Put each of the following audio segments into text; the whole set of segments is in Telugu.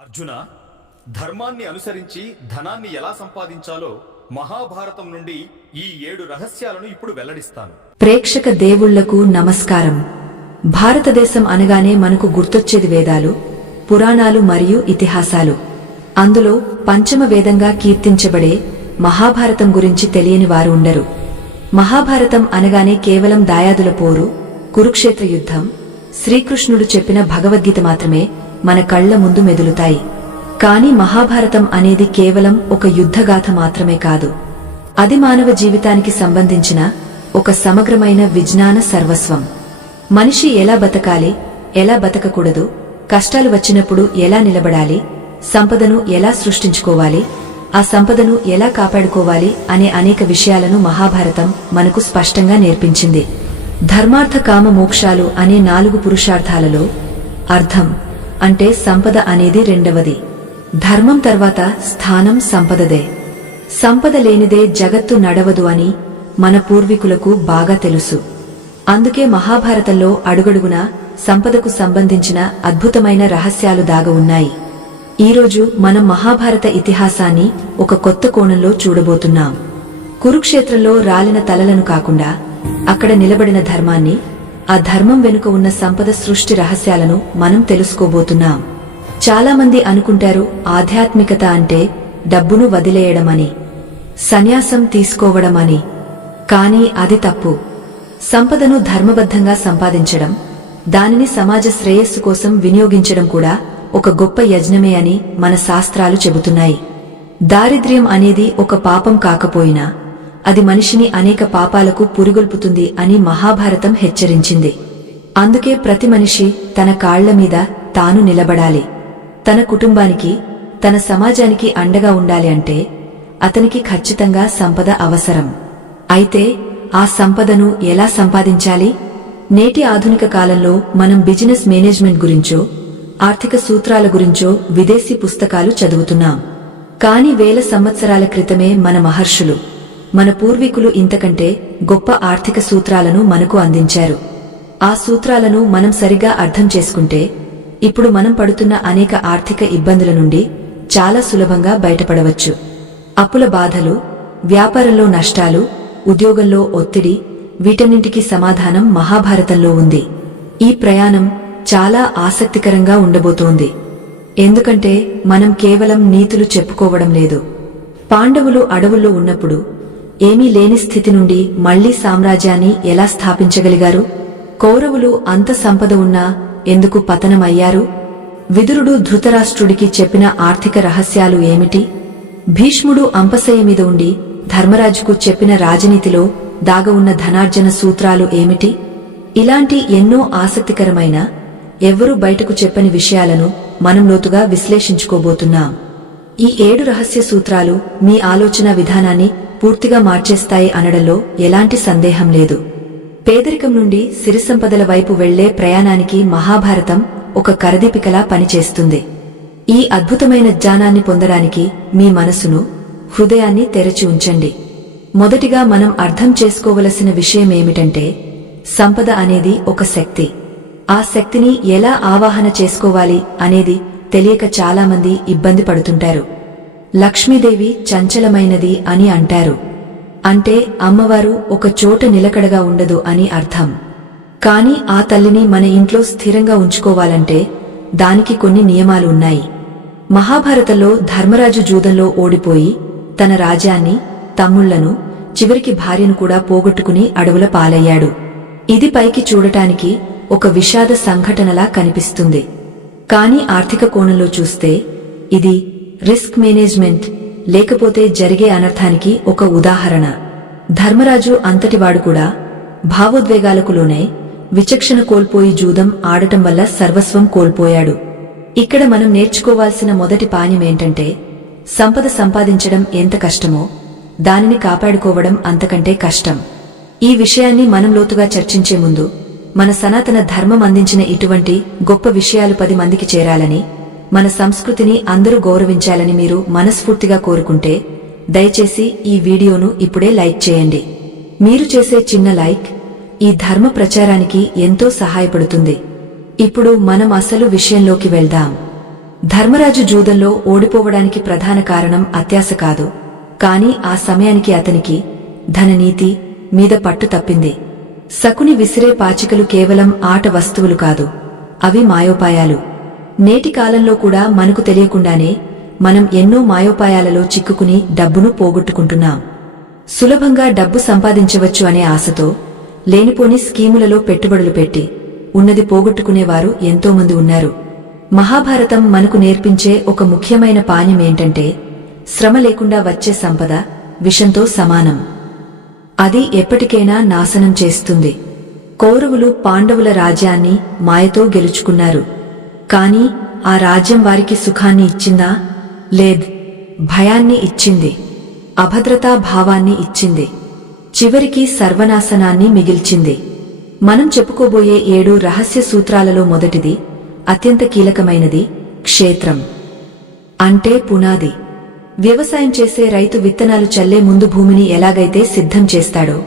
అర్జున, ధర్మాన్ని అనుసరించి ధనాన్ని ఎలా సంపాదించాలో మహాభారతం నుండి ఈ 7 రహస్యాలను ఇప్పుడు వెల్లడిస్తాను. ప్రేక్షక దేవుళ్లకు నమస్కారం. భారతదేశం అనగానే మనకు గుర్తొచ్చేది వేదాలు, పురాణాలు మరియు ఇతిహాసాలు. అందులో పంచమ వేదంగా కీర్తించబడే మహాభారతం గురించి తెలియని వారు ఉండరు. మహాభారతం అనగానే కేవలం దాయాదుల పోరు, కురుక్షేత్ర యుద్ధం, శ్రీకృష్ణుడు చెప్పిన భగవద్గీత మాత్రమే మన కళ్ల ముందు మెదులుతాయి. కాని మహాభారతం అనేది కేవలం ఒక యుద్ధగాథ మాత్రమే కాదు. అది మానవ జీవితానికి సంబంధించిన ఒక సమగ్రమైన విజ్ఞాన సర్వస్వం. మనిషి ఎలా బతకాలి, ఎలా బతకకూడదు, కష్టాలు వచ్చినప్పుడు ఎలా నిలబడాలి, సంపదను ఎలా సృష్టించుకోవాలి, ఆ సంపదను ఎలా కాపాడుకోవాలి అనే అనేక విషయాలను మహాభారతం మనకు స్పష్టంగా నేర్పించింది. ధర్మార్థ కామ మోక్షాలు అనే 4 పురుషార్థాలలో అర్థం అంటే సంపద అనేది రెండవది. ధర్మం తర్వాత స్థానం సంపదదే. సంపద లేనిదే జగత్తు నడవదు అని మన పూర్వీకులకు బాగా తెలుసు. అందుకే మహాభారతంలో అడుగడుగునా సంపదకు సంబంధించిన అద్భుతమైన రహస్యాలు దాగి ఉన్నాయి. ఈరోజు మనం మహాభారత ఇతిహాసాన్ని ఒక కొత్త కోణంలో చూడబోతున్నాం. కురుక్షేత్రంలో రాలిన తలలను కాకుండా అక్కడ నిలబడిన ధర్మాన్ని, ఆ ధర్మం వెనుక ఉన్న సంపద సృష్టి రహస్యాలను మనం తెలుసుకోబోతున్నాం. చాలా మంది అనుకుంటారు ఆధ్యాత్మికత అంటే డబ్బును వదిలేయడమని, సన్యాసం తీసుకోవడమని. కానీ అది తప్పు. సంపదను ధర్మబద్ధంగా సంపాదించడం, దానిని సమాజ శ్రేయస్సు కోసం వినియోగించడం కూడా ఒక గొప్ప యజ్ఞమే అని మన శాస్త్రాలు చెబుతున్నాయి. దారిద్ర్యం అనేది ఒక పాపం కాకపోయినా అది మనిషిని అనేక పాపాలకు పురిగొల్పుతుంది అని మహాభారతం హెచ్చరించింది. అందుకే ప్రతి మనిషి తన కాళ్ల మీద తాను నిలబడాలి. తన కుటుంబానికి, తన సమాజానికి అండగా ఉండాలి అంటే అతనికి ఖచ్చితంగా సంపద అవసరం. అయితే ఆ సంపదను ఎలా సంపాదించాలి? నేటి ఆధునిక కాలంలో మనం బిజినెస్ మేనేజ్మెంట్ గురించో, ఆర్థిక సూత్రాల గురించో విదేశీ పుస్తకాలు చదువుతున్నాం. కాని వేల సంవత్సరాల క్రితమే మన మహర్షులు, మన పూర్వీకులు ఇంతకంటే గొప్ప ఆర్థిక సూత్రాలను మనకు అందించారు. ఆ సూత్రాలను మనం సరిగా అర్థం చేసుకుంటే ఇప్పుడు మనం పడుతున్న అనేక ఆర్థిక ఇబ్బందుల నుండి చాలా సులభంగా బయటపడవచ్చు. అప్పుల బాధలు, వ్యాపారంలో నష్టాలు, ఉద్యోగంలో ఒత్తిడి, వీటన్నింటికీ సమాధానం మహాభారతంలో ఉంది. ఈ ప్రయాణం చాలా ఆసక్తికరంగా ఉండబోతోంది. ఎందుకంటే మనం కేవలం నీతులు చెప్పుకోవడం లేదు. పాండవులు అడవుల్లో ఉన్నప్పుడు ఏమీ లేని స్థితి నుండి మళ్లీ సామ్రాజ్యాన్ని ఎలా స్థాపించగలిగారు? కౌరవులు అంత సంపద ఉన్నా ఎందుకు పతనమయ్యారు? విదురుడు ధృతరాష్ట్రుడికి చెప్పిన ఆర్థిక రహస్యాలు ఏమిటి? భీష్ముడు అంపశయ్య మీద ఉండి ధర్మరాజుకు చెప్పిన రాజనీతిలో దాగి ఉన్న ధనార్జన సూత్రాలు ఏమిటి? ఇలాంటి ఎన్నో ఆసక్తికరమైన, ఎవ్వరూ బయటకు చెప్పని విషయాలను మనం లోతుగా విశ్లేషించుకోబోతున్నాం. ఈ 7 రహస్య సూత్రాలు మీ ఆలోచన విధానాన్ని పూర్తిగా మార్చేస్తాయి అనడంలో ఎలాంటి సందేహం లేదు. పేదరికం నుండి సిరిసంపదల వైపు వెళ్లే ప్రయాణానికి మహాభారతం ఒక కరదీపికలా పనిచేస్తుంది. ఈ అద్భుతమైన జ్ఞానాన్ని పొందడానికి మీ మనసును, హృదయాన్ని తెరచి ఉంచండి. మొదటిగా మనం అర్థం చేసుకోవలసిన విషయమేమిటంటే, సంపద అనేది ఒక శక్తి. ఆ శక్తిని ఎలా ఆవాహన చేసుకోవాలి అనేది తెలియక చాలామంది ఇబ్బంది పడుతుంటారు. లక్ష్మీదేవి చంచలమైనది అని అంటారు. అంటే అమ్మవారు ఒక చోట నిలకడగా ఉండదు అని అర్థం. కాని ఆ తల్లిని మన ఇంట్లో స్థిరంగా ఉంచుకోవాలంటే దానికి కొన్ని నియమాలు ఉన్నాయి. మహాభారతంలో ధర్మరాజు జూదంలో ఓడిపోయి తన రాజ్యాన్ని, తమ్ముళ్లను, చివరికి భార్యను కూడా పోగొట్టుకుని అడవుల పాలయ్యాడు. ఇది పైకి చూడటానికి ఒక విషాద సంఘటనలా కనిపిస్తుంది. కాని ఆర్థిక కోణంలో చూస్తే ఇది రిస్క్ మేనేజ్మెంట్, లేకపోతే జరిగే అనర్థానికి ఒక ఉదాహరణ. ధర్మరాజు అంతటివాడు కూడా భావోద్వేగాలకు లోనే విచక్షణ కోల్పోయి జూదం ఆడటం వల్ల సర్వస్వం కోల్పోయాడు. ఇక్కడ మనం నేర్చుకోవాల్సిన మొదటి పాఠమేంటంటే, సంపద సంపాదించడం ఎంత కష్టమో దానిని కాపాడుకోవడం అంతకంటే కష్టం. ఈ విషయాన్ని మనం లోతుగా చర్చించే ముందు మన సనాతన ధర్మం అందించిన ఇటువంటి గొప్ప విషయాలు 10 మందికి చేరాలని, మన సంస్కృతిని అందరూ గౌరవించాలని మీరు మనస్ఫూర్తిగా కోరుకుంటే దయచేసి ఈ వీడియోను ఇప్పుడే లైక్ చేయండి. మీరు చేసే చిన్న లైక్ ఈ ధర్మ ప్రచారానికి ఎంతో సహాయపడుతుంది. ఇప్పుడు మనం అసలు విషయంలోకి వెళ్దాం. ధర్మరాజు జూదంలో ఓడిపోవడానికి ప్రధాన కారణం అత్యాశ కాదు, కాని ఆ సమయానికి అతనికి ధననీతి మీద పట్టు తప్పింది. శకుని విసిరే పాచికలు కేవలం ఆట వస్తువులు కాదు, అవి మాయోపాయాలు. నేటి కాలంలో కూడా మనకు తెలియకుండానే మనం ఎన్నో మాయోపాయాలలో చిక్కుకుని డబ్బును పోగొట్టుకుంటున్నాం. సులభంగా డబ్బు సంపాదించవచ్చు అనే ఆశతో లేనిపోని స్కీములలో పెట్టుబడులు పెట్టి ఉన్నది పోగొట్టుకునేవారు ఎంతోమంది ఉన్నారు. మహాభారతం మనకు నేర్పించే ఒక ముఖ్యమైన పాఠం ఏంటంటే, శ్రమ లేకుండా వచ్చే సంపద విషంతో సమానం. అది ఎప్పటికైనా నాశనం చేస్తుంది. కౌరవులు పాండవుల రాజ్యాన్ని మాయతో గెలుచుకున్నారు. కాని ఆ రాజ్యం వారికి సుఖాన్ని ఇచ్చిందా? లేదు, భయాన్ని ఇచ్చింది, అభద్రతా భావాన్ని ఇచ్చింది, చివరికి సర్వనాశనాన్ని మిగిల్చింది. మనం చెప్పుకోబోయే 7 రహస్య సూత్రాలలో మొదటిది, అత్యంత కీలకమైనది, క్షేత్రం అంటే పునాది. వ్యవసాయం చేసే రైతు విత్తనాలు చల్లే ముందు భూమిని ఎలాగైతే సిద్ధం చేస్తాడో,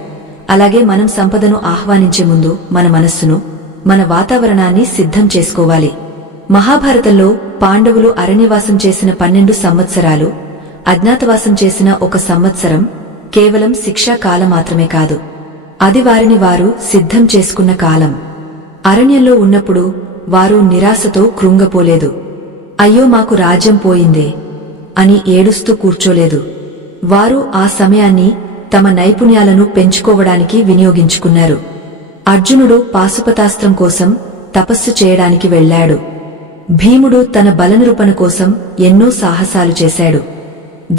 అలాగే మనం సంపదను ఆహ్వానించే ముందు మన మనస్సును, మన వాతావరణాన్ని సిద్ధం చేసుకోవాలి. మహాభారతంలో పాండవులు అరణ్యవాసం చేసిన 12 సంవత్సరాలు, అజ్ఞాతవాసం చేసిన 1 సంవత్సరం కేవలం శిక్షా కాలం మాత్రమే కాదు, అది వారిని వారు సిద్ధం చేసుకున్న కాలం. అరణ్యంలో ఉన్నప్పుడు వారు నిరాశతో కృంగపోలేదు. అయ్యో మాకు రాజ్యం పోయిందే అని ఏడుస్తూ కూర్చోలేదు. వారు ఆ సమయాన్ని తమ నైపుణ్యాలను పెంచుకోవడానికి వినియోగించుకున్నారు. అర్జునుడు పాశుపతాస్త్రం కోసం తపస్సు చేయడానికి వెళ్లాడు. భీముడు తన బలనిరూపణ కోసం ఎన్నో సాహసాలు చేశాడు.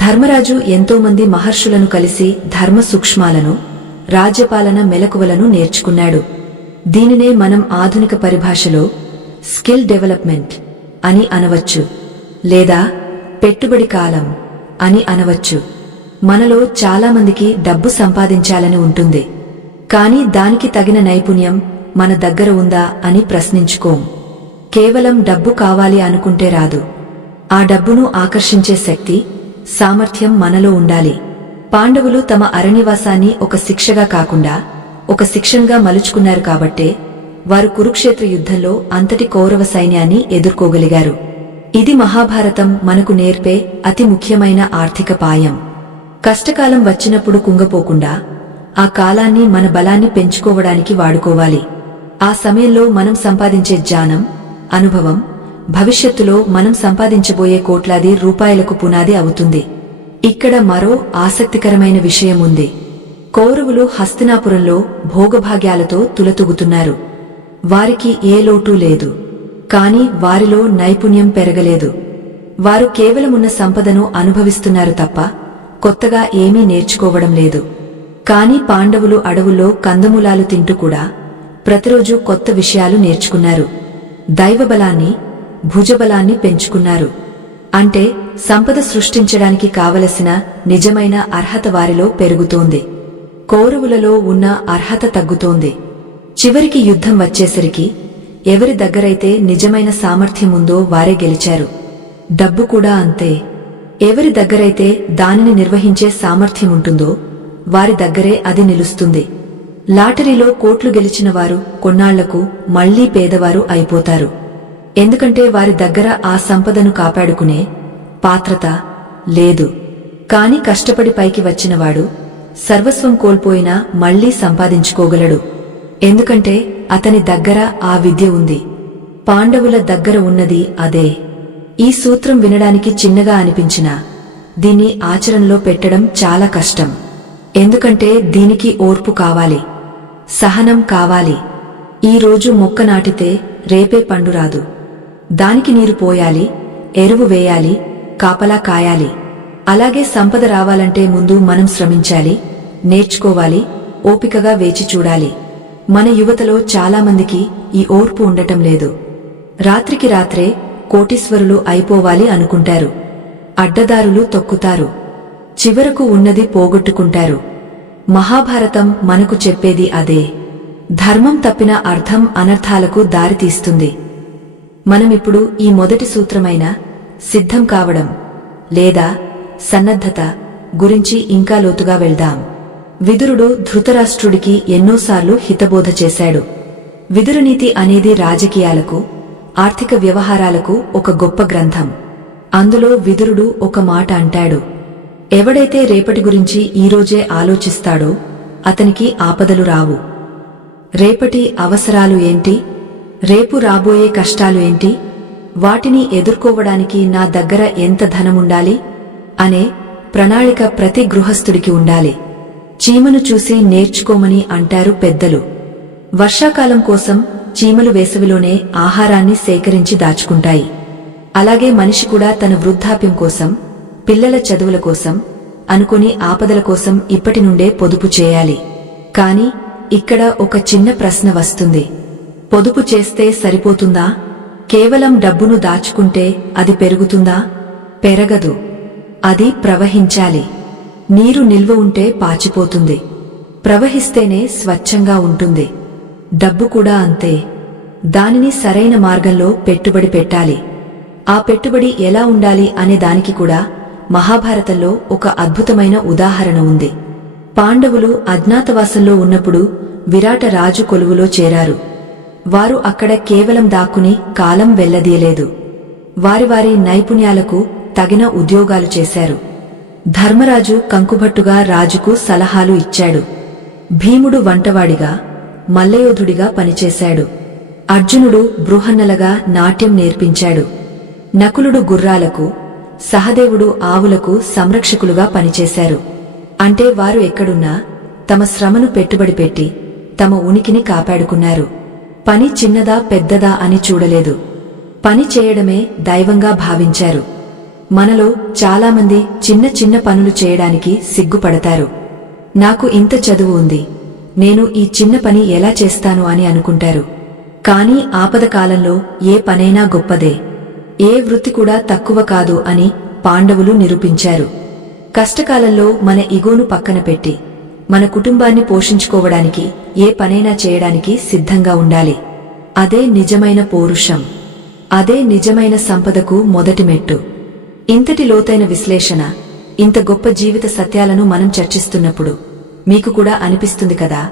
ధర్మరాజు ఎంతోమంది మహర్షులను కలిసి ధర్మ సూక్ష్మాలను, రాజ్యపాలన మెలకువలను నేర్చుకున్నాడు. దీనినే మనం ఆధునిక పరిభాషలో స్కిల్ డెవలప్మెంట్ అని అనవచ్చు, లేదా పెట్టుబడి కాలం అని అనవచ్చు. మనలో చాలామందికి డబ్బు సంపాదించాలని ఉంటుంది, కాని దానికి తగిన నైపుణ్యం మన దగ్గర ఉందా అని ప్రశ్నించుకోం. కేవలం డబ్బు కావాలి అనుకుంటే రాదు. ఆ డబ్బును ఆకర్షించే శక్తి, సామర్థ్యం మనలో ఉండాలి. పాండవులు తమ అరణ్యవాసాన్ని ఒక శిక్షగా కాకుండా ఒక శిక్షణగా మలుచుకున్నారు కాబట్టే వారు కురుక్షేత్ర యుద్ధంలో అంతటి కౌరవ సైన్యాన్ని ఎదుర్కోగలిగారు. ఇది మహాభారతం మనకు నేర్పే అతి ముఖ్యమైన ఆర్థిక పాయం. కష్టకాలం వచ్చినప్పుడు కుంగపోకుండా ఆ కాలాన్ని మన బలాన్ని పెంచుకోవడానికి వాడుకోవాలి. ఆ సమయంలో మనం సంపాదించే జ్ఞానం, అనుభవం భవిష్యత్తులో మనం సంపాదించబోయే కోట్లాది రూపాయలకు పునాది అవుతుంది. ఇక్కడ మరో ఆసక్తికరమైన విషయం ఉంది. కౌరవులు హస్తినాపురంలో భోగభాగ్యాలతో తులతూగుతున్నారు. వారికి ఏ లోటు లేదు, కాని వారిలో నైపుణ్యం పెరగలేదు. వారు కేవలమున్న సంపదను అనుభవిస్తున్నారు తప్ప కొత్తగా ఏమీ నేర్చుకోవడం లేదు. కాని పాండవులు అడవుల్లో కందమూలాలు తింటూ కూడా ప్రతిరోజు కొత్త విషయాలు నేర్చుకున్నారు. దైవబలాన్ని, భుజబలాన్ని పెంచుకున్నారు. అంటే సంపద సృష్టించడానికి కావలసిన నిజమైన అర్హత వారిలో పెరుగుతోంది. కౌరవులలో ఉన్న అర్హత తగ్గుతోంది. చివరికి యుద్ధం వచ్చేసరికి ఎవరి దగ్గరైతే నిజమైన సామర్థ్యం ఉందో వారే గెలిచారు. డబ్బు కూడా అంతే. ఎవరి దగ్గరైతే దానిని నిర్వహించే సామర్థ్యం ఉంటుందో వారి దగ్గరే అది నిలుస్తుంది. లాటరీలో కోట్లు గెలిచిన వారు కొన్నాళ్లకు మళ్లీ పేదవారు అయిపోతారు. ఎందుకంటే వారి దగ్గర ఆ సంపదను కాపాడుకునే పాత్రత లేదు. కాని కష్టపడి పైకి వచ్చినవాడు సర్వస్వం కోల్పోయినా మళ్లీ సంపాదించుకోగలడు. ఎందుకంటే అతని దగ్గర ఆ విద్య ఉంది. పాండవుల దగ్గర ఉన్నది అదే. ఈ సూత్రం వినడానికి చిన్నగా అనిపించినా దీన్ని ఆచరణలో పెట్టడం చాలా కష్టం. ఎందుకంటే దీనికి ఓర్పు కావాలి, సహనం కావాలి. ఈ రోజు మొక్క నాటితే రేపే పండు రాదు. దానికి నీరు పోయాలి, ఎరువు వేయాలి, కాపలా కాయాలి. అలాగే సంపద రావాలంటే ముందు మనం శ్రమించాలి, నేర్చుకోవాలి, ఓపికగా వేచి చూడాలి. మన యువతలో చాలామందికి ఈ ఓర్పు ఉండటం లేదు. రాత్రికి రాత్రే కోటీశ్వరులు అయిపోవాలి అనుకుంటారు. అడ్డదారులు తొక్కుతారు. చివరకు ఉన్నది పోగొట్టుకుంటారు. మహాభారతం మనకు చెప్పేది అదే. ధర్మం తప్పిన అర్థం అనర్థాలకు దారితీస్తుంది. మనమిప్పుడు ఈ మొదటి సూత్రమైన సిద్ధం కావడం లేదా సన్నద్ధత గురించి ఇంకా లోతుగా వెళ్దాం. విదురుడు ధృతరాష్ట్రుడికి ఎన్నోసార్లు హితబోధ చేశాడు. విదురనీతి అనేది రాజకీయాలకు, ఆర్థిక వ్యవహారాలకు ఒక గొప్ప గ్రంథం. అందులో విదురుడు ఒక మాట అంటాడు: ఎవడైతే రేపటి గురించి ఈరోజే ఆలోచిస్తాడో అతనికి ఆపదలు రావు. రేపటి అవసరాలు ఏంటి? రేపు రాబోయే కష్టాలు ఏంటి? వాటిని ఎదుర్కోవడానికి నా దగ్గర ఎంత ధనముండాలి అనే ప్రణాళిక ప్రతి గృహస్థుడికి ఉండాలి. చీమను చూసి నేర్చుకోమని అంటారు పెద్దలు. వర్షాకాలం కోసం చీమలు వేసవిలోనే ఆహారాన్ని సేకరించి దాచుకుంటాయి. అలాగే మనిషి కూడా తన వృద్ధాప్యం కోసం, పిల్లల చదువుల కోసం, అనుకుని ఆపదల కోసం ఇప్పటి నుండే పొదుపు చేయాలి. కాని ఇక్కడ ఒక చిన్న ప్రశ్న వస్తుంది: పొదుపు చేస్తే సరిపోతుందా? కేవలం డబ్బును దాచుకుంటే అది పెరుగుతుందా? పెరగదు. అది ప్రవహించాలి. నీరు నిల్వ ఉంటే పాచిపోతుంది. ప్రవహిస్తేనే స్వచ్ఛంగా ఉంటుంది. డబ్బు కూడా అంతే. దానిని సరైన మార్గంలో పెట్టుబడి పెట్టాలి. ఆ పెట్టుబడి ఎలా ఉండాలి అనే దానికి కూడా మహాభారతంలో ఒక అద్భుతమైన ఉదాహరణ ఉంది. పాండవులు అజ్ఞాతవాసంలో ఉన్నప్పుడు విరాట రాజు కొలువులో చేరారు. వారు అక్కడ కేవలం దాక్కుని కాలం వెళ్లదీయలేదు. వారి వారి నైపుణ్యాలకు తగిన ఉద్యోగాలు చేశారు. ధర్మరాజు కంకుభట్టుగా రాజుకు సలహాలు ఇచ్చాడు. భీముడు వంటవాడిగా, మల్లయోధుడిగా పనిచేశాడు. అర్జునుడు బృహన్నలగా నాట్యం నేర్పించాడు. నకులుడు గుర్రాలకు, సహదేవుడు ఆవులకు సంరక్షకులుగా పనిచేశారు. అంటే వారు ఎక్కడున్నా తమ శ్రమను పెట్టుబడి పెట్టి తమ ఉనికిని కాపాడుకున్నారు. పని చిన్నదా పెద్దదా అని చూడలేదు. పని చేయడమే దైవంగా భావించారు. మనలో చాలామంది చిన్న చిన్న పనులు చేయడానికి సిగ్గుపడతారు. నాకు ఇంత చదువు ఉంది, నేను ఈ చిన్న పని ఎలా చేస్తాను అని అనుకుంటారు. కానీ ఆపద కాలంలో ఏ పనైనా గొప్పదే. ఏ వృత్తి కూడా తక్కువ కాదు అని పాండవులు నిరూపించారు. కష్టకాలంలో మన ఇగోను పక్కన పెట్టి మన కుటుంబాన్ని పోషించుకోవడానికి ఏ పనైనా చేయడానికి సిద్ధంగా ఉండాలి. అదే నిజమైన పౌరుషం. అదే నిజమైన సంపదకు మొదటి మెట్టు. ఇంతటి లోతైన విశ్లేషణ, ఇంత గొప్ప జీవిత సత్యాలను మనం చర్చిస్తున్నప్పుడు మీకు కూడా అనిపిస్తుంది కదా,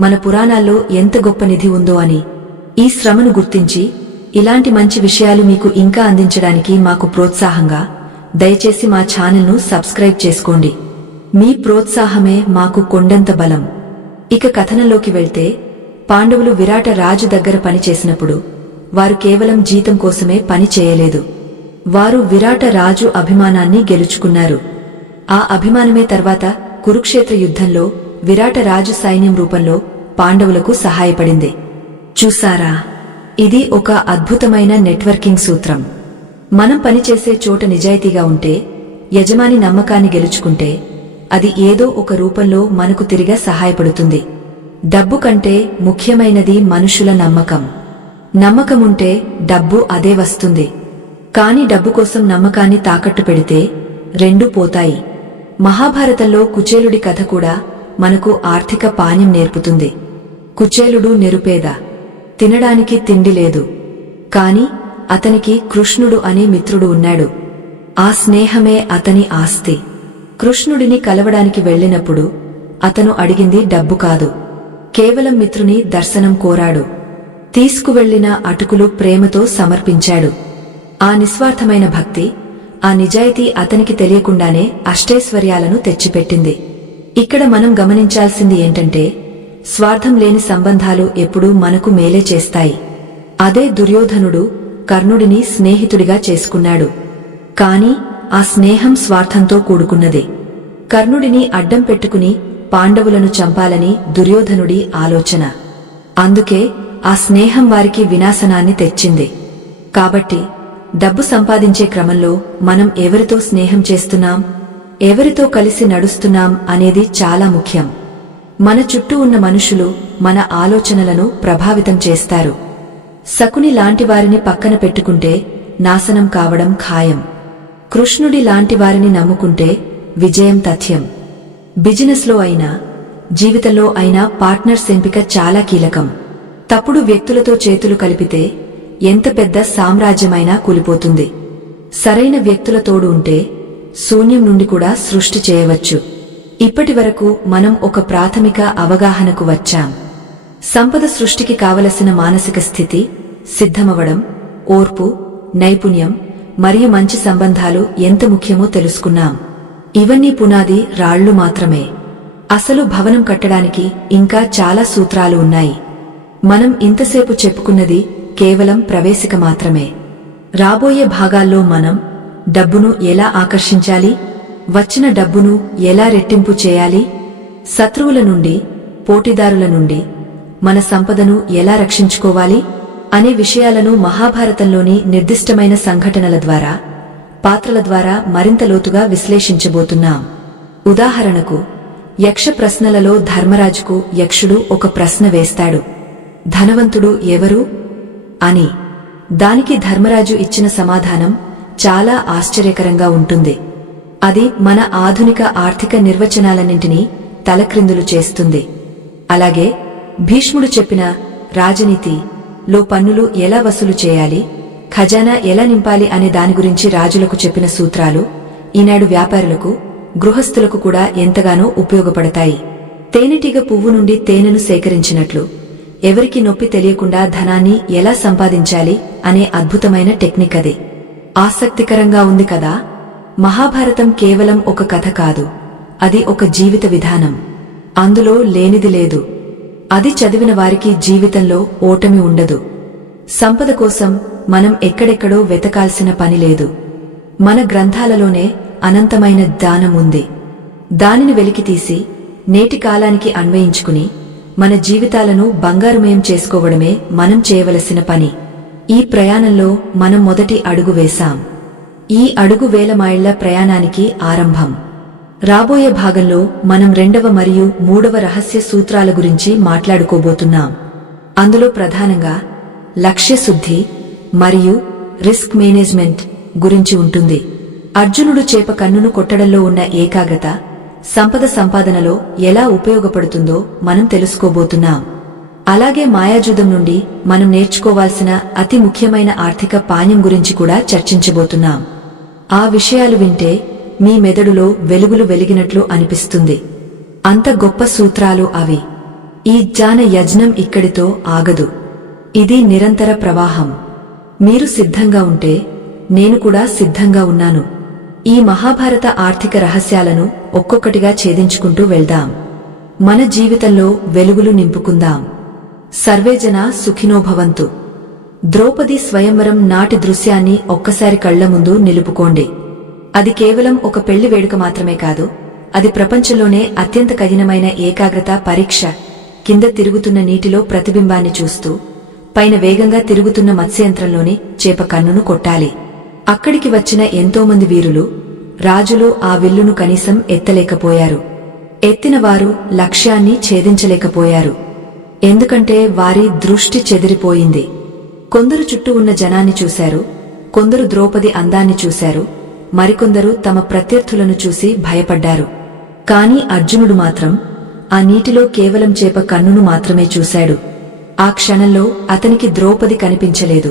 మన పురాణాల్లో ఎంత గొప్ప నిధి ఉందో అని. ఈ శ్రమను గుర్తించి ఇలాంటి మంచి విషయాలు మీకు ఇంకా అందించడానికి మాకు ప్రోత్సాహంగా దయచేసి మా ఛానల్ను సబ్స్క్రైబ్ చేసుకోండి. మీ ప్రోత్సాహమే మాకు కొండంత బలం. ఇక కథనంలోకి వెళ్తే, పాండవులు విరాట రాజు దగ్గర పనిచేసినప్పుడు వారు కేవలం జీతం కోసమే పని చేయలేదు. వారు విరాట రాజు అభిమానాన్ని గెలుచుకున్నారు. ఆ అభిమానమే తర్వాత కురుక్షేత్ర యుద్ధంలో విరాట రాజు సైన్యం రూపంలో పాండవులకు సహాయపడింది. చూసారా, ఇది ఒక అద్భుతమైన నెట్వర్కింగ్ సూత్రం. మనం పనిచేసే చోట నిజాయితీగా ఉంటే, యజమాని నమ్మకాన్ని గెలుచుకుంటే, అది ఏదో ఒక రూపంలో మనకు తిరిగా సహాయపడుతుంది. డబ్బు కంటే ముఖ్యమైనది మనుషుల నమ్మకం. నమ్మకముంటే డబ్బు అదే వస్తుంది. కాని డబ్బు కోసం నమ్మకాన్ని తాకట్టు పెడితే రెండూ పోతాయి. మహాభారతంలో కుచేలుడి కథ కూడా మనకు ఆర్థిక పాణ్యం నేర్పుతుంది. కుచేలుడు నిరుపేద, తినడానికి తిండి లేదు. కాని అతనికి కృష్ణుడు అనే మిత్రుడు ఉన్నాడు. ఆ స్నేహమే అతని ఆస్తి. కృష్ణుడిని కలవడానికి వెళ్ళినప్పుడు అతను అడిగింది డబ్బు కాదు, కేవలం మిత్రుని దర్శనం కోరాడు. తీసుకువెళ్లిన అటుకులు ప్రేమతో సమర్పించాడు. ఆ నిస్వార్థమైన భక్తి, ఆ నిజాయితీ అతనికి తెలియకుండానే అష్టైశ్వర్యాలను తెచ్చిపెట్టింది. ఇక్కడ మనం గమనించాల్సింది ఏంటంటే, స్వార్థం లేని సంబంధాలు ఎప్పుడూ మనకు మేలే చేస్తాయి. అదే దుర్యోధనుడు కర్ణుడిని స్నేహితుడిగా చేసుకున్నాడు. కాని ఆ స్నేహం స్వార్థంతో కూడుకున్నది. కర్ణుడిని అడ్డం పెట్టుకుని పాండవులను చంపాలని దుర్యోధనుడి ఆలోచన. అందుకే ఆ స్నేహం వారికి వినాశనాన్ని తెచ్చింది. కాబట్టి డబ్బు సంపాదించే క్రమంలో మనం ఎవరితో స్నేహం చేస్తున్నాం, ఎవరితో కలిసి నడుస్తున్నాం అనేది చాలా ముఖ్యం. మన చుట్టూ ఉన్న మనుషులు మన ఆలోచనలను ప్రభావితం చేస్తారు. శకుని లాంటి వారిని పక్కన పెట్టుకుంటే నాశనం కావడం ఖాయం. కృష్ణుడి లాంటి వారిని నమ్ముకుంటే విజయం తథ్యం. బిజినెస్లో అయినా, జీవితంలో అయినా పార్ట్నర్స్ ఎంపిక చాలా కీలకం. తప్పుడు వ్యక్తులతో చేతులు కలిపితే ఎంత పెద్ద సామ్రాజ్యమైనా కూలిపోతుంది. సరైన వ్యక్తుల తోడు ఉంటే శూన్యం నుండి కూడా సృష్టి చేయవచ్చు. ఇప్పటివరకు మనం ఒక ప్రాథమిక అవగాహనకు వచ్చాం. సంపద సృష్టికి కావలసిన మానసిక స్థితి, సిద్ధమవడం, ఓర్పు, నైపుణ్యం మరియు మంచి సంబంధాలు ఎంత ముఖ్యమో తెలుసుకున్నాం. ఇవన్నీ పునాది రాళ్లు మాత్రమే. అసలు భవనం కట్టడానికి ఇంకా చాలా సూత్రాలు ఉన్నాయి. మనం ఇంతసేపు చెప్పుకున్నది కేవలం ప్రవేశిక మాత్రమే. రాబోయే భాగాల్లో మనం డబ్బును ఎలా ఆకర్షించాలి, వచ్చిన డబ్బును ఎలా రెట్టింపు చేయాలి, శత్రువుల నుండి, పోటీదారుల నుండి మన సంపదను ఎలా రక్షించుకోవాలి అనే విషయాలను మహాభారతంలోని నిర్దిష్టమైన సంఘటనల ద్వారా, పాత్రల ద్వారా మరింత లోతుగా విశ్లేషించబోతున్నాం. ఉదాహరణకు, యక్ష ప్రశ్నలలో ధర్మరాజుకు యక్షుడు ఒక ప్రశ్న వేస్తాడు, ధనవంతుడు ఎవరు అని. దానికి ధర్మరాజు ఇచ్చిన సమాధానం చాలా ఆశ్చర్యకరంగా ఉంటుంది. అది మన ఆధునిక ఆర్థిక నిర్వచనాలన్నింటినీ తలక్రిందులు చేస్తుంది. అలాగే భీష్ముడు చెప్పిన రాజనీతిలో పన్నులు ఎలా వసూలు చేయాలి, ఖజానా ఎలా నింపాలి అనే దాని గురించి రాజులకు చెప్పిన సూత్రాలు ఈనాడు వ్యాపారులకు, గృహస్థులకు కూడా ఎంతగానో ఉపయోగపడతాయి. తేనెటీగ పువ్వు నుండి తేనెను సేకరించినట్లు ఎవరికి నొప్పి తెలియకుండా ధనాన్ని ఎలా సంపాదించాలి అనే అద్భుతమైన టెక్నిక్ అది. ఆసక్తికరంగా ఉంది కదా. మహాభారతం కేవలం ఒక కథ కాదు, అది ఒక జీవిత విధానం. అందులో లేనిది లేదు. అది చదివిన వారికి జీవితంలో ఓటమి ఉండదు. సంపద కోసం మనం ఎక్కడెక్కడో వెతకాల్సిన పని లేదు. మన గ్రంథాలలోనే అనంతమైన దానం ఉంది. దానిని వెలికితీసి నేటి కాలానికి అన్వయించుకుని మన జీవితాలను బంగారుమయం చేసుకోవడమే మనం చేయవలసిన పని. ఈ ప్రయాణంలో మనం మొదటి అడుగు వేశాం. ఈ అడుగు వేల మైళ్ల ప్రయాణానికి ఆరంభం. రాబోయే భాగంలో మనం 2వ మరియు 3వ రహస్య సూత్రాల గురించి మాట్లాడుకోబోతున్నాం. అందులో ప్రధానంగా లక్ష్యశుద్ధి మరియు రిస్క్ మేనేజ్మెంట్ గురించి ఉంటుంది. అర్జునుడు చేప కన్నును కొట్టడంలో ఉన్న ఏకాగ్రత సంపద సంపాదనలో ఎలా ఉపయోగపడుతుందో మనం తెలుసుకోబోతున్నాం. అలాగే మాయాజూదం నుండి మనం నేర్చుకోవాల్సిన అతి ముఖ్యమైన ఆర్థిక పాణ్యం గురించి కూడా చర్చించబోతున్నాం. ఆ విషయాలు వింటే మీ మెదడులో వెలుగులు వెలిగినట్లు అనిపిస్తుంది. అంత గొప్ప సూత్రాలు అవి. ఈ జ్ఞాన యజ్ఞం ఇక్కడితో ఆగదు. ఇది నిరంతర ప్రవాహం. మీరు సిద్ధంగా ఉంటే నేను కూడా సిద్ధంగా ఉన్నాను. ఈ మహాభారత ఆర్థిక రహస్యాలను ఒక్కొక్కటిగా ఛేదించుకుంటూ వెళ్దాం. మన జీవితంలో వెలుగులు నింపుకుందాం. సర్వేజన సుఖినోభవంతు. ద్రౌపది స్వయంవరం నాటి దృశ్యాన్ని ఒక్కసారి కళ్ల ముందు నిలుపుకోండి. అది కేవలం ఒక పెళ్లి వేడుక మాత్రమే కాదు, అది ప్రపంచంలోనే అత్యంత కఠినమైన ఏకాగ్రత పరీక్ష. కింద తిరుగుతున్న నీటిలో ప్రతిబింబాన్ని చూస్తూ పైన వేగంగా తిరుగుతున్న మత్స్యయంత్రంలోని చేప కన్నును కొట్టాలి. అక్కడికి వచ్చిన ఎంతోమంది వీరులు, రాజులు ఆ విల్లును కనీసం ఎత్తలేకపోయారు. ఎత్తినవారు లక్ష్యాన్ని ఛేదించలేకపోయారు. ఎందుకంటే వారి దృష్టి చెదిరిపోయింది. కొందరు చుట్టూ ఉన్న జనాన్ని చూశారు, కొందరు ద్రౌపది అందాన్ని చూశారు, మరికొందరు తమ ప్రత్యర్థులను చూసి భయపడ్డారు. కాని అర్జునుడు మాత్రం ఆ నీటిలో కేవలం చేప కన్నును మాత్రమే చూశాడు. ఆ క్షణంలో అతనికి ద్రౌపది కనిపించలేదు,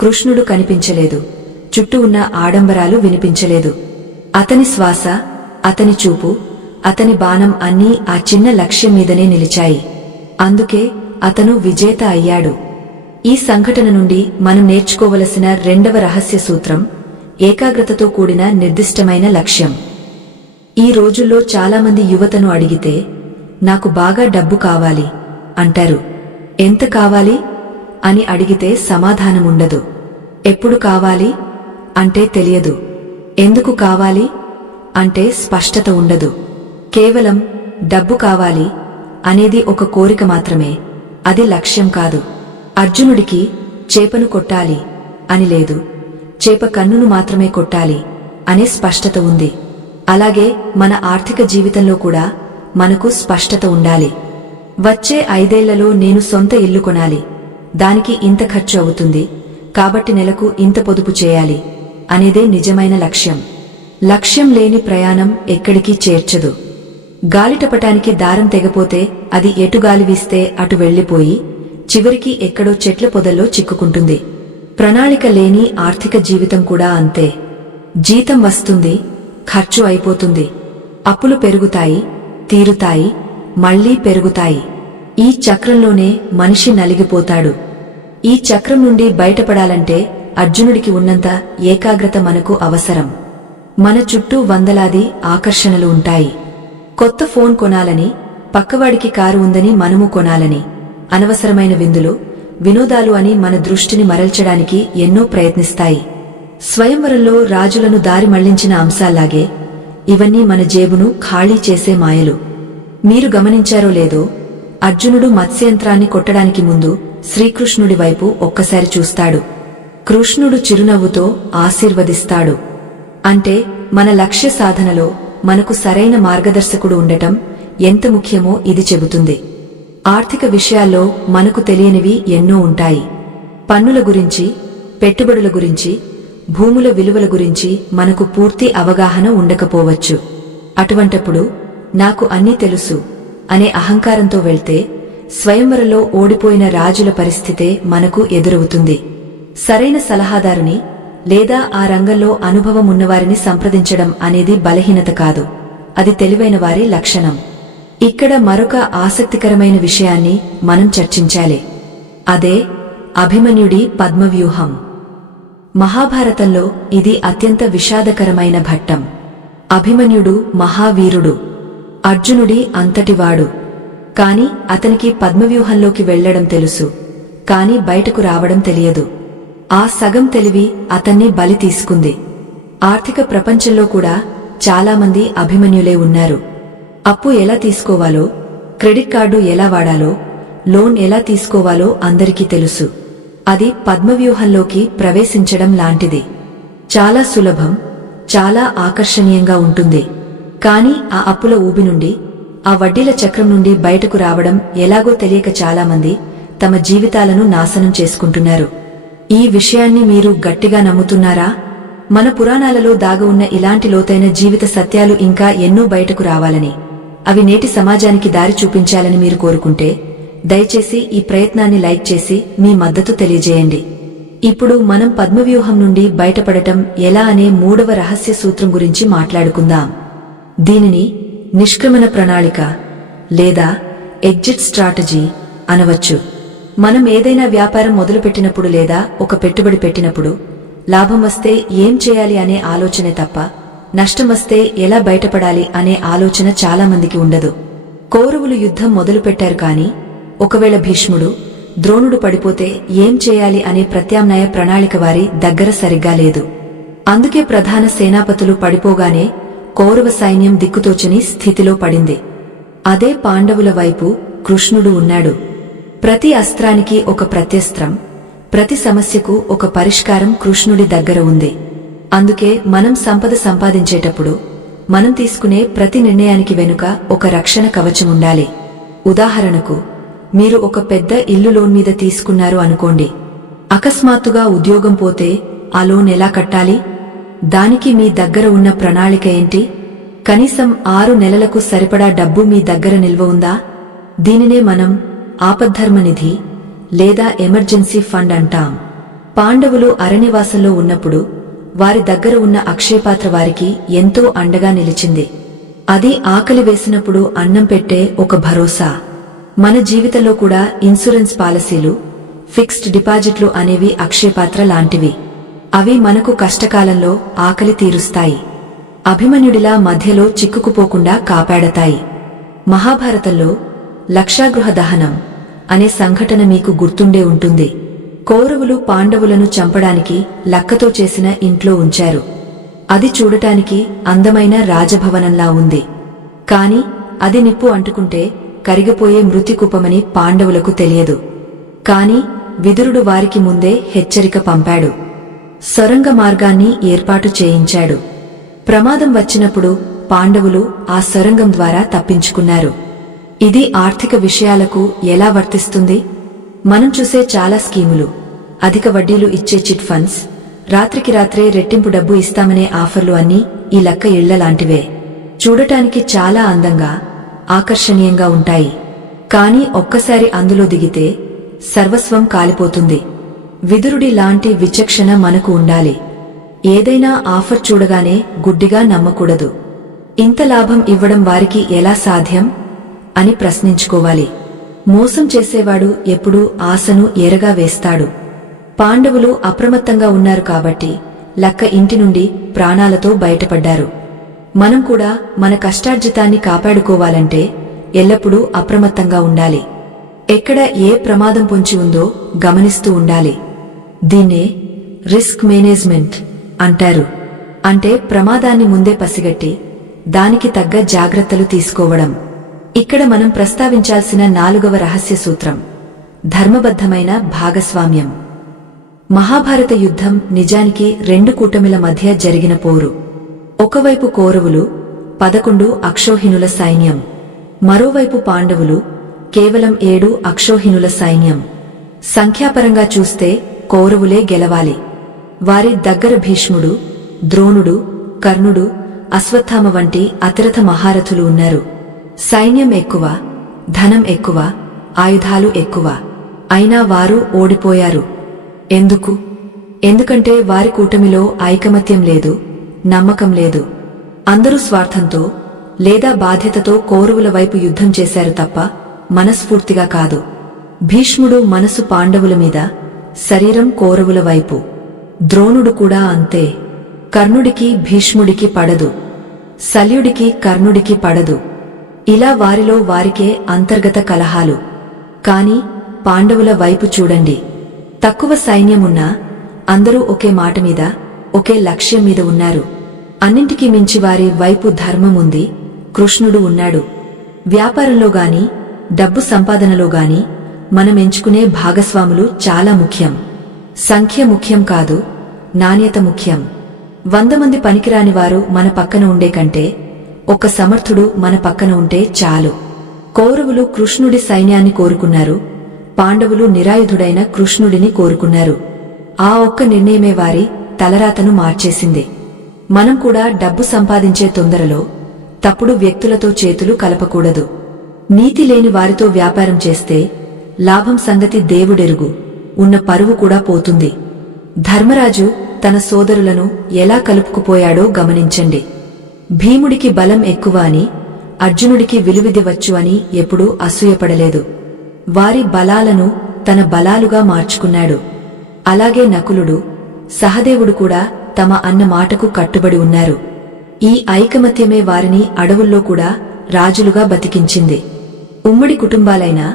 కృష్ణుడు కనిపించలేదు, చుట్టూ ఉన్న ఆడంబరాలు వినిపించలేదు. అతని శ్వాస, అతని చూపు, అతని బాణం అన్నీ ఆ చిన్న లక్ష్యం మీదనే నిలిచాయి. అందుకే అతను విజేత అయ్యాడు. ఈ సంఘటన నుండి మనం నేర్చుకోవలసిన 2వ రహస్య సూత్రం ఏకాగ్రతతో కూడిన నిర్దిష్టమైన లక్ష్యం. ఈ రోజుల్లో చాలామంది యువతను అడిగితే, నాకు బాగా డబ్బు కావాలి అంటారు. ఎంత కావాలి అని అడిగితే సమాధానముండదు. ఎప్పుడు కావాలి అంటే తెలియదు. ఎందుకు కావాలి అంటే స్పష్టత ఉండదు. కేవలం డబ్బు కావాలి అనేది ఒక కోరిక మాత్రమే, అది లక్ష్యం కాదు. అర్జునుడికి చేపను కొట్టాలి అని లేదు, చేప కన్నును మాత్రమే కొట్టాలి అనే స్పష్టత ఉంది. అలాగే మన ఆర్థిక జీవితంలో కూడా మనకు స్పష్టత ఉండాలి. వచ్చే 5 ఏళ్లలో నేను సొంత ఇల్లు కొనాలి, దానికి ఇంత ఖర్చు అవుతుంది, కాబట్టి నెలకు ఇంత పొదుపు చేయాలి అనేదే నిజమైన లక్ష్యం. లక్ష్యం లేని ప్రయాణం ఎక్కడికి చేర్చదు. గాలిటపటానికి దారం తెగపోతే అది ఎటు గాలి వీస్తే అటు వెళ్లిపోయి చివరికి ఎక్కడో చెట్ల పొదల్లో చిక్కుకుంటుంది. ప్రణాళిక లేని ఆర్థిక జీవితం కూడా అంతే. జీతం వస్తుంది, ఖర్చు అయిపోతుంది, అప్పులు పెరుగుతాయి, తీరుతాయి, మళ్లీ పెరుగుతాయి. ఈ చక్రంలోనే మనిషి నలిగిపోతాడు. ఈ చక్రం నుండి బయటపడాలంటే అర్జునుడికి ఉన్నంత ఏకాగ్రత మనకు అవసరం. మన చుట్టూ వందలాది ఆకర్షణలు ఉంటాయి. కొత్త ఫోన్ కొనాలని, పక్కవాడికి కారు ఉందని మనము కొనాలని, అనవసరమైన విందులు, వినోదాలు అని మన దృష్టిని మరల్చడానికి ఎన్నో ప్రయత్నిస్తాయి. స్వయంవరంలో రాజులను దారి మళ్లించిన అంశాల్లాగే ఇవన్నీ మన జేబును ఖాళీ చేసే మాయలు. మీరు గమనించారో లేదో, అర్జునుడు మత్స్యంత్రాన్ని కొట్టడానికి ముందు శ్రీకృష్ణుడి వైపు ఒక్కసారి చూస్తాడు. కృష్ణుడు చిరునవ్వుతో ఆశీర్వదిస్తాడు. అంటే మన లక్ష్య సాధనలో మనకు సరైన మార్గదర్శకుడు ఉండటం ఎంత ముఖ్యమో ఇది చెబుతుంది. ఆర్థిక విషయాల్లో మనకు తెలియనివి ఎన్నో ఉంటాయి. పన్నుల గురించి, పెట్టుబడుల గురించి, భూముల విలువల గురించి మనకు పూర్తి అవగాహన ఉండకపోవచ్చు. అటువంటప్పుడు నాకు అన్నీ తెలుసు అనే అహంకారంతో వెళ్తే స్వయంవరంలో ఓడిపోయిన రాజుల పరిస్థితే మనకు ఎదురవుతుంది. సరైన సలహాదారుని లేదా ఆ రంగంలో అనుభవం ఉన్నవారిని సంప్రదించడం అనేది బలహీనత కాదు, అది తెలివైన వారి లక్షణం. ఇక్కడ మరొక ఆసక్తికరమైన విషయాన్ని మనం చర్చించాలి. అదే అభిమన్యుడి పద్మవ్యూహం. మహాభారతంలో ఇది అత్యంత విషాదకరమైన ఘట్టం. అభిమన్యుడు మహావీరుడు, అర్జునుడి అంతటివాడు. కాని అతనికి పద్మవ్యూహంలోకి వెళ్లడం తెలుసు, కాని బయటకు రావడం తెలియదు. ఆ సగం తెలివి అతన్ని బలి తీసుకుంది. ఆర్థిక ప్రపంచంలో కూడా చాలామంది అభిమన్యులే ఉన్నారు. అప్పు ఎలా తీసుకోవాలో, క్రెడిట్ కార్డు ఎలా వాడాలో, లోన్ ఎలా తీసుకోవాలో అందరికీ తెలుసు. అది పద్మవ్యూహంలోకి ప్రవేశించడం లాంటిది. చాలా సులభం, చాలా ఆకర్షణీయంగా ఉంటుంది. కాని ఆ అప్పుల ఊబి నుండి, ఆ వడ్డీల చక్రం నుండి బయటకు రావడం ఎలాగో తెలియక చాలామంది తమ జీవితాలను నాశనం చేసుకుంటున్నారు. ఈ విషయాన్ని మీరు గట్టిగా నమ్ముతున్నారా? మన పురాణాలలో దాగి ఉన్న ఇలాంటి లోతైన జీవిత సత్యాలు ఇంకా ఎన్నో బయటకు రావాలని, అవి నేటి సమాజానికి దారి చూపించాలని మీరు కోరుకుంటే దయచేసి ఈ ప్రయత్నాన్ని లైక్ చేసి మీ మద్దతు తెలియజేయండి. ఇప్పుడు మనం పద్మవ్యూహం నుండి బయటపడటం ఎలా అనే 3వ రహస్య సూత్రం గురించి మాట్లాడుకుందాం. దీనిని నిష్క్రమణ ప్రణాళిక లేదా ఎగ్జిట్ స్ట్రాటజీ అనవచ్చు. మనం ఏదైనా వ్యాపారం మొదలుపెట్టినప్పుడు లేదా ఒక పెట్టుబడి పెట్టినప్పుడు లాభం వస్తే ఏం చేయాలి అనే ఆలోచనే తప్ప నష్టం వస్తే ఎలా బయటపడాలి అనే ఆలోచన చాలామందికి ఉండదు. కౌరవులు యుద్ధం మొదలుపెట్టారు కాని ఒకవేళ భీష్ముడు, ద్రోణుడు పడిపోతే ఏం చేయాలి అనే ప్రత్యామ్నాయ ప్రణాళిక వారి దగ్గర సరిగ్గా లేదు. అందుకే ప్రధాన సేనాపతులు పడిపోగానే కౌరవ సైన్యం దిక్కుతోచని స్థితిలో పడింది. అదే పాండవుల వైపు కృష్ణుడు ఉన్నాడు. ప్రతి అస్త్రానికి ఒక ప్రత్యస్త్రం, ప్రతి సమస్యకు ఒక పరిష్కారం కృష్ణుడి దగ్గర ఉంది. అందుకే మనం సంపద సంపాదించేటప్పుడు మనం తీసుకునే ప్రతి నిర్ణయానికి వెనుక ఒక రక్షణ కవచం ఉండాలి. ఉదాహరణకు, మీరు ఒక పెద్ద ఇల్లు లోన్ మీద తీసుకున్నారు అనుకోండి. అకస్మాత్తుగా ఉద్యోగం పోతే ఆ లోన్ ఎలా కట్టాలి? దానికి మీ దగ్గర ఉన్న ప్రణాళిక ఏంటి? కనీసం 6 నెలలకు సరిపడా డబ్బు మీ దగ్గర నిల్వ ఉందా? దీనినే మనం ఆపద్ధర్మనిధి లేదా ఎమర్జెన్సీ ఫండ్ అంటాం. పాండవులు అరణ్యవాసంలో ఉన్నప్పుడు వారి దగ్గర ఉన్న అక్షయపాత్ర వారికి ఎంతో అండగా నిలిచింది. అది ఆకలి వేసినప్పుడు అన్నం పెట్టే ఒక భరోసా. మన జీవితంలో కూడా ఇన్సూరెన్స్ పాలసీలు, ఫిక్స్డ్ డిపాజిట్లు అనేవి అక్షయపాత్ర లాంటివి. అవి మనకు కష్టకాలంలో ఆకలి తీరుస్తాయి. అభిమన్యుడిలా మధ్యలో చిక్కుకుపోకుండా కాపాడతాయి. మహాభారతంలో లక్షాగృహ దహనం అనే సంఘటన మీకు గుర్తుండే ఉంటుంది. కౌరవులు పాండవులను చంపడానికి లక్కతో చేసిన ఇంట్లో ఉంచారు. అది చూడటానికి అందమైన రాజభవనంలా ఉంది. కాని అది నిప్పు అంటుకుంటే కరిగిపోయే మృతికూపమని పాండవులకు తెలియదు. కాని విదురుడు వారికి ముందే హెచ్చరిక పంపాడు. సొరంగ మార్గాన్ని ఏర్పాటు చేయించాడు. ప్రమాదం వచ్చినప్పుడు పాండవులు ఆ సొరంగం ద్వారా తప్పించుకున్నారు. ఇది ఆర్థిక విషయాలకు ఎలా వర్తిస్తుంది? మనం చూసే చాలా స్కీములు, అధిక వడ్డీలు ఇచ్చే చిట్ ఫండ్స్, రాత్రికి రాత్రే రెట్టింపు డబ్బు ఇస్తామనే ఆఫర్లు అన్నీ ఈ లక్క ఇళ్లలాంటివే. చూడటానికి చాలా అందంగా, ఆకర్షణీయంగా ఉంటాయి. కాని ఒక్కసారి అందులో దిగితే సర్వస్వం కాలిపోతుంది. విదురుడి లాంటి విచక్షణ మనకు ఉండాలి. ఏదైనా ఆఫర్ చూడగానే గుడ్డిగా నమ్మకూడదు. ఇంత లాభం ఇవ్వడం వారికి ఎలా సాధ్యం అని ప్రశ్నించుకోవాలి. మోసం చేసేవాడు ఎప్పుడూ ఆశను ఎరగా వేస్తాడు. పాండవులు అప్రమత్తంగా ఉన్నారు కాబట్టి లక్క ఇంటి నుండి ప్రాణాలతో బయటపడ్డారు. మనం కూడా మన కష్టార్జితాన్ని కాపాడుకోవాలంటే ఎల్లప్పుడూ అప్రమత్తంగా ఉండాలి. ఎక్కడ ఏ ప్రమాదం పొంచి ఉందో గమనిస్తూ ఉండాలి. దీన్నే రిస్క్ మేనేజ్మెంట్ అంటారు. అంటే ప్రమాదాన్ని ముందే పసిగట్టి దానికి తగ్గ జాగ్రత్తలు తీసుకోవడం. ఇక్కడ మనం ప్రస్తావించాల్సిన 4వ రహస్య సూత్రం ధర్మబద్ధమైన భాగస్వామ్యం. మహాభారత యుద్ధం నిజానికి 2 కూటమిల మధ్య జరిగిన పోరు. ఒకవైపు కౌరవులు 11 అక్షౌహిణుల సైన్యం, మరోవైపు పాండవులు కేవలం 7 అక్షౌహిణుల సైన్యం. సంఖ్యాపరంగా చూస్తే కౌరవులే గెలవాలి. వారి దగ్గర భీష్ముడు, ద్రోణుడు, కర్ణుడు, అశ్వత్థామ వంటి అతిరథ మహారథులు ఉన్నారు. సైన్యం ఎక్కువ, ధనం ఎక్కువ, ఆయుధాలు ఎక్కువ. అయినా వారు ఓడిపోయారు. ఎందుకు? ఎందుకంటే వారి కూటమిలో ఐకమత్యం లేదు, నమ్మకం లేదు. అందరూ స్వార్థంతో లేదా బాధ్యతతో కౌరవుల వైపు యుద్ధం చేశారు తప్ప మనస్ఫూర్తిగా కాదు. భీష్ముడు మనసు పాండవుల మీద, శరీరం కౌరవుల వైపు. ద్రోణుడు కూడా అంతే. కర్ణుడికి భీష్ముడికి పడదు, శల్యుడికి కర్ణుడికి పడదు. ఇలా వారిలో వారికే అంతర్గత కలహాలు. కాని పాండవుల వైపు చూడండి. తక్కువ సైన్యమున్నా అందరూ ఒకే మాట మీద, ఒకే లక్ష్యం మీద ఉన్నారు. అన్నింటికీ మించి వారి వైపు ధర్మముంది, కృష్ణుడు ఉన్నాడు. వ్యాపారంలో గాని, డబ్బు సంపాదనలో గాని మనం ఎంచుకునే భాగస్వాములు చాలా ముఖ్యం. సంఖ్య ముఖ్యం కాదు, నాణ్యత ముఖ్యం. 100 మంది పనికిరాని వారు మన పక్కన ఉండే కంటే ఒక సమర్థుడు మన పక్కన ఉంటే చాలు. కౌరవులు కృష్ణుడి సైన్యాన్ని కోరుకున్నారు, పాండవులు నిరాయుధుడైన కృష్ణుడిని కోరుకున్నారు. ఆ ఒక్క నిర్ణయమే వారి తలరాతను మార్చేసింది. మనం కూడా డబ్బు సంపాదించే తొందరలో తప్పుడు వ్యక్తులతో చేతులు కలపకూడదు. నీతి లేని వారితో వ్యాపారం చేస్తే లాభం సంగతి దేవుడెరుగు, ఉన్న పరువు కూడా పోతుంది. ధర్మరాజు తన సోదరులను ఎలా కలుపుకుపోయాడో గమనించండి. భీముడికి బలం ఎక్కువ అని, అర్జునుడికి విలువిదివచ్చు అని ఎప్పుడూ అసూయపడలేదు. వారి బలాలను తన బలాలుగా మార్చుకున్నాడు. అలాగే నకులుడు, సహదేవుడు కూడా తమ అన్న మాటకు కట్టుబడి ఉన్నారు. ఈ ఐకమత్యమే వారిని అడవుల్లో కూడా రాజులుగా బతికించింది. ఉమ్మడి కుటుంబాలైనా,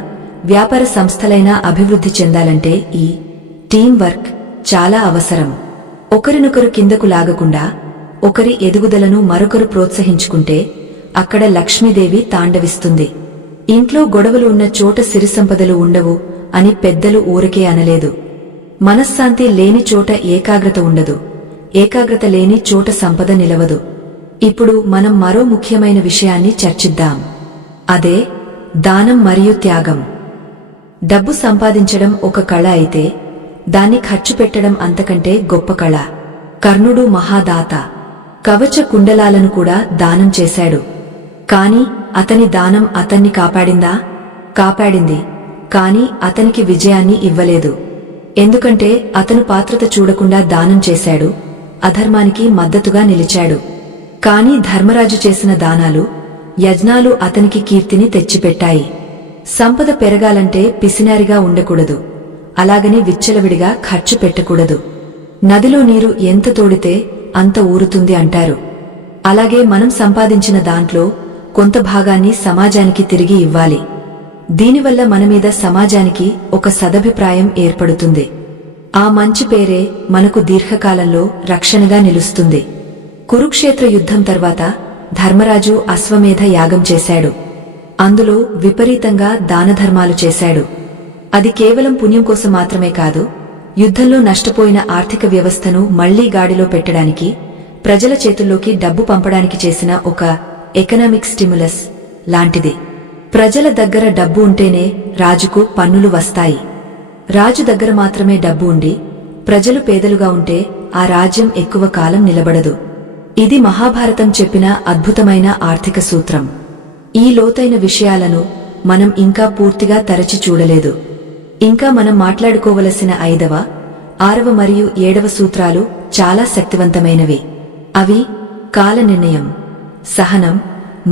వ్యాపార సంస్థలైనా అభివృద్ధి చెందాలంటే ఈ టీం వర్క్ చాలా అవసరం. ఒకరినొకరు కిందకు లాగకుండా ఒకరి ఎదుగుదలను మరొకరు ప్రోత్సహించుకుంటే అక్కడ లక్ష్మీదేవి తాండవిస్తుంది. ఇంట్లో గొడవలు ఉన్న చోట సిరిసంపదలు ఉండవు అని పెద్దలు ఊరకే అనలేదు. మనశ్శాంతి లేని చోట ఏకాగ్రత ఉండదు, ఏకాగ్రత లేని చోట సంపద నిలవదు. ఇప్పుడు మనం మరో ముఖ్యమైన విషయాన్ని చర్చిద్దాం. అదే దానం మరియు త్యాగం. డబ్బు సంపాదించడం ఒక కళ అయితే దాన్ని ఖర్చు పెట్టడం అంతకంటే గొప్ప కళ. కర్ణుడు మహాదాత. కవచ కుండలాలను కూడా దానం చేశాడు. కాని అతని దానం అతన్ని కాపాడిందా? కాపాడింది. కాని అతనికి విజయాన్ని ఇవ్వలేదు. ఎందుకంటే అతను పాత్రత చూడకుండా దానం చేశాడు, అధర్మానికి మద్దతుగా నిలిచాడు. కాని ధర్మరాజు చేసిన దానాలు, యజ్ఞాలు అతనికి కీర్తిని తెచ్చిపెట్టాయి. సంపద పెరగాలంటే పిసినారిగా ఉండకూడదు, అలాగని విచ్చలవిడిగా ఖర్చు పెట్టకూడదు. నదిలో నీరు ఎంత తోడితే అంత ఊరుతుంది అంటారు. అలాగే మనం సంపాదించిన దాంట్లో కొంత భాగాన్ని సమాజానికి తిరిగి ఇవ్వాలి. దీనివల్ల మనమీద సమాజానికి ఒక సదభిప్రాయం ఏర్పడుతుంది. ఆ మంచి పేరే మనకు దీర్ఘకాలంలో రక్షణగా నిలుస్తుంది. కురుక్షేత్ర యుద్ధం తర్వాత ధర్మరాజు అశ్వమేధ యాగం చేశాడు. అందులో విపరీతంగా దానధర్మాలు చేశాడు. అది కేవలం పుణ్యం కోసం మాత్రమే కాదు, యుద్ధంలో నష్టపోయిన ఆర్థిక వ్యవస్థను మళ్లీ గాడిలో పెట్టడానికి, ప్రజల చేతుల్లోకి డబ్బు పంపడానికి చేసిన ఒక ఎకనామిక్ స్టిమ్యులస్ లాంటిది. ప్రజల దగ్గర డబ్బు ఉంటేనే రాజుకు పన్నులు వస్తాయి. రాజు దగ్గర మాత్రమే డబ్బు ఉండి ప్రజలు పేదలుగా ఉంటే ఆ రాజ్యం ఎక్కువ కాలం నిలబడదు. ఇది మహాభారతం చెప్పిన అద్భుతమైన ఆర్థిక సూత్రం. ఈ లోతైన విషయాలను మనం ఇంకా పూర్తిగా తరచి చూడలేదు. ఇంకా మనం మాట్లాడుకోవలసిన 5వ, 6వ మరియు 7వ సూత్రాలు చాలా శక్తివంతమైనవి. అవి కాల నిర్ణయం, సహనం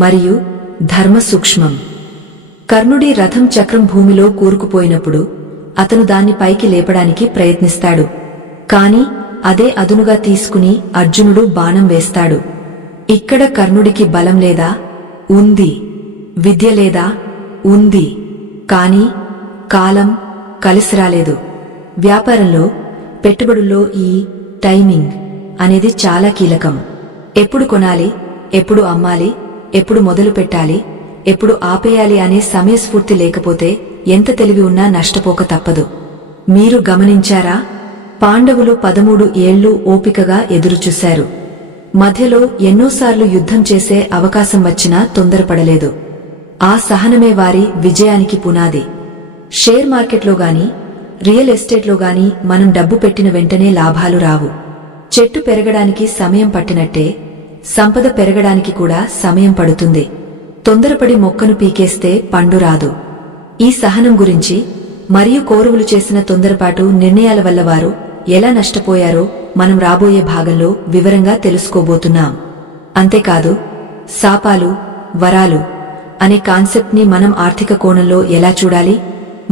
మరియు ధర్మ సూక్ష్మం. కర్ణుడి రథం చక్రం భూమిలో కూరుకుపోయినప్పుడు అతను దాన్ని పైకి లేపడానికి ప్రయత్నిస్తాడు. కాని అదే అదునుగా తీసుకుని అర్జునుడు బాణం వేస్తాడు. ఇక్కడ కర్ణుడికి బలం లేదా? ఉంది. విద్య లేదా? ఉంది. కాని కాలం కలిసిరాలేదు. వ్యాపారంలో, పెట్టుబడుల్లో ఈ టైమింగ్ అనేది చాలా కీలకం. ఎప్పుడు కొనాలి, ఎప్పుడు అమ్మాలి, ఎప్పుడు మొదలు పెట్టాలి, ఎప్పుడు ఆపేయాలి అనే సమయస్ఫూర్తి లేకపోతే ఎంత తెలివి ఉన్నా నష్టపోక తప్పదు. మీరు గమనించారా? పాండవులు 13 ఏళ్లు ఓపికగా ఎదురుచూశారు. మధ్యలో ఎన్నోసార్లు యుద్ధం చేసే అవకాశం వచ్చినా తొందరపడలేదు. ఆ సహనమే వారి విజయానికి పునాది. షేర్ మార్కెట్లో గాని, రియల్ ఎస్టేట్లో గాని మనం డబ్బు పెట్టిన వెంటనే లాభాలు రావు. చెట్టు పెరగడానికి సమయం పట్టినట్టే సంపద పెరగడానికి కూడా సమయం పడుతుంది. తొందరపడి మొక్కను పీకేస్తే పండు రాదు. ఈ సహనం గురించి మరియు కౌరవులు చేసిన తొందరపాటు నిర్ణయాల వల్ల వారు ఎలా నష్టపోయారో మనం రాబోయే భాగంలో వివరంగా తెలుసుకోబోతున్నాం. అంతేకాదు, శాపాలు, వరాలు అనే కాన్సెప్ట్ ని మనం ఆర్థిక కోణంలో ఎలా చూడాలి,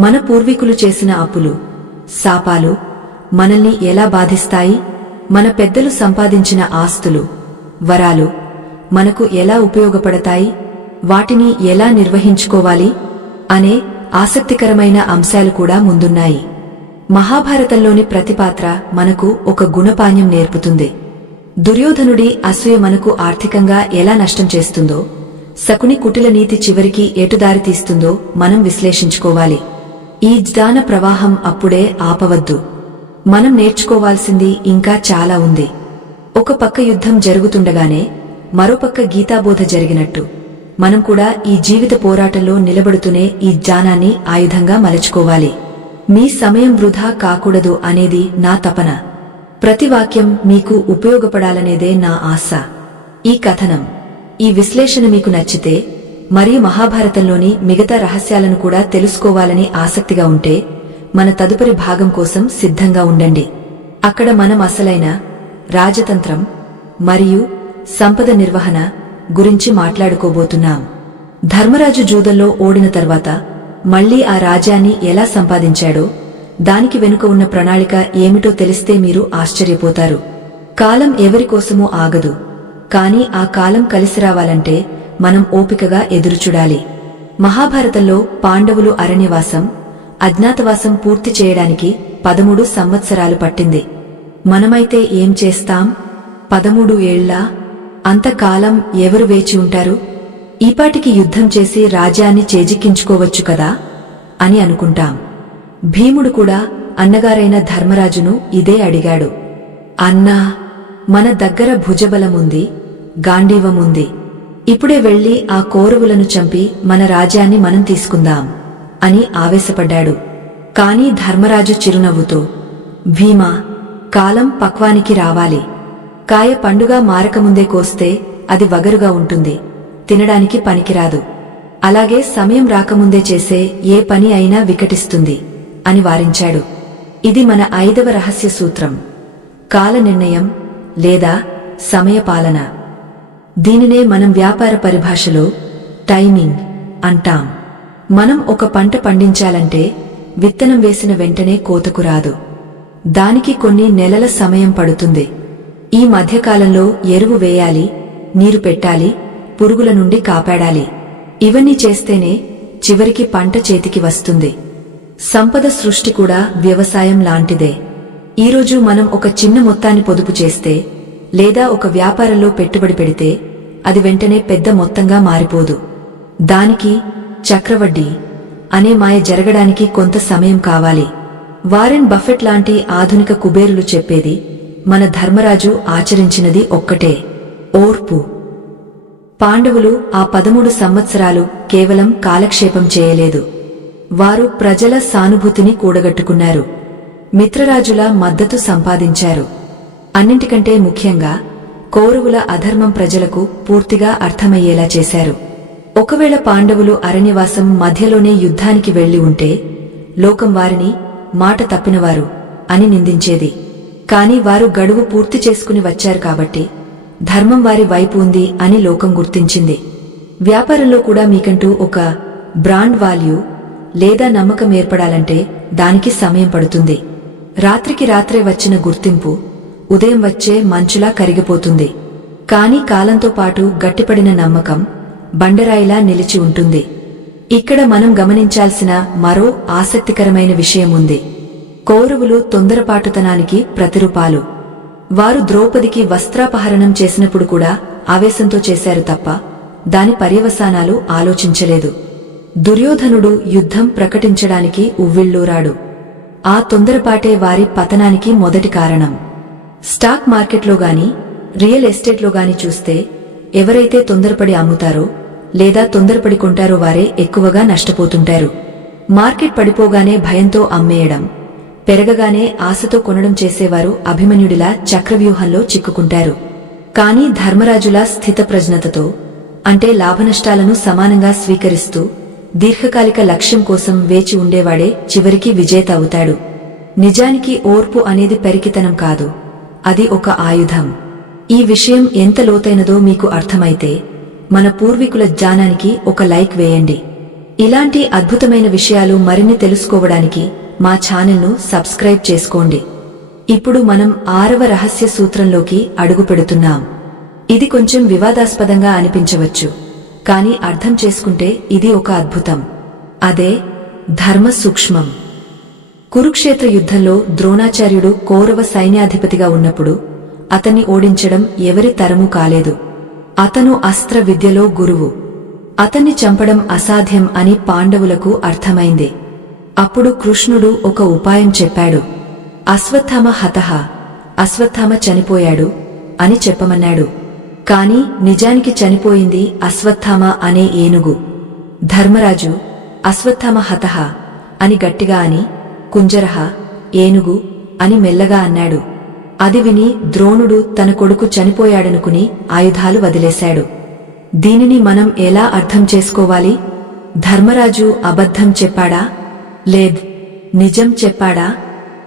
మన పూర్వీకులు చేసిన అప్పులు, శాపాలు మనల్ని ఎలా బాధిస్తాయి, మన పెద్దలు సంపాదించిన ఆస్తులు, వరాలు మనకు ఎలా ఉపయోగపడతాయి, వాటిని ఎలా నిర్వహించుకోవాలి అనే ఆసక్తికరమైన అంశాలు కూడా ముందున్నాయి. మహాభారతంలోని ప్రతి పాత్ర మనకు ఒక గుణపాఠం నేర్పుతుంది. దుర్యోధనుడి అసూయ మనకు ఆర్థికంగా ఎలా నష్టం చేస్తుందో, శకుని కుటిల నీతి చివరికి ఎటు దారి తీస్తుందో మనం విశ్లేషించుకోవాలి. ఈ జ్ఞాన ప్రవాహం అప్పుడే ఆపవద్దు. మనం నేర్చుకోవాల్సింది ఇంకా చాలా ఉంది. ఒక పక్క యుద్ధం జరుగుతుండగానే మరోపక్క గీతాబోధ జరిగినట్టు మనం కూడా ఈ జీవిత పోరాటంలో నిలబడుతూనే ఈ జ్ఞానాన్ని ఆయుధంగా మలచుకోవాలి. మీ సమయం వృధా కాకూడదు అనేది నా తపన. ప్రతి వాక్యం మీకు ఉపయోగపడాలనేదే నా ఆశ. ఈ కథనం, ఈ విశ్లేషణ మీకు నచ్చితే మరియు మహాభారతంలోని మిగతా రహస్యాలను కూడా తెలుసుకోవాలని ఆసక్తిగా ఉంటే మన తదుపరి భాగం కోసం సిద్ధంగా ఉండండి. అక్కడ మనం అసలైన రాజతంత్రం మరియు సంపద నిర్వహణ గురించి మాట్లాడుకోబోతున్నాం. ధర్మరాజు జూదంలో ఓడిన తర్వాత మళ్లీ ఆ రాజ్యాన్ని ఎలా సంపాదించాడో, దానికి వెనుక ఉన్న ప్రణాళిక ఏమిటో తెలిస్తే మీరు ఆశ్చర్యపోతారు. కాలం ఎవరికోసమూ ఆగదు. కాని ఆ కాలం కలిసి రావాలంటే మనం ఓపికగా ఎదురుచూడాలి. మహాభారతంలో పాండవులు అరణ్యవాసం, అజ్ఞాతవాసం పూర్తి చేయడానికి 13 సంవత్సరాలు పట్టింది. మనమైతే ఏం చేస్తాం? 13 ఏళ్లా? అంతకాలం ఎవరు వేచి ఉంటారు? ఈపాటికి యుద్ధం చేసి రాజ్యాన్ని చేజిక్కించుకోవచ్చు కదా అని అనుకుంటాం. భీముడు కూడా అన్నగారైన ధర్మరాజును ఇదే అడిగాడు. అన్నా, మన దగ్గర భుజబలముంది, గాంధీవముంది. ఇప్పుడే వెళ్లి ఆ కౌరవులను చంపి మన రాజ్యాన్ని మనం తీసుకుందాం అని ఆవేశపడ్డాడు. కాని ధర్మరాజు చిరునవ్వుతో, భీమా, కాలం పక్వానికి రావాలి. కాయ పండుగ మారకముందే కోస్తే అది వగరుగా ఉంటుంది, తినడానికి పనికిరాదు. అలాగే సమయం రాకముందే చేసే ఏ పని అయినా వికటిస్తుంది అని వారించాడు. ఇది మన 5వ రహస్య సూత్రం, కాల నిర్ణయం లేదా సమయపాలన. దీనినే మనం వ్యాపార పరిభాషలో టైమింగ్ అంటాం. మనం ఒక పంట పండించాలంటే విత్తనం వేసిన వెంటనే కోతకు రాదు. దానికి కొన్ని నెలల సమయం పడుతుంది. ఈ మధ్యకాలంలో ఎరువు వేయాలి, నీరు పెట్టాలి, పురుగుల నుండి కాపాడాలి. ఇవన్నీ చేస్తేనే చివరికి పంట చేతికి వస్తుంది. సంపద సృష్టి కూడా వ్యవసాయం లాంటిదే. ఈరోజు మనం ఒక చిన్న మొత్తాన్ని పొదుపు చేస్తే లేదా ఒక వ్యాపారంలో పెట్టుబడి పెడితే అది వెంటనే పెద్ద మొత్తంగా మారిపోదు. దానికి చక్రవడ్డీ అనే మాయ జరగడానికి కొంత సమయం కావాలి. వారెన్ బఫెట్ లాంటి ఆధునిక కుబేరులు చెప్పేది, మన ధర్మరాజు ఆచరించినది ఒక్కటే, ఓర్పు. పాండవులు ఆ 13 సంవత్సరాలు కేవలం కాలక్షేపం చేయలేదు. వారు ప్రజల సానుభూతిని కూడగట్టుకున్నారు, మిత్రరాజుల మద్దతు సంపాదించారు. అన్నింటికంటే ముఖ్యంగా కౌరవుల అధర్మం ప్రజలకు పూర్తిగా అర్థమయ్యేలా చేశారు. ఒకవేళ పాండవులు అరణ్యవాసం మధ్యలోనే యుద్ధానికి వెళ్లి ఉంటే లోకం వారిని మాట తప్పినవారు అని నిందించేది. కాని వారు గడువు పూర్తి చేసుకుని వచ్చారు కాబట్టి ధర్మం వారి వైపు ఉంది అని లోకం గుర్తించింది. వ్యాపారంలో కూడా మీకంటూ ఒక బ్రాండ్ వాల్యూ లేదా నమ్మకం ఏర్పడాలంటే దానికి సమయం పడుతుంది. రాత్రికి రాత్రే వచ్చిన గుర్తింపు ఉదయం వచ్చే మంచులా కరిగిపోతుంది. కాని కాలంతో పాటు గట్టిపడిన నమ్మకం బండరాయిలా నిలిచి ఉంటుంది. ఇక్కడ మనం గమనించాల్సిన మరో ఆసక్తికరమైన విషయం ఉంది. కౌరవులు తొందరపాటుతనానికి ప్రతిరూపాలు. వారు ద్రౌపదికి వస్త్రాపహరణం చేసినప్పుడు కూడా ఆవేశంతో చేశారు తప్ప దాని పర్యవసానాలు ఆలోచించలేదు. దుర్యోధనుడు యుద్ధం ప్రకటించడానికి ఉవ్విళ్లూరాడు. ఆ తొందరపాటే వారి పతనానికి మొదటి కారణం. స్టాక్ మార్కెట్లో గాని రియల్ ఎస్టేట్లో గాని చూస్తే ఎవరైతే తొందరపడి అమ్ముతారో లేదా తొందరపడి కొంటారో వారే ఎక్కువగా నష్టపోతుంటారు. మార్కెట్ పడిపోగానే భయంతో అమ్మేయడం, పెరగగానే ఆశతో కొనడం చేసేవారు అభిమన్యుడిలా చక్రవ్యూహంలో చిక్కుకుంటారు. కాని ధర్మరాజులా స్థితప్రజ్ఞతతో, అంటే లాభనష్టాలను సమానంగా స్వీకరిస్తూ దీర్ఘకాలిక లక్ష్యం కోసం వేచి ఉండేవాడే చివరికి విజేత అవుతాడు. నిజానికి ఓర్పు అనేది పెరికితనం కాదు, అది ఒక ఆయుధం. ఈ విషయం ఎంత లోతైనదో మీకు అర్థమైతే మన పూర్వీకుల జ్ఞానానికి ఒక లైక్ వేయండి. ఇలాంటి అద్భుతమైన విషయాలు మరిన్ని తెలుసుకోవడానికి మా ఛానల్ను సబ్స్క్రైబ్ చేసుకోండి. ఇప్పుడు మనం 6వ రహస్య సూత్రంలోకి అడుగు పెడుతున్నాం. ఇది కొంచెం వివాదాస్పదంగా అనిపించవచ్చు, కాని అర్థం చేసుకుంటే ఇది ఒక అద్భుతం. అదే ధర్మ సూక్ష్మం. కురుక్షేత్ర యుద్ధంలో ద్రోణాచార్యుడు కౌరవ సైన్యాధిపతిగా ఉన్నప్పుడు అతన్ని ఓడించడం ఎవరి తరమూ కాలేదు. అతను అస్త్ర విద్యలో గురువు. అతన్ని చంపడం అసాధ్యం అని పాండవులకు అర్థమైంది. అప్పుడు కృష్ణుడు ఒక ఉపాయం చెప్పాడు. అశ్వత్థామ హతః, అశ్వత్థామ చనిపోయాడు అని చెప్పమన్నాడు. కాని నిజానికి చనిపోయింది అశ్వత్థామ అనే ఏనుగు. ధర్మరాజు అశ్వత్థామ హతః అని గట్టిగా అని, కుంజరః ఏనుగు అని మెల్లగా అన్నాడు. అది విని ద్రోణుడు తన కొడుకు చనిపోయాడనుకుని ఆయుధాలు వదిలేశాడు. దీనిని మనం ఎలా అర్థం చేసుకోవాలి? ధర్మరాజు అబద్ధం చెప్పాడా? లేద్, నిజం చెప్పాడా?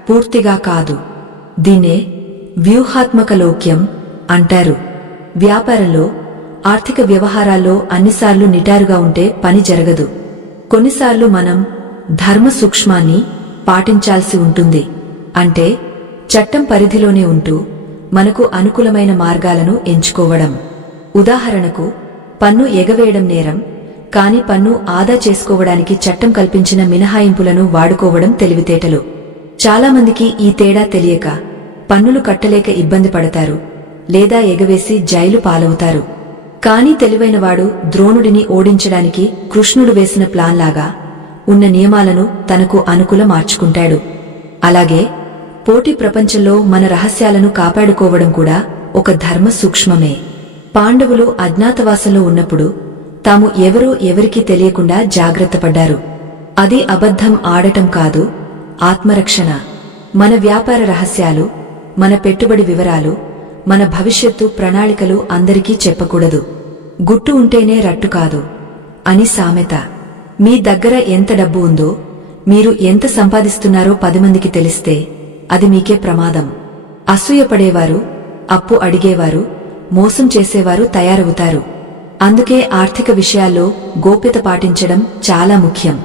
పూర్తిగా కాదు. దీన్నే వ్యూహాత్మక లోక్యం అంటారు. వ్యాపారంలో, ఆర్థిక వ్యవహారాల్లో అన్నిసార్లు నిటారుగా ఉంటే పని జరగదు. కొన్నిసార్లు మనం ధర్మ సూక్ష్మాన్ని పాటించాల్సి ఉంటుంది. అంటే చట్టం పరిధిలోనే ఉంటూ మనకు అనుకూలమైన మార్గాలను ఎంచుకోవడం. ఉదాహరణకు, పన్ను ఎగవేయడం నేరం, కాని పన్ను ఆదా చేసుకోవడానికి చట్టం కల్పించిన మినహాయింపులను వాడుకోవడం తెలివితేటలు. చాలామందికి ఈ తేడా తెలియక పన్నులు కట్టలేక ఇబ్బంది పడతారు, లేదా ఎగవేసి జైలు పాలవుతారు. కాని తెలివైనవాడు ద్రోణుడిని ఓడించడానికి కృష్ణుడు వేసిన ప్లాన్లాగా ఉన్న నియమాలను తనకు అనుకూల మార్చుకుంటాడు. అలాగే పోటీ ప్రపంచంలో మన రహస్యాలను కాపాడుకోవడం కూడా ఒక ధర్మ సూక్ష్మమే. పాండవులు అజ్ఞాతవాసంలో ఉన్నప్పుడు తాము ఎవరో ఎవరికీ తెలియకుండా జాగ్రత్తపడ్డారు. అది అబద్ధం ఆడటం కాదు, ఆత్మరక్షణ. మన వ్యాపార రహస్యాలు, మన పెట్టుబడి వివరాలు, మన భవిష్యత్తు ప్రణాళికలు అందరికీ చెప్పకూడదు. గుట్టు ఉంటేనే రట్టు కాదు అని సామెత. మీ దగ్గర ఎంత డబ్బు ఉందో, మీరు ఎంత సంపాదిస్తున్నారో 10 మందికి తెలిస్తే అది మీకే ప్రమాదం. అసూయపడేవారు, అప్పు అడిగేవారు, మోసం చేసేవారు తయారవుతారు. అందుకే ఆర్థిక విషయాల్లో గోప్యత పాటించడం చాలా ముఖ్యం.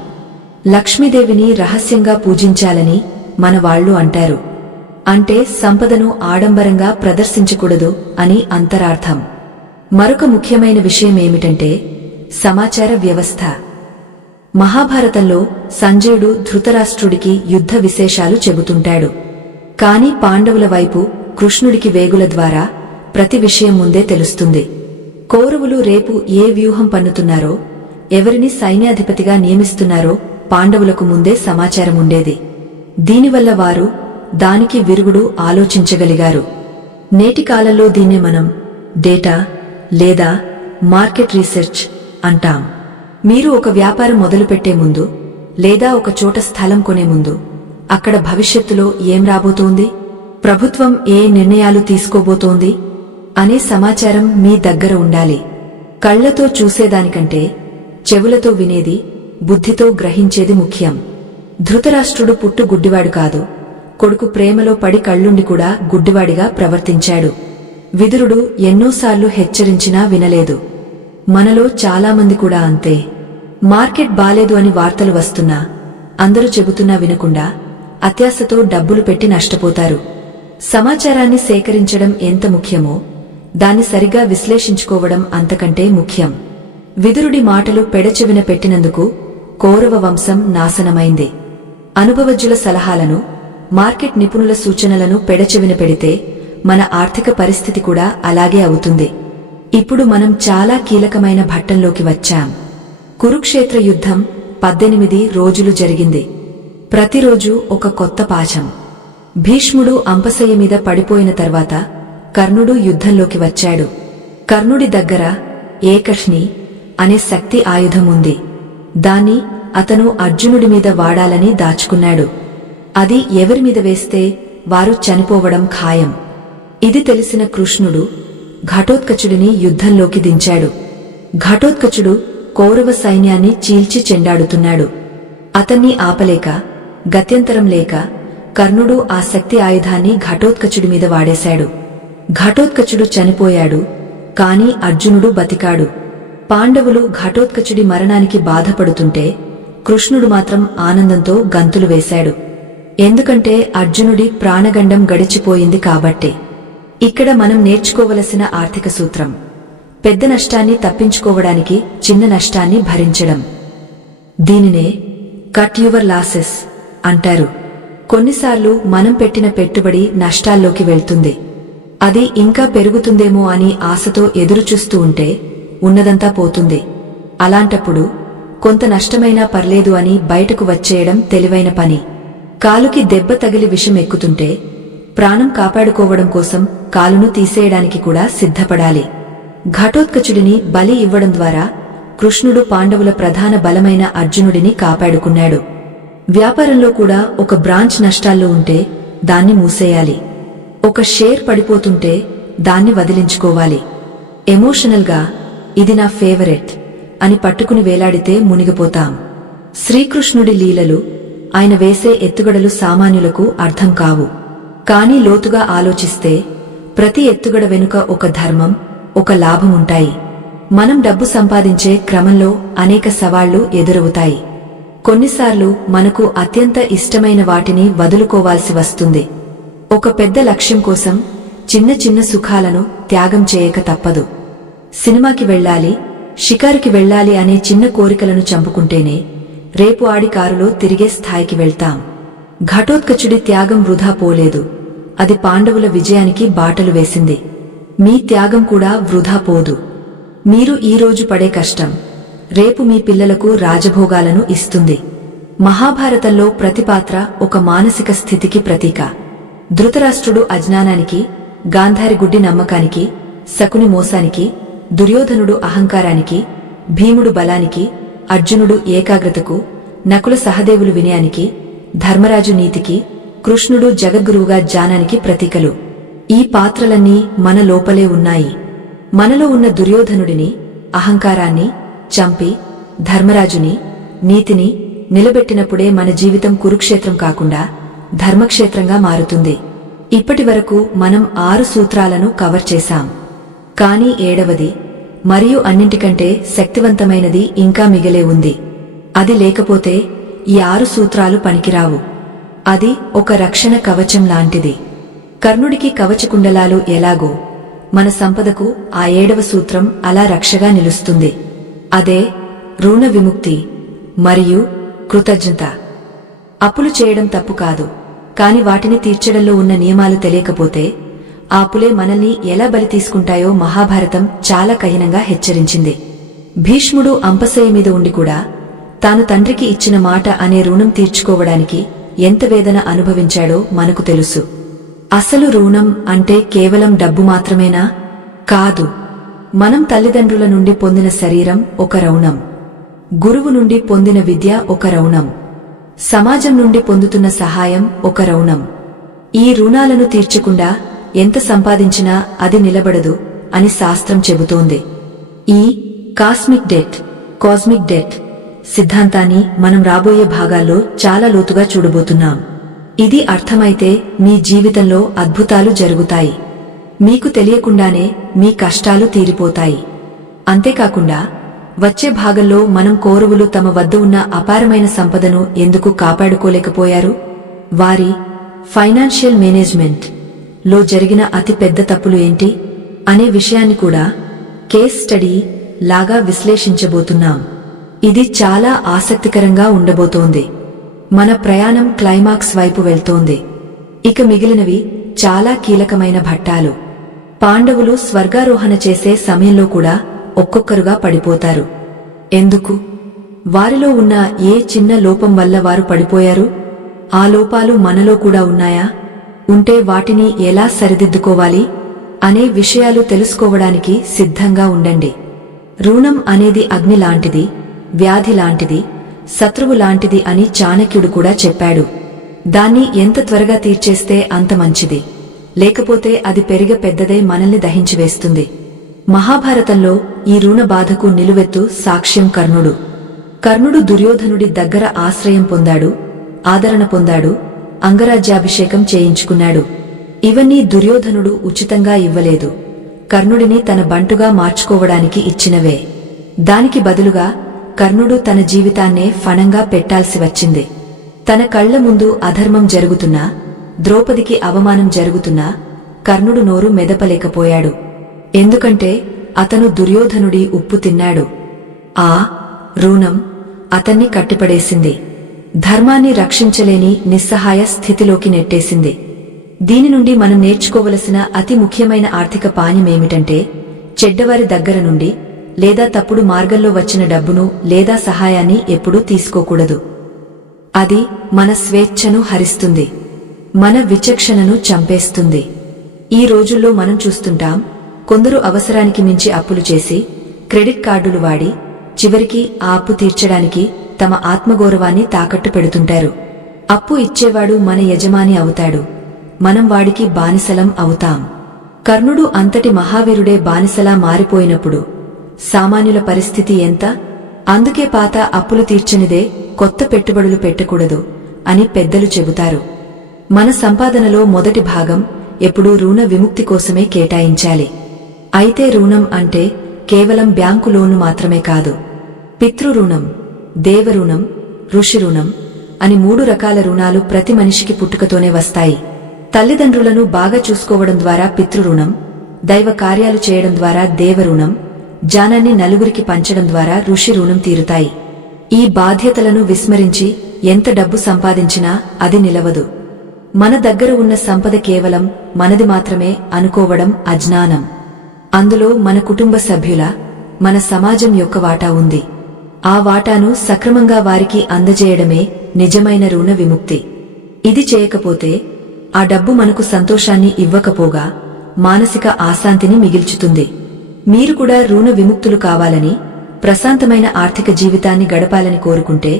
లక్ష్మీదేవిని రహస్యంగా పూజించాలని మన వాళ్ళు అంటారు. అంటే సంపదను ఆడంబరంగా ప్రదర్శించకూడదు అని అంతరార్థం. మరొక ముఖ్యమైన విషయమేమిటంటే సమాచార వ్యవస్థ. మహాభారతంలో సంజయుడు ధృతరాష్ట్రుడికి యుద్ధ విశేషాలు చెబుతుంటాడు. కాని పాండవుల వైపు కృష్ణుడికి వేగుల ద్వారా ప్రతి విషయం ముందే తెలుస్తుంది. కౌరవులు రేపు ఏ వ్యూహం పన్నుతున్నారో, ఎవరిని సైన్యాధిపతిగా నియమిస్తున్నారో పాండవులకు ముందే సమాచారముండేది. దీనివల్ల వారు దానికి విరుగుడు ఆలోచించగలిగారు. నేటి కాలంలో దీన్నే మనం డేటా లేదా మార్కెట్ రీసెర్చ్ అంటాం. మీరు ఒక వ్యాపారం మొదలుపెట్టే ముందు, లేదా ఒక చోట స్థలం కొనే ముందు, అక్కడ భవిష్యత్తులో ఏం రాబోతోంది, ప్రభుత్వం ఏ నిర్ణయాలు తీసుకోబోతోంది అనే సమాచారం మీ దగ్గర ఉండాలి. కళ్లతో చూసేదానికంటే చెవులతో వినేది, బుద్ధితో గ్రహించేది ముఖ్యం. ధృతరాష్ట్రుడు పుట్టు గుడ్డివాడు కాదు, కొడుకు ప్రేమలో పడి కళ్ళుండి కూడా గుడ్డివాడిగా ప్రవర్తించాడు. విదురుడు ఎన్నోసార్లు హెచ్చరించినా వినలేదు. మనలో చాలామంది కూడా అంతే. మార్కెట్ బాలేదు అని వార్తలు వస్తున్నా అందరూ చెబుతున్నా వినకుండా అత్యాశతో డబ్బులు పెట్టి నష్టపోతారు. సమాచారాన్ని సేకరించడం ఎంత ముఖ్యమో దాన్ని సరిగా విశ్లేషించుకోవడం అంతకంటే ముఖ్యం. విదురుడి మాటలు పెడచెవిన పెట్టినందుకు కౌరవ వంశం నాశనమైంది. అనుభవజ్ఞుల సలహాలను, మార్కెట్ నిపుణుల సూచనలను పెడచెవిన పెడితే మన ఆర్థిక పరిస్థితి కూడా అలాగే అవుతుంది. ఇప్పుడు మనం చాలా కీలకమైన ఘట్టంలోకి వచ్చాం. కురుక్షేత్ర యుద్ధం 18 రోజులు జరిగింది. ప్రతిరోజు ఒక కొత్త పాఠం. భీష్ముడు అంపశయ్య మీద పడిపోయిన తర్వాత కర్ణుడు యుద్ధంలోకి వచ్చాడు. కర్ణుడి దగ్గర ఏకష్ణి అనే శక్తి ఆయుధం ఉంది. దాన్ని అతను అర్జునుడి మీద వాడాలని దాచుకున్నాడు. అది ఎవరి మీద వేస్తే వారు చనిపోవడం ఖాయం. ఇది తెలిసిన కృష్ణుడు ఘటోత్కచుడిని యుద్ధంలోకి దించాడు. ఘటోత్కచుడు కౌరవ సైన్యాన్ని చీల్చి చెండాడుతున్నాడు. అతన్ని ఆపలేక, గత్యంతరం లేక కర్ణుడు ఆ శక్తి ఆయుధాన్ని ఘటోత్కచుడి మీద వాడేశాడు. ఘటోత్కచుడు చనిపోయాడు, కాని అర్జునుడు బతికాడు. పాండవులు ఘటోత్కచుడి మరణానికి బాధపడుతుంటే కృష్ణుడు మాత్రం ఆనందంతో గంతులు వేశాడు. ఎందుకంటే అర్జునుడి ప్రాణగండం గడిచిపోయింది కాబట్టే. ఇక్కడ మనం నేర్చుకోవలసిన ఆర్థిక సూత్రం: పెద్ద నష్టాన్ని తప్పించుకోవడానికి చిన్న నష్టాన్ని భరించడం. దీనినే కట్ యువర్ లాసెస్ అంటారు. కొన్నిసార్లు మనం పెట్టిన పెట్టుబడి నష్టాల్లోకి వెళ్తుంది. అది ఇంకా పెరుగుతుందేమో అని ఆశతో ఎదురుచూస్తూ ఉంటే ఉన్నదంతా పోతుంది. అలాంటప్పుడు కొంత నష్టమైనా పర్లేదు అని బయటకు వచ్చేయడం తెలివైన పని. కాలుకి దెబ్బ తగిలి విషం ఎక్కుతుంటే ప్రాణం కాపాడుకోవడం కోసం కాలును తీసేయడానికి కూడా సిద్ధపడాలి. ఘటోత్కచుడిని బలి ఇవ్వడం ద్వారా కృష్ణుడు పాండవుల ప్రధాన బలమైన అర్జునుడిని కాపాడుకున్నాడు. వ్యాపారంలో కూడా ఒక బ్రాంచ్ నష్టాల్లో ఉంటే దాన్ని మూసేయాలి. ఒక షేర్ పడిపోతుంటే దాన్ని వదిలించుకోవాలి. ఎమోషనల్గా ఇది నా ఫేవరెట్ అని పట్టుకుని వేలాడితే మునిగిపోతాం. శ్రీకృష్ణుడి లీలలు, ఆయన వేసే ఎత్తుగడలు సామాన్యులకు అర్థం కావు. కానీ లోతుగా ఆలోచిస్తే ప్రతి ఎత్తుగడ వెనుక ఒక ధర్మం, ఒక లాభముంటాయి. మనం డబ్బు సంపాదించే క్రమంలో అనేక సవాళ్లు ఎదురవుతాయి. కొన్నిసార్లు మనకు అత్యంత ఇష్టమైన వాటిని వదులుకోవాల్సి వస్తుంది. ఒక పెద్ద లక్ష్యం కోసం చిన్న చిన్న సుఖాలను త్యాగం చేయక తప్పదు. సినిమాకి వెళ్ళాలి, షికారుకి వెళ్ళాలి అనే చిన్న కోరికలను చంపుకుంటేనే రేపు ఆడి కారులో తిరిగే స్థాయికి వెళ్తాం. ఘటోత్కచుడి త్యాగం వృధా పోలేదు. అది పాండవుల విజయానికి బాటలు వేసింది. మీ త్యాగం కూడా వృధా పోదు. మీరు ఈరోజు పడే కష్టం రేపు మీ పిల్లలకు రాజభోగాలను ఇస్తుంది. మహాభారతంలో ప్రతి పాత్ర ఒక మానసిక స్థితికి ప్రతీక. ధృతరాష్ట్రుడు అజ్ఞానానికి, గాంధారి గుడ్డి నమ్మకానికి, శకుని మోసానికి, దుర్యోధనుడు అహంకారానికి, భీముడు బలానికి, అర్జునుడు ఏకాగ్రతకు, నకుల సహదేవులు వినయానికి, ధర్మరాజు నీతికి, కృష్ణుడు జగద్గురువుగా జ్ఞానానికి ప్రతీకలు. ఈ పాత్రలన్నీ మన లోపలే ఉన్నాయి. మనలో ఉన్న దుర్యోధనుడిని, అహంకారాన్ని చంపి ధర్మరాజుని, నీతిని నిలబెట్టినప్పుడే మన జీవితం కురుక్షేత్రం కాకుండా ధర్మక్షేత్రంగా మారుతుంది. ఇప్పటి వరకు మనం 6 సూత్రాలను కవర్ చేశాం. కానీ 7వది మరియు అన్నింటికంటే శక్తివంతమైనది ఇంకా మిగిలే ఉంది. అది లేకపోతే ఈ 6 సూత్రాలు పనికిరావు. అది ఒక రక్షణ కవచం లాంటిది. కర్ణుడికి కవచకుండలాలు ఎలాగో మన సంపదకు ఆ 7వ సూత్రం అలా రక్షగా నిలుస్తుంది. అదే రుణ విముక్తి మరియు కృతజ్ఞత. అప్పులు చేయడం తప్పు కాదు, కాని వాటిని తీర్చడంలో ఉన్న నియమాలు తెలియకపోతే ఆ అప్పులే మనల్ని ఎలా బలి తీసుకుంటాయో మహాభారతం చాలా కఠినంగా హెచ్చరించింది. భీష్ముడు అంపశయ్య మీద ఉండి కూడా తాను తండ్రికి ఇచ్చిన మాట అనే రుణం తీర్చుకోవడానికి ఎంత వేదన అనుభవించాడో మనకు తెలుసు. అసలు రుణం అంటే కేవలం డబ్బు మాత్రమేనా? కాదు. మనం తల్లిదండ్రుల నుండి పొందిన శరీరం ఒక రుణం, గురువు నుండి పొందిన విద్య ఒక రుణం, సమాజం నుండి పొందుతున్న సహాయం ఒక రుణం. ఈ రుణాలను తీర్చకుండా ఎంత సంపాదించినా అది నిలబడదు అని శాస్త్రం చెబుతోంది. ఈ కాస్మిక్ డెట్ సిద్ధాంతాన్ని మనం రాబోయే భాగాల్లో చాలా లోతుగా చూడబోతున్నాం. ఇది అర్థమైతే మీ జీవితంలో అద్భుతాలు జరుగుతాయి. మీకు తెలియకుండానే మీ కష్టాలు తీరిపోతాయి. అంతేకాకుండా వచ్చే భాగంలో మనం కౌరవులు తమ వద్ద ఉన్న అపారమైన సంపదను ఎందుకు కాపాడుకోలేకపోయారు, వారి ఫైనాన్షియల్ మేనేజ్మెంట్ లో జరిగిన అతి పెద్ద తప్పులు ఏంటి అనే విషయాన్ని కూడా కేస్ స్టడీ లాగా విశ్లేషించబోతున్నాం. ఇది చాలా ఆసక్తికరంగా ఉండబోతోంది. మన ప్రయాణం క్లైమాక్స్ వైపు వెళ్తోంది. ఇక మిగిలినవి చాలా కీలకమైన ఘట్టాలు. పాండవులు స్వర్గారోహణ చేసే సమయంలో కూడా ఒక్కొక్కరుగా పడిపోతారు. ఎందుకు? వారిలో ఉన్న ఏ చిన్న లోపం వల్ల వారు పడిపోయారు? ఆ లోపాలు మనలో కూడా ఉన్నాయా? ఉంటే వాటిని ఎలా సరిదిద్దుకోవాలి అనే విషయాలు తెలుసుకోవడానికి సిద్ధంగా ఉండండి. రుణం అనేది అగ్ని లాంటిది, వ్యాధి లాంటిది, శత్రువు లాంటిది అని చాణక్యుడు కూడా చెప్పాడు. దాన్ని ఎంత త్వరగా తీర్చేస్తే అంత మంచిది. లేకపోతే అది పెద్దదై మనల్ని దహించివేస్తుంది. మహాభారతంలో ఈ రుణ బాధకు నిలువెత్తు సాక్ష్యం కర్ణుడు. కర్ణుడు దుర్యోధనుడి దగ్గర ఆశ్రయం పొందాడు, ఆదరణ పొందాడు, అంగరాజ్యాభిషేకం చేయించుకున్నాడు. ఇవన్నీ దుర్యోధనుడు ఉచితంగా ఇవ్వలేదు. కర్ణుడిని తన బంటుగా మార్చుకోవడానికి ఇచ్చినవే. దానికి బదులుగా కర్ణుడు తన జీవితాన్నే ఫణంగా పెట్టాల్సి వచ్చింది. తన కళ్ల ముందు అధర్మం జరుగుతున్నా, ద్రౌపదికి అవమానం జరుగుతున్నా కర్ణుడు నోరు మెదపలేకపోయాడు. ఎందుకంటే అతను దుర్యోధనుడి ఉప్పు తిన్నాడు. ఆ రుణం అతన్ని కట్టిపడేసింది. ధర్మాన్ని రక్షించలేని నిస్సహాయ స్థితిలోకి నెట్టేసింది. దీని నుండి మనం నేర్చుకోవలసిన అతి ముఖ్యమైన ఆర్థిక పాఠమేమిటంటే, చెడ్డవారి దగ్గర నుండి లేదా తప్పుడు మార్గంలో వచ్చిన డబ్బును లేదా సహాయాన్ని ఎప్పుడూ తీసుకోకూడదు. అది మన స్వేచ్ఛను హరిస్తుంది, మన విచక్షణను చంపేస్తుంది. ఈ రోజుల్లో మనం చూస్తుంటాం, కొందరు అవసరానికి మించి అప్పులు చేసి క్రెడిట్ కార్డులు వాడి చివరికి ఆ అప్పు తీర్చడానికి తమ ఆత్మగౌరవాన్ని తాకట్టు పెడుతుంటారు. అప్పు ఇచ్చేవాడు మన యజమాని అవుతాడు, మనం వాడికి బానిసలం అవుతాం. కర్ణుడు అంతటి మహావీరుడే బానిసలా మారిపోయినప్పుడు సామాన్యుల పరిస్థితి ఎంత? అందుకే పాత అప్పులు తీర్చనిదే కొత్త పెట్టుబడులు పెట్టకూడదు అని పెద్దలు చెబుతారు. మన సంపాదనలో మొదటి భాగం ఎప్పుడూ రుణ విముక్తి కోసమే కేటాయించాలి. అయితే రుణం అంటే కేవలం బ్యాంకు లోను మాత్రమే కాదు. పితృరుణం, దేవరుణం, ఋషి రుణం అని 3 రకాల రుణాలు ప్రతి మనిషికి పుట్టుకతోనే వస్తాయి. తల్లిదండ్రులను బాగా చూసుకోవడం ద్వారా పితృరుణం, దైవ కార్యాలు చేయడం ద్వారా దేవరుణం, జ్ఞానాన్ని నలుగురికి పంచడం ద్వారా ఋషి రుణం తీరుతాయి. ఈ బాధ్యతలను విస్మరించి ఎంత డబ్బు సంపాదించినా అది నిలవదు. మన దగ్గర ఉన్న సంపద కేవలం మనది మాత్రమే అనుకోవడం అజ్ఞానం. అందులో మన కుటుంబ సభ్యుల, మన సమాజం యొక్క వాటా ఉంది. ఆ వాటాను సక్రమంగా వారికి అందజేయడమే నిజమైన రుణ విముక్తి. ఇది చేయకపోతే ఆ డబ్బు మనకు సంతోషాన్ని ఇవ్వకపోగా మానసిక అశాంతిని మిగిల్చుతుంది. మీరు కూడా రుణ విముక్తులు కావాలని, ప్రశాంతమైన ఆర్థిక జీవితాన్ని గడపాలని కోరుకుంటే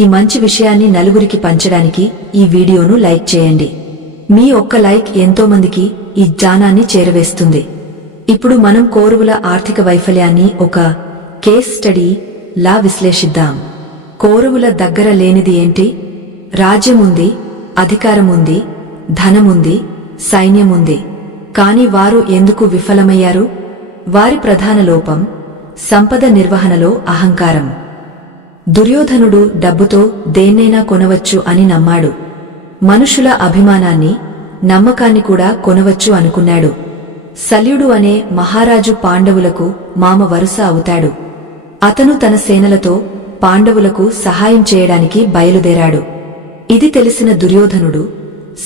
ఈ మంచి విషయాన్ని నలుగురికి పంచడానికి ఈ వీడియోను లైక్ చేయండి. మీ ఒక్క లైక్ ఎంతోమందికి ఈ జ్ఞానాన్ని చేరవేస్తుంది. ఇప్పుడు మనం కౌరవుల ఆర్థిక వైఫల్యాన్ని ఒక కేస్ స్టడీ లా విశ్లేషిద్దాం. కౌరవుల దగ్గర లేనిది ఏంటి? రాజ్యముంది, అధికారముంది, ధనముంది, సైన్యముంది. కాని వారు ఎందుకు విఫలమయ్యారు? వారి ప్రధాన లోపం సంపద నిర్వహణలో అహంకారం. దుర్యోధనుడు డబ్బుతో దేన్నైనా కొనవచ్చు అని నమ్మాడు. మనుషుల అభిమానాన్ని, నమ్మకాన్ని కూడా కొనవచ్చు అనుకున్నాడు. శల్యుడు అనే మహారాజు పాండవులకు మామ వరుస అవుతాడు. అతను తన సేనలతో పాండవులకు సహాయం చేయడానికి బయలుదేరాడు. ఇది తెలిసిన దుర్యోధనుడు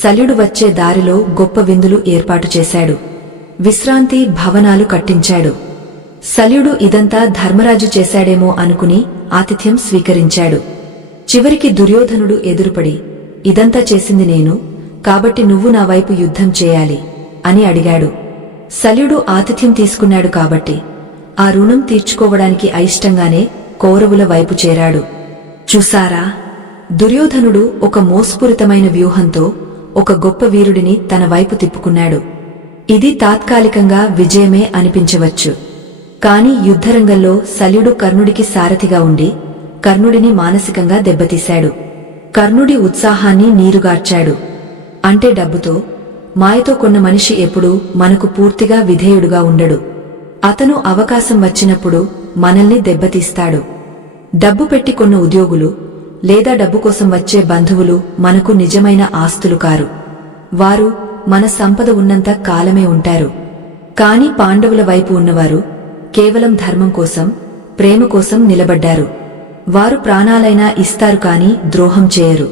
శల్యుడు వచ్చే దారిలో గొప్ప విందులు ఏర్పాటు చేశాడు. విశ్రాంతి భవనాలు కట్టించాడు. శల్యుడు ఇదంతా ధర్మరాజు చేశాడేమో అనుకుని ఆతిథ్యం స్వీకరించాడు. చివరికి దుర్యోధనుడు ఎదురుపడి, ఇదంతా చేసింది నేను, కాబట్టి నువ్వు నా వైపు యుద్ధం చేయాలి అని అడిగాడు. శల్యుడు ఆతిథ్యం తీసుకున్నాడు కాబట్టి ఆ రుణం తీర్చుకోవడానికి అయిష్టంగానే కౌరవుల వైపు చేరాడు. చూసారా, దుర్యోధనుడు ఒక మోసపూరితమైన వ్యూహంతో ఒక గొప్ప వీరుడిని తన వైపు తిప్పుకున్నాడు. ఇది తాత్కాలికంగా విజయమే అనిపించవచ్చు. కాని యుద్ధరంగంలో శల్యుడు కర్ణుడికి సారథిగా ఉండి కర్ణుడిని మానసికంగా దెబ్బతీశాడు. కర్ణుడి ఉత్సాహాన్ని నీరుగార్చాడు. అంటే డబ్బుతో, మాయతో కొన్న మనిషి ఎప్పుడూ మనకు పూర్తిగా విధేయుడుగా ఉండడు. అతను అవకాశం వచ్చినప్పుడు మనల్ని దెబ్బతీస్తాడు. డబ్బు పెట్టి కొన్న ఉద్యోగులు లేదా డబ్బు కోసం వచ్చే బంధువులు మనకు నిజమైన ఆస్తులు కారు. వారు మన సంపద ఉన్నంత కాలమే ఉంటారు. కాని పాండవుల వైపు ఉన్నవారు కేవలం ధర్మం కోసం, ప్రేమ కోసం నిలబడ్డారు. వారు ప్రాణాలైనా ఇస్తారు కాని ద్రోహం చేయరు.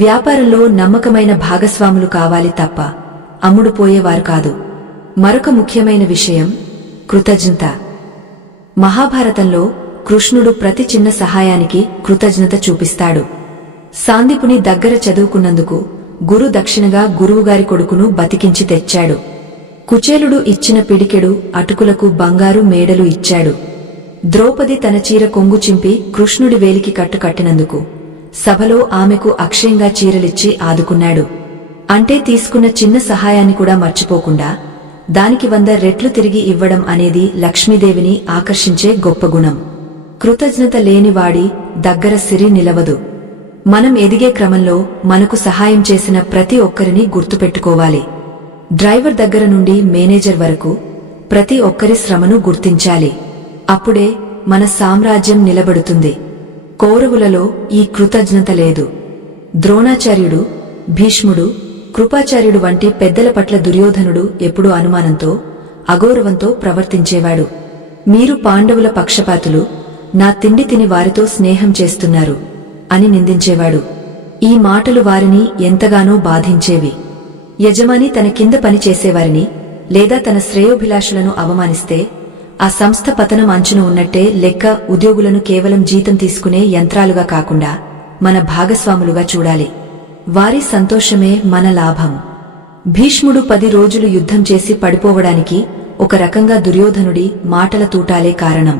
వ్యాపారంలో నమ్మకమైన భాగస్వాములు కావాలి తప్ప అమ్ముడుపోయేవారు కాదు. మరొక ముఖ్యమైన విషయం కృతజ్ఞత. మహాభారతంలో కృష్ణుడు ప్రతి చిన్న సహాయానికి కృతజ్ఞత చూపిస్తాడు. సాందీపుని దగ్గర చదువుకున్నందుకు గురు దక్షిణగా గురువుగారి కొడుకును బతికించి తెచ్చాడు. కుచేలుడు ఇచ్చిన పిడికెడు అటుకులకు బంగారు మేడలు ఇచ్చాడు. ద్రౌపది తన చీర కొంగు చింపి కృష్ణుడి వేలికి కట్టు కట్టినందుకు సభలో ఆమెకు అక్షయంగా చీరలిచ్చి ఆదుకున్నాడు. అంటే తీసుకున్న చిన్న సహాయాన్ని కూడా మర్చిపోకుండా దానికి 100 రెట్లు తిరిగి ఇవ్వడం అనేది లక్ష్మీదేవిని ఆకర్షించే గొప్ప గుణం. కృతజ్ఞత లేనివాడి దగ్గర సిరి నిలవదు. మనం ఎదిగే క్రమంలో మనకు సహాయం చేసిన ప్రతి ఒక్కరిని గుర్తుపెట్టుకోవాలి. డ్రైవర్ దగ్గర నుండి మేనేజర్ వరకు ప్రతి ఒక్కరి శ్రమను గుర్తించాలి. అప్పుడే మన సామ్రాజ్యం నిలబడుతుంది. కౌరవులలో ఈ కృతజ్ఞత లేదు. ద్రోణాచార్యుడు, భీష్ముడు, కృపాచార్యుడు వంటి పెద్దల పట్ల దుర్యోధనుడు ఎప్పుడూ అనుమానంతో, అగౌరవంతో ప్రవర్తించేవాడు. మీరు పాండవుల పక్షపాతులు, నా తిండి తిని వారితో స్నేహం చేస్తున్నారు అని నిందించేవాడు. ఈ మాటలు వారిని ఎంతగానో బాధించేవి. యజమాని తన కింద పని చేసేవారిని లేదా తన శ్రేయోభిలాషులను అవమానిస్తే ఆ సంస్థ పతనం అంచున ఉన్నట్టే లెక్క. ఉద్యోగులను కేవలం జీతం తీసుకునే యంత్రాలుగా కాకుండా మన భాగస్వాములుగా చూడాలి. వారి సంతోషమే మన లాభం. భీష్ముడు 10 రోజులు యుద్ధం చేసి పడిపోవడానికి ఒక రకంగా దుర్యోధనుడి మాటల తూటాలే కారణం.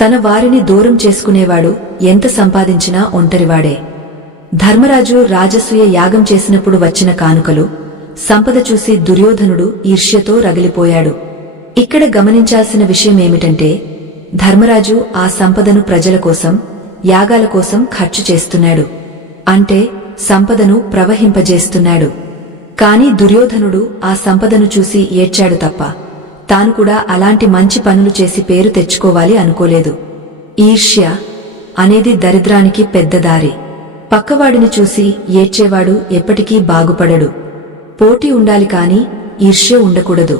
తన వారిని దూరం చేసుకునేవాడు ఎంత సంపాదించినా ఒంటరివాడే. ధర్మరాజు రాజసూయ యాగం చేసినప్పుడు వచ్చిన కానుకలు, సంపద చూసి దుర్యోధనుడు ఈర్ష్యతో రగిలిపోయాడు. ఇక్కడ గమనించాల్సిన విషయమేమిటంటే ధర్మరాజు ఆ సంపదను ప్రజల కోసం, యాగాల కోసం ఖర్చు చేస్తున్నాడు. అంటే సంపదను ప్రవహింపజేస్తున్నాడు. కాని దుర్యోధనుడు ఆ సంపదను చూసి ఏడ్చాడు తప్ప తాను కూడా అలాంటి మంచి పనులు చేసి పేరు తెచ్చుకోవాలి అనుకోలేదు. ఈర్ష్య అనేది దరిద్రానికి పెద్ద దారి. పక్కవాడిని చూసి ఏడ్చేవాడు ఎప్పటికీ బాగుపడడు. పోటీ ఉండాలి కాని ఈర్ష్య ఉండకూడదు.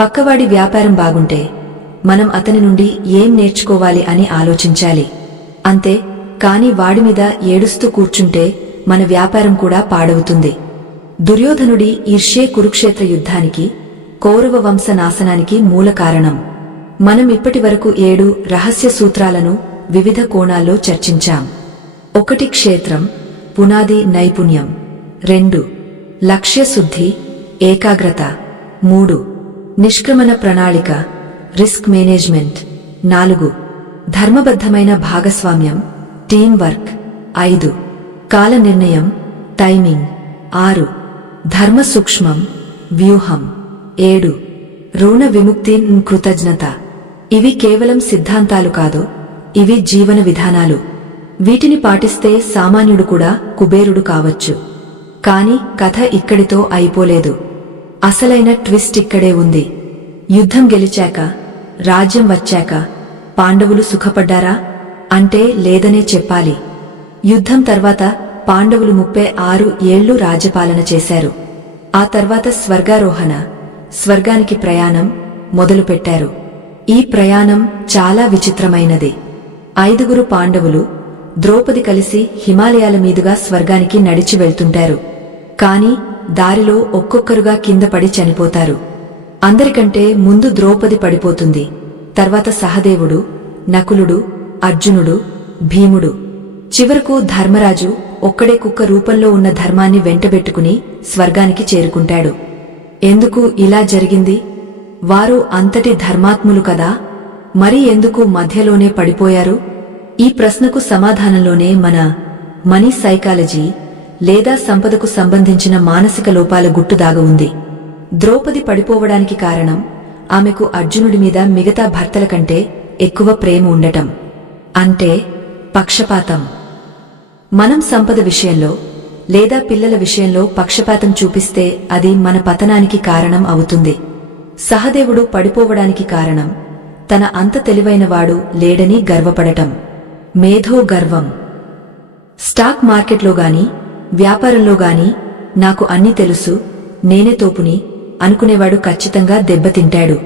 పక్కవాడి వ్యాపారం బాగుంటే మనం అతని నుండి ఏం నేర్చుకోవాలి అని ఆలోచించాలి. అంతే కాని వాడిమీద ఏడుస్తూ కూర్చుంటే మన వ్యాపారం కూడా పాడవుతుంది. దుర్యోధనుడి ఈర్ష్యే కురుక్షేత్ర యుద్ధానికి, కౌరవ వంశ నాశనానికి మూల కారణం. మనం ఇప్పటివరకు 7 రహస్య సూత్రాలను వివిధ కోణాల్లో చర్చించాం. 1 క్షేత్రం, పునాది నైపుణ్యం. 2 లక్ష్య శుద్ధి, ఏకాగ్రత. 3 నిష్క్రమణ ప్రణాళిక, రిస్క్ మేనేజ్మెంట్. 4 ధర్మబద్ధమైన భాగస్వామ్యం, టీం వర్క్. 5 కాల నిర్ణయం, టైమింగ్. 6 ధర్మ సూక్ష్మం, వ్యూహం. 7 రుణ విముక్తి, కృతజ్ఞత. ఇవి కేవలం సిద్ధాంతాలు కాదు, ఇవి జీవన విధానాలు. వీటిని పాటిస్తే సామాన్యుడు కూడా కుబేరుడు కావచ్చు. కాని కథ ఇక్కడితో అయిపోలేదు. అసలైన ట్విస్ట్ ఇక్కడే ఉంది. యుద్ధం గెలిచాక, రాజ్యం వచ్చాక పాండవులు సుఖపడ్డారా అంటే లేదనే చెప్పాలి. యుద్ధం తర్వాత పాండవులు 36 ఏళ్లు రాజ్యపాలన చేశారు. ఆ తర్వాత స్వర్గారోహణ, స్వర్గానికి ప్రయాణం మొదలుపెట్టారు. ఈ ప్రయాణం చాలా విచిత్రమైనది. 5 పాండవులు, ద్రౌపది కలిసి హిమాలయాల మీదుగా స్వర్గానికి నడిచి వెళ్తుంటారు. కాని దారిలో ఒక్కొక్కరుగా కింద పడి చనిపోతారు. అందరికంటే ముందు ద్రౌపది పడిపోతుంది. తర్వాత సహదేవుడు, నకులుడు, అర్జునుడు, భీముడు. చివరకు ధర్మరాజు ఒక్కడే కుక్క రూపంలో ఉన్న ధర్మాన్ని వెంటబెట్టుకుని స్వర్గానికి చేరుకుంటాడు. ఎందుకు ఇలా జరిగింది? వారు అంతటి ధర్మాత్ములు కదా, మరి ఎందుకు మధ్యలోనే పడిపోయారు? ఈ ప్రశ్నకు సమాధానంలోనే మన మనీ సైకాలజీ లేదా సంపదకు సంబంధించిన మానసిక లోపాల గుట్టుదాగ ఉంది. ద్రౌపది పడిపోవడానికి కారణం ఆమెకు అర్జునుడి మీద మిగతా భర్తల కంటే ఎక్కువ ప్రేమ ఉండటం. అంటే పక్షపాతం. మనం సంపద విషయంలో లేదా పిల్లల విషయంలో పక్షపాతం చూపిస్తే అది మన పతనానికి కారణం అవుతుంది. సహదేవుడు పడిపోవడానికి కారణం తన అంత తెలివైనవాడు లేడని గర్వపడటం. మేధో గర్వం. స్టాక్ మార్కెట్లో గాని వ్యాపారంలో గాని నాకు అన్నీ తెలుసు, నేనే తోపుని అనుకునేవాడు ఖచ్చితంగా దెబ్బతింటాడు.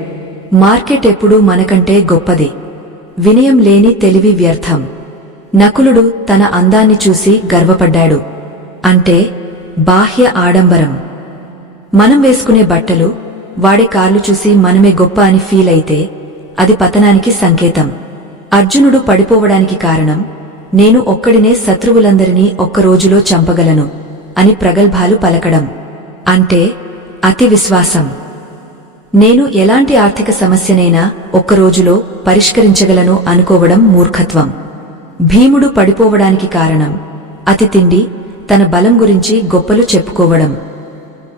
మార్కెట్ ఎప్పుడూ మనకంటే గొప్పది. వినయం లేని తెలివి వ్యర్థం. నకులుడు తన అందాన్ని చూసి గర్వపడ్డాడు. అంటే బాహ్య ఆడంబరం. మనం వేసుకునే బట్టలు, వాడే కార్లు చూసి మనమే గొప్ప అని ఫీల్ అయితే అది పతనానికి సంకేతం. అర్జునుడు పడిపోవడానికి కారణం నేను ఒక్కడినే శత్రువులందరినీ ఒక్క రోజులో చంపగలను అని ప్రగల్భాలు పలకడం. అంటే అతి విశ్వాసం. నేను ఎలాంటి ఆర్థిక సమస్యనైనా ఒక్క రోజులో పరిష్కరించగలను అనుకోవడం మూర్ఖత్వం. భీముడు పడిపోవడానికి కారణం అతి తిండి, తన బలం గురించి గొప్పలు చెప్పుకోవడం.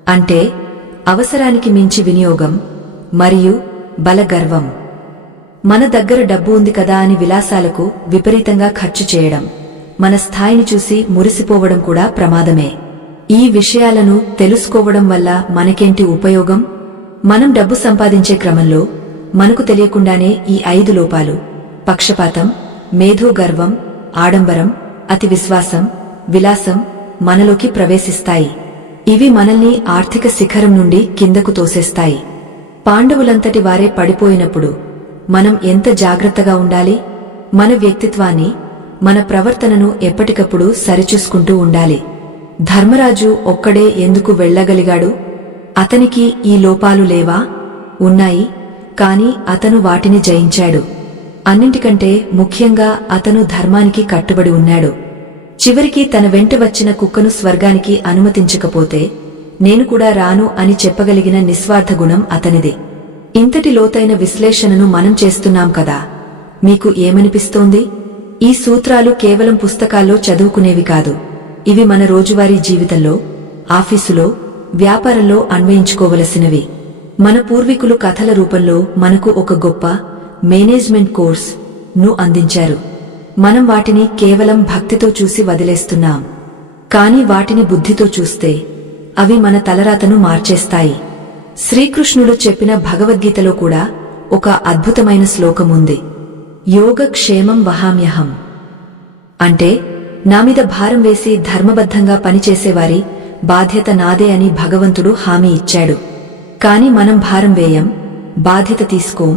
అంటే అవసరానికి మించి వినియోగం మరియు బలగర్వం. మన దగ్గర డబ్బు ఉంది కదా అని విలాసాలకు విపరీతంగా ఖర్చు చేయడం, మన స్థాయిని చూసి మురిసిపోవడం కూడా ప్రమాదమే. ఈ విషయాలను తెలుసుకోవడం వల్ల మనకేంటి ఉపయోగం? మనం డబ్బు సంపాదించే క్రమంలో మనకు తెలియకుండానే ఈ 5 లోపాలు — పక్షపాతం, మేధో గర్వం, ఆడంబరం, అతి విశ్వాసం, విలాసం — మనలోకి ప్రవేశిస్తాయి. ఇవి మనల్ని ఆర్థిక శిఖరం నుండి కిందకు తోసేస్తాయి. పాండవులంతటి వారే పడిపోయినప్పుడు మనం ఎంత జాగ్రత్తగా ఉండాలి? మన వ్యక్తిత్వాన్ని, మన ప్రవర్తనను ఎప్పటికప్పుడు సరిచూసుకుంటూ ఉండాలి. ధర్మరాజు ఒక్కడే ఎందుకు వెళ్ళగలిగాడు? అతనికి ఈ లోపాలు లేవా? ఉన్నాయి, కాని అతను వాటిని జయించాడు. అన్నింటికంటే ముఖ్యంగా అతను ధర్మానికి కట్టుబడి ఉన్నాడు. చివరికి తన వెంట వచ్చిన కుక్కను స్వర్గానికి అనుమతించకపోతే నేను కూడా రాను అని చెప్పగలిగిన నిస్వార్థ గుణం అతనిది. ఇంతటి లోతైన విశ్లేషణను మనం చేస్తున్నాం కదా, మీకు ఏమనిపిస్తోంది? ఈ సూత్రాలు కేవలం పుస్తకాల్లో చదువుకునేవి కాదు. ఇవి మన రోజువారీ జీవితంలో, ఆఫీసులో, వ్యాపారంలో అన్వయించుకోవలసినవి. మన పూర్వీకులు కథల రూపంలో మనకు ఒక గొప్ప మేనేజ్మెంట్ కోర్స్ ను అందించారు. మనం వాటిని కేవలం భక్తితో చూసి వదిలేస్తున్నాం. కాని వాటిని బుద్ధితో చూస్తే అవి మన తలరాతను మార్చేస్తాయి. శ్రీకృష్ణుడు చెప్పిన భగవద్గీతలో కూడా ఒక అద్భుతమైన శ్లోకముంది. యోగక్షేమం వహామ్యహం. అంటే నామీద భారం వేసి ధర్మబద్ధంగా పనిచేసేవారి బాధ్యత నాదే అని భగవంతుడు హామీ ఇచ్చాడు. కాని మనం భారం వేయం, బాధ్యత తీసుకోం,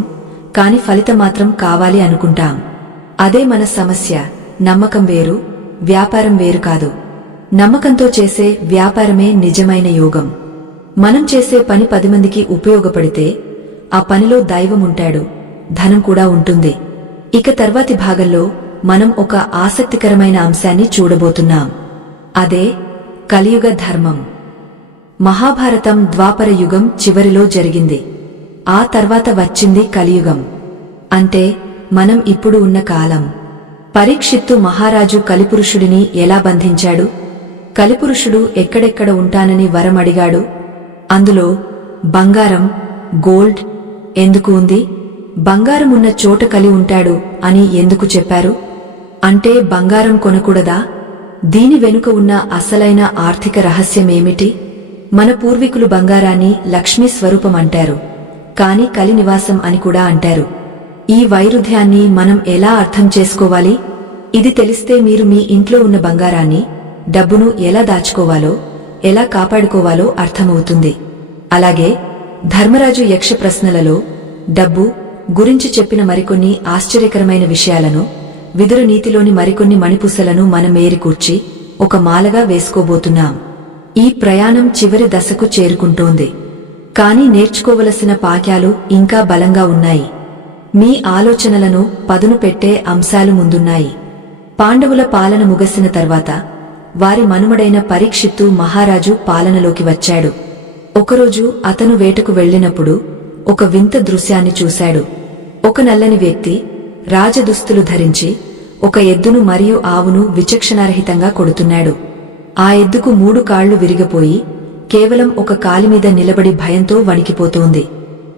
కాని ఫలితం మాత్రం కావాలి అనుకుంటాం. అదే మన సమస్య. నమ్మకం వేరు, వ్యాపారం వేరు కాదు. నమ్మకంతో చేసే వ్యాపారమే నిజమైన యోగం. మనం చేసే పని 10 మందికి ఉపయోగపడితే ఆ పనిలో దైవం ఉంటాడు, ధనం కూడా ఉంటుంది. ఇక తర్వాతి భాగంలో మనం ఒక ఆసక్తికరమైన అంశాన్ని చూడబోతున్నాం. అదే కలియుగ ధర్మం. మహాభారతం ద్వాపర యుగం చివరిలో జరిగింది. ఆ తర్వాత వచ్చింది కలియుగం. అంటే మనం ఇప్పుడు ఉన్న కాలం. పరీక్షిత్తు మహారాజు కలిపురుషుడిని ఎలా బంధించాడు? కలిపురుషుడు ఎక్కడెక్కడ ఉంటానని వరం అడిగాడు. అందులో బంగారం, గోల్డ్ ఎందుకు ఉంది? బంగారం ఉన్న చోట కలి ఉంటాడు అని ఎందుకు చెప్పారు? అంటే బంగారం కొనకూడదా? దీని వెనుక ఉన్న అసలైన ఆర్థిక రహస్యమేమిటి? మన పూర్వీకులు బంగారాన్ని లక్ష్మీ స్వరూపం అంటారు, కాని కలి నివాసం అని కూడా అంటారు. ఈ వైరుధ్యాన్ని మనం ఎలా అర్థం చేసుకోవాలి? ఇది తెలిస్తే మీరు మీ ఇంట్లో ఉన్న బంగారాన్ని, డబ్బును ఎలా దాచుకోవాలో, ఎలా కాపాడుకోవాలో అర్థమవుతుంది. అలాగే ధర్మరాజు యక్ష ప్రశ్నలలో డబ్బు గురించి చెప్పిన మరికొన్ని ఆశ్చర్యకరమైన విషయాలను, విదుర నీతిలోని మరికొన్ని మణిపూసలను మనం ఏరికూర్చి ఒక మాలగా వేసుకోబోతున్నాం. ఈ ప్రయాణం చివరి దశకు చేరుకుంటోంది. కాని నేర్చుకోవలసిన పాఠాలు ఇంకా బలంగా ఉన్నాయి. మీ ఆలోచనలను పదును పెట్టే అంశాలు ముందున్నాయి. పాండవుల పాలన ముగిసిన తర్వాత వారి మనుమడైన పరీక్షిత్తు మహారాజు పాలనలోకి వచ్చాడు. ఒకరోజు అతను వేటకు వెళ్లినప్పుడు ఒక వింత దృశ్యాన్ని చూశాడు. ఒక నల్లని వ్యక్తి రాజదుస్తులు ధరించి ఒక ఎద్దును మరియు ఆవును విచక్షణారహితంగా కొడుతున్నాడు. ఆ ఎద్దుకు 3 కాళ్లు విరిగిపోయి కేవలం ఒక కాలిమీద నిలబడి భయంతో వణికిపోతోంది.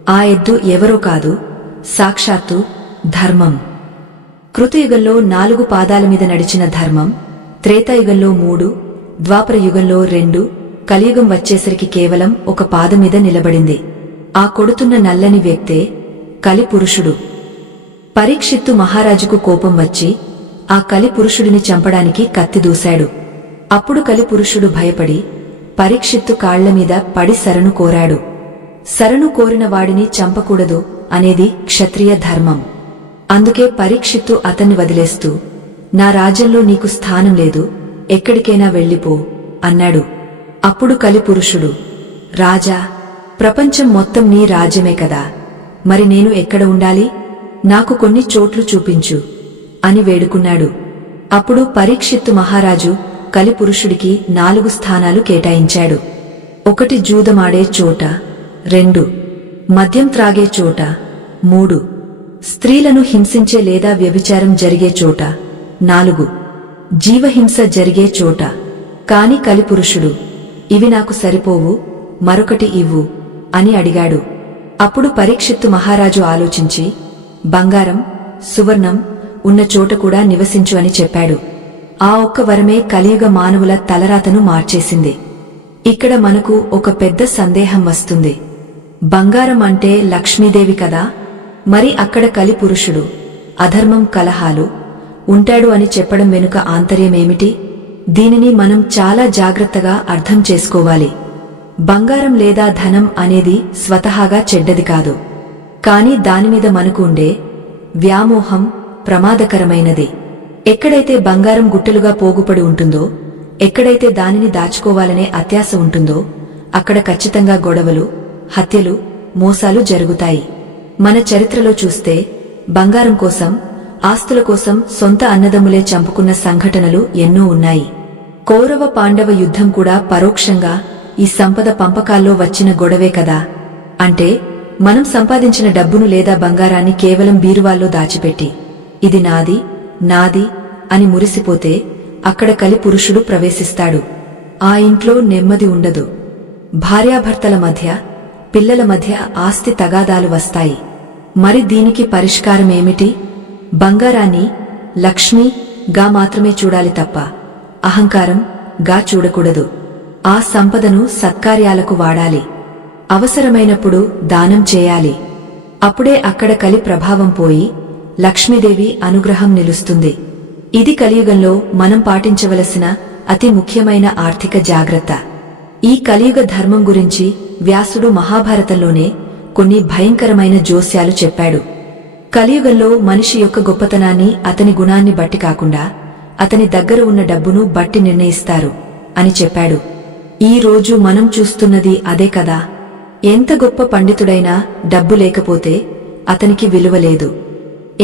ఆ ఎద్దు ఎవరో కాదు, సాక్షాత్తు ధర్మం. కృతయుగంలో 4 పాదాల మీద నడిచిన ధర్మం త్రేతాయుగంలో 3, ద్వాపర యుగంలో 2, కలియుగం వచ్చేసరికి కేవలం ఒక పాదం మీద నిలబడింది. ఆ కొడుతున్న నల్లని వ్యక్తే కలిపురుషుడు. పరీక్షిత్తు మహారాజుకు కోపం వచ్చి ఆ కలిపురుషుడిని చంపడానికి కత్తి దూశాడు. అప్పుడు కలిపురుషుడు భయపడి పరీక్షిత్తు కాళ్లమీద పడి శరణు కోరాడు. శరణు కోరిన వాడిని చంపకూడదు అనేది క్షత్రియ ధర్మం. అందుకే పరీక్షిత్తు అతన్ని వదిలేస్తూ, నా రాజ్యంలో నీకు స్థానం లేదు, ఎక్కడికైనా వెళ్ళిపో అన్నాడు. అప్పుడు కలిపురుషుడు, రాజా, ప్రపంచం మొత్తం నీ రాజ్యమే కదా, మరి నేను ఎక్కడ ఉండాలి? నాకు కొన్ని చోట్లు చూపించు అని వేడుకున్నాడు. అప్పుడు పరీక్షిత్తు మహారాజు కలిపురుషుడికి 4 స్థానాలు కేటాయించాడు. 1 జూదమాడే చోట, 2 మద్యం త్రాగే చోట, 3 స్త్రీలను హింసించే లేదా వ్యభిచారం జరిగే చోట, 4 జీవహింస జరిగే చోట. కాని కలిపురుషుడు, ఇవి నాకు సరిపోవు, మరొకటి ఇవ్వు అని అడిగాడు. అప్పుడు పరీక్షిత్తు మహారాజు ఆలోచించి, బంగారం, సువర్ణం ఉన్న చోట కూడా నివసించు అని చెప్పాడు. ఆ ఒక్క వరమే కలియుగ మానవుల తలరాతను మార్చేసింది. ఇక్కడ మనకు ఒక పెద్ద సందేహం వస్తుంది. బంగారం అంటే లక్ష్మీదేవి కదా, మరి అక్కడ కలిపురుషుడు అధర్మం, కలహాలు ఉంటాడు అని చెప్పడం వెనుక ఆంతర్యమేమిటి? దీనిని మనం చాలా జాగ్రత్తగా అర్థం చేసుకోవాలి. బంగారం లేదా ధనం అనేది స్వతహాగా చెడ్డది కాదు. కాని దానిమీద మనకు ఉండే వ్యామోహం ప్రమాదకరమైనది. ఎక్కడైతే బంగారం గుట్టలుగా పోగుపడి ఉంటుందో, ఎక్కడైతే దానిని దాచుకోవాలనే అత్యాశ ఉంటుందో, అక్కడ ఖచ్చితంగా గొడవలు, హత్యలు, మోసాలు జరుగుతాయి. మన చరిత్రలో చూస్తే బంగారం కోసం, ఆస్తుల కోసం సొంత అన్నదమ్ములే చంపుకున్న సంఘటనలు ఎన్నో ఉన్నాయి. కౌరవ పాండవ యుద్ధం కూడా పరోక్షంగా ఈ సంపద పంపకాల్లో వచ్చిన గొడవే కదా. అంటే మనం సంపాదించిన డబ్బును లేదా బంగారాన్ని కేవలం బీరువాల్లో దాచిపెట్టి, ఇది నాది, నాది అని మురిసిపోతే అక్కడ కలిపురుషుడు ప్రవేశిస్తాడు. ఆ ఇంట్లో నెమ్మది ఉండదు. భార్యాభర్తల మధ్య, పిల్లల మధ్య ఆస్తి తగాదాలు వస్తాయి. మరి దీనికి పరిష్కారమేమిటి? బంగారాన్ని లక్ష్మిగా మాత్రమే చూడాలి తప్ప అహంకారం గా చూడకూడదు. ఆ సంపదను సత్కార్యాలకు వాడాలి. అవసరమైనప్పుడు దానం చేయాలి. అప్పుడే అక్కడ కలి ప్రభావం పోయి లక్ష్మీదేవి అనుగ్రహం నిలుస్తుంది. ఇది కలియుగంలో మనం పాటించవలసిన అతి ముఖ్యమైన ఆర్థిక జాగ్రత్త. ఈ కలియుగ ధర్మం గురించి వ్యాసుడు మహాభారతంలోనే కొన్ని భయంకరమైన జోస్యాలు చెప్పాడు. కలియుగంలో మనిషి యొక్క గొప్పతనాన్ని అతని గుణాన్ని బట్టి కాకుండా అతని దగ్గర ఉన్న డబ్బును బట్టి నిర్ణయిస్తారు అని చెప్పాడు. ఈ రోజు మనం చూస్తున్నది అదే కదా. ఎంత గొప్ప పండితుడైనా డబ్బు లేకపోతే అతనికి విలువ లేదు.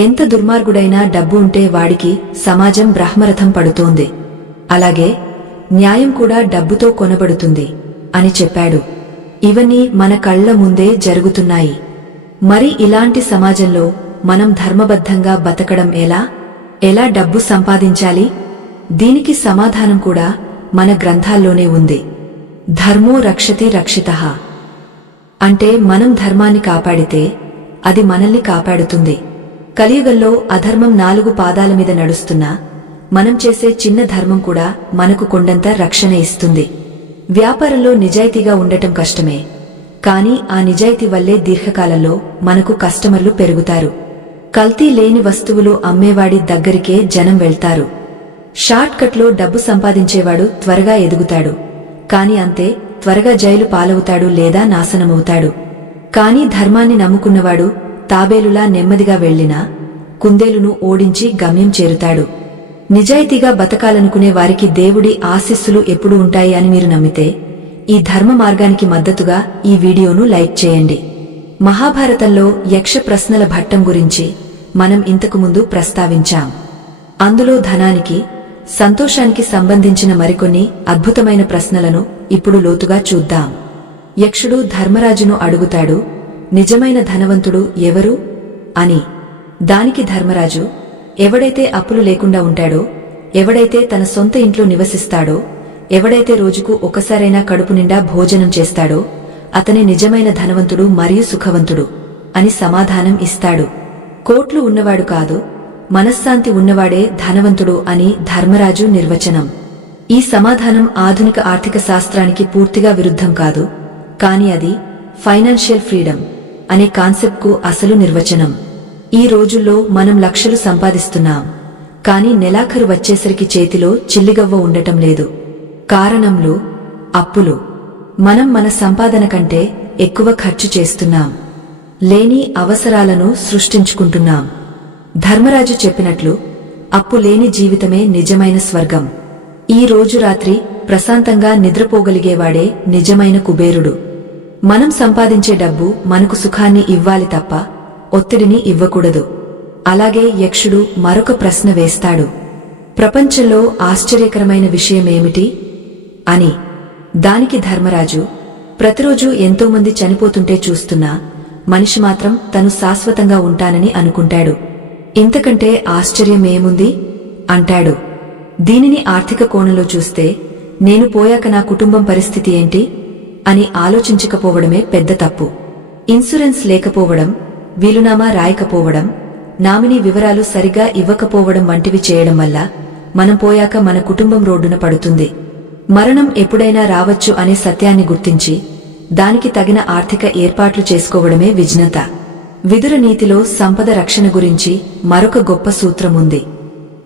ఎంత దుర్మార్గుడైనా డబ్బు ఉంటే వాడికి సమాజం బ్రహ్మరథం పడుతోంది. అలాగే న్యాయం కూడా డబ్బుతో కొనబడుతుంది అని చెప్పాడు. ఇవన్నీ మన కళ్ల ముందే జరుగుతున్నాయి. మరి ఇలాంటి సమాజంలో మనం ధర్మబద్ధంగా బతకడం ఎలా డబ్బు సంపాదించాలి? దీనికి సమాధానం కూడా మన గ్రంథాల్లోనే ఉంది. ధర్మో రక్షతి రక్షితః అంటే మనం ధర్మాన్ని కాపాడితే అది మనల్ని కాపాడుతుంది. కలియుగంలో అధర్మం 4 పాదాల మీద నడుస్తున్నా మనం చేసే చిన్న ధర్మం కూడా మనకు కొండంత రక్షణ ఇస్తుంది. వ్యాపారంలో నిజాయితీగా ఉండటం కష్టమే, కానీ ఆ నిజాయితీ వల్లే దీర్ఘకాలంలో మనకు కస్టమర్లు పెరుగుతారు. కల్తీ లేని వస్తువులు అమ్మేవాడి దగ్గరికే జనం వెళ్తారు. షార్ట్ కట్లో డబ్బు సంపాదించేవాడు త్వరగా ఎదుగుతాడు, కాని అంతే త్వరగా జైలు పాలవుతాడు లేదా నాశనమవుతాడు. కాని ధర్మాన్ని నమ్ముకున్నవాడు తాబేలులా నెమ్మదిగా వెళ్లినా కుందేలును ఓడించి గమ్యం చేరుతాడు. నిజాయితీగా బతకాలనుకునే వారికి దేవుడి ఆశీస్సులు ఎప్పుడు ఉంటాయి అని మీరు నమ్మితే ఈ ధర్మ మార్గానికి మద్దతుగా ఈ వీడియోను లైక్ చేయండి. మహాభారతంలో యక్ష ప్రశ్నల ఘట్టం గురించి మనం ఇంతకుముందు ప్రస్తావించాం. అందులో ధనానికి, సంతోషానికి సంబంధించిన మరికొన్ని అద్భుతమైన ప్రశ్నలను ఇప్పుడు లోతుగా చూద్దాం. యక్షుడు ధర్మరాజును అడుగుతాడు, నిజమైన ధనవంతుడు ఎవరు అని. దానికి ధర్మరాజు, ఎవడైతే అప్పులు లేకుండా ఉంటాడో, ఎవడైతే తన సొంత ఇంట్లో నివసిస్తాడో, ఎవడైతే రోజుకు ఒకసారైనా కడుపు నిండా భోజనం చేస్తాడో అతనే నిజమైన ధనవంతుడు మరియు సుఖవంతుడు అని సమాధానం ఇస్తాడు. కోట్లు ఉన్నవాడు కాదు, మనశ్శాంతి ఉన్నవాడే ధనవంతుడు అని ధర్మరాజు నిర్వచనం. ఈ సమాధానం ఆధునిక ఆర్థిక శాస్త్రానికి పూర్తిగా విరుద్ధం కాదు, కాని అది ఫైనాన్షియల్ ఫ్రీడమ్ అనే కాన్సెప్ట్కు అసలు నిర్వచనం. ఈ రోజుల్లో మనం లక్షలు సంపాదిస్తున్నాం, కాని నెలాఖరు వచ్చేసరికి చేతిలో చిల్లిగవ్వ ఉండటం లేదు. కారణంలో అప్పులు. మనం మన సంపాదన కంటే ఎక్కువ ఖర్చు చేస్తున్నాం. లేని అవసరాలను సృష్టించుకుంటున్నాం. ధర్మరాజు చెప్పినట్లు అప్పు లేని జీవితమే నిజమైన స్వర్గం. ఈ రోజు రాత్రి ప్రశాంతంగా నిద్రపోగలిగేవాడే నిజమైన కుబేరుడు. మనం సంపాదించే డబ్బు మనకు సుఖాన్ని ఇవ్వాలి తప్ప ఒత్తిడిని ఇవ్వకూడదు. అలాగే యక్షుడు మరొక ప్రశ్న వేస్తాడు. ప్రపంచంలో ఆశ్చర్యకరమైన విషయమేమిటి అని. దానికి ధర్మరాజు, ప్రతిరోజు ఎంతోమంది చనిపోతుంటే చూస్తున్నా మనిషి మాత్రం తను శాశ్వతంగా ఉంటానని అనుకుంటాడు. ఇంతకంటే ఆశ్చర్యమేముంది అంటాడు. దీనిని ఆర్థిక కోణంలో చూస్తే నేను పోయాక నా కుటుంబం పరిస్థితి ఏంటి అని ఆలోచించకపోవడమే పెద్ద తప్పు. ఇన్సూరెన్స్ లేకపోవడం, వీలునామా రాయకపోవడం, నామినీ వివరాలు సరిగా ఇవ్వకపోవడం వంటివి చేయడం వల్ల మనం పోయాక మన కుటుంబం రోడ్డున పడుతుంది. మరణం ఎప్పుడైనా రావచ్చు అనే సత్యాన్ని గుర్తించి దానికి తగిన ఆర్థిక ఏర్పాట్లు చేసుకోవడమే విజ్ఞత. విదుర నీతిలో సంపద రక్షణ గురించి మరొక గొప్ప సూత్రముంది.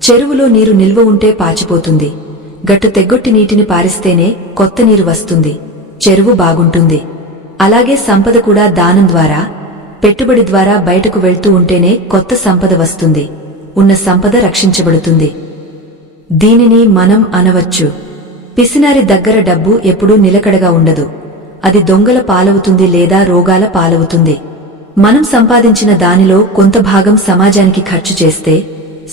చెరువులో నీరు నిల్వ ఉంటే పాచిపోతుంది, గట్టు తెగ్గొట్టి నీటిని పారిస్తేనే కొత్త నీరు వస్తుంది, చెరువు బాగుంటుంది. అలాగే సంపద కూడా దానం ద్వారా, పెట్టుబడి ద్వారా బయటకు వెళ్తూ ఉంటేనే కొత్త సంపద వస్తుంది, ఉన్న సంపద రక్షించబడుతుంది. దీనిని మనం అనవచ్చు, పిసినారి దగ్గర డబ్బు ఎప్పుడూ నిలకడగా ఉండదు, అది దొంగల పాలవుతుంది లేదా రోగాల పాలవుతుంది. మనం సంపాదించిన దానిలో కొంత భాగం సమాజానికి ఖర్చు చేస్తే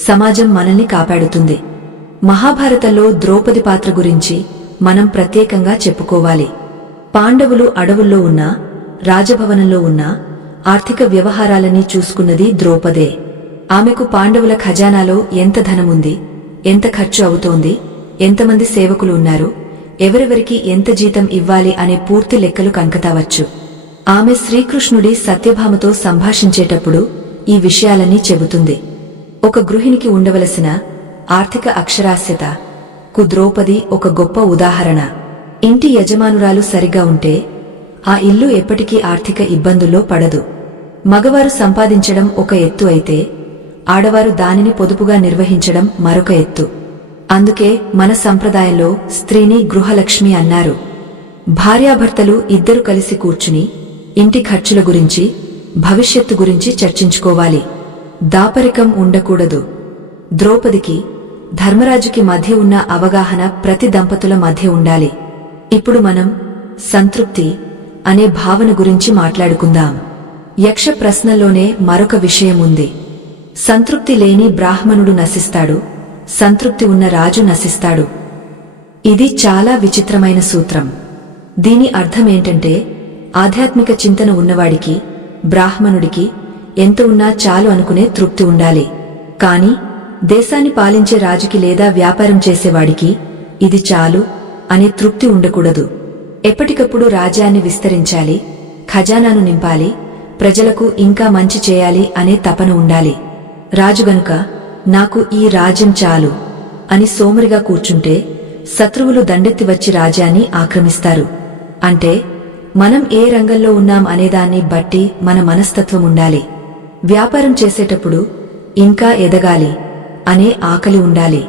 సమాజం మనల్ని కాపాడుతుంది. మహాభారతంలో ద్రౌపది పాత్ర గురించి మనం ప్రత్యేకంగా చెప్పుకోవాలి. పాండవులు అడవుల్లో ఉన్నా, రాజభవనంలో ఉన్నా ఆర్థిక వ్యవహారాలన్నీ చూసుకున్నది ద్రౌపదే. ఆమెకు పాండవుల ఖజానాలో ఎంత ధనముంది, ఎంత ఖర్చు అవుతోంది, ఎంతమంది సేవకులు ఉన్నారు, ఎవరెవరికి ఎంత జీతం ఇవ్వాలి అనే పూర్తి లెక్కలు కనకతావచ్చు. ఆమె శ్రీకృష్ణుడి సత్యభామతో సంభాషించేటప్పుడు ఈ విషయాలన్నీ చెబుతుంది. ఒక గృహిణికి ఉండవలసిన ఆర్థిక అక్షరాస్యత కు ద్రౌపది ఒక గొప్ప ఉదాహరణ. ఇంటి యజమానురాలు సరిగా ఉంటే ఆ ఇల్లు ఎప్పటికీ ఆర్థిక ఇబ్బందుల్లో పడదు. మగవారు సంపాదించడం ఒక ఎత్తు అయితే ఆడవారు దానిని పొదుపుగా నిర్వహించడం మరొక ఎత్తు. అందుకే మన సంప్రదాయంలో స్త్రీని గృహలక్ష్మి అన్నారు. భార్యాభర్తలు ఇద్దరు కలిసి కూర్చుని ఇంటి ఖర్చుల గురించి, భవిష్యత్తు గురించి చర్చించుకోవాలి. దాపరికం ఉండకూడదు. ద్రౌపదికి, ధర్మరాజుకి మధ్య ఉన్న అవగాహన ప్రతి దంపతుల మధ్య ఉండాలి. ఇప్పుడు మనం సంతృప్తి అనే భావన గురించి మాట్లాడుకుందాం. యక్ష ప్రశ్నలోనే మరొక విషయముంది. సంతృప్తి లేని బ్రాహ్మణుడు నశిస్తాడు, సంతృప్తి ఉన్న రాజు నశిస్తాడు. ఇది చాలా విచిత్రమైన సూత్రం. దీని అర్థమేంటంటే ఆధ్యాత్మిక చింతన ఉన్నవాడికి, బ్రాహ్మణుడికి ఎంత ఉన్నా చాలు అనుకునే తృప్తి ఉండాలి. కాని దేశాన్ని పాలించే రాజుకి లేదా వ్యాపారం చేసేవాడికి ఇది చాలు అనే తృప్తి ఉండకూడదు. ఎప్పటికప్పుడు రాజ్యాన్ని విస్తరించాలి, ఖజానాను నింపాలి, ప్రజలకు ఇంకా మంచి చేయాలి అనే తపన ఉండాలి. రాజు గనుక నాకు ఈ రాజ్యం చాలు అని సోమరిగా కూర్చుంటే శత్రువులు దండెత్తి వచ్చి రాజ్యాన్ని ఆక్రమిస్తారు. అంటే మనం ఏ రంగంలో ఉన్నాం అనేదాన్ని బట్టి మన మనస్తత్వం ఉండాలి. వ్యాపారం చేసేటప్పుడు ఇంకా ఎదగాలి అనే ఆకలి ఉండాలి.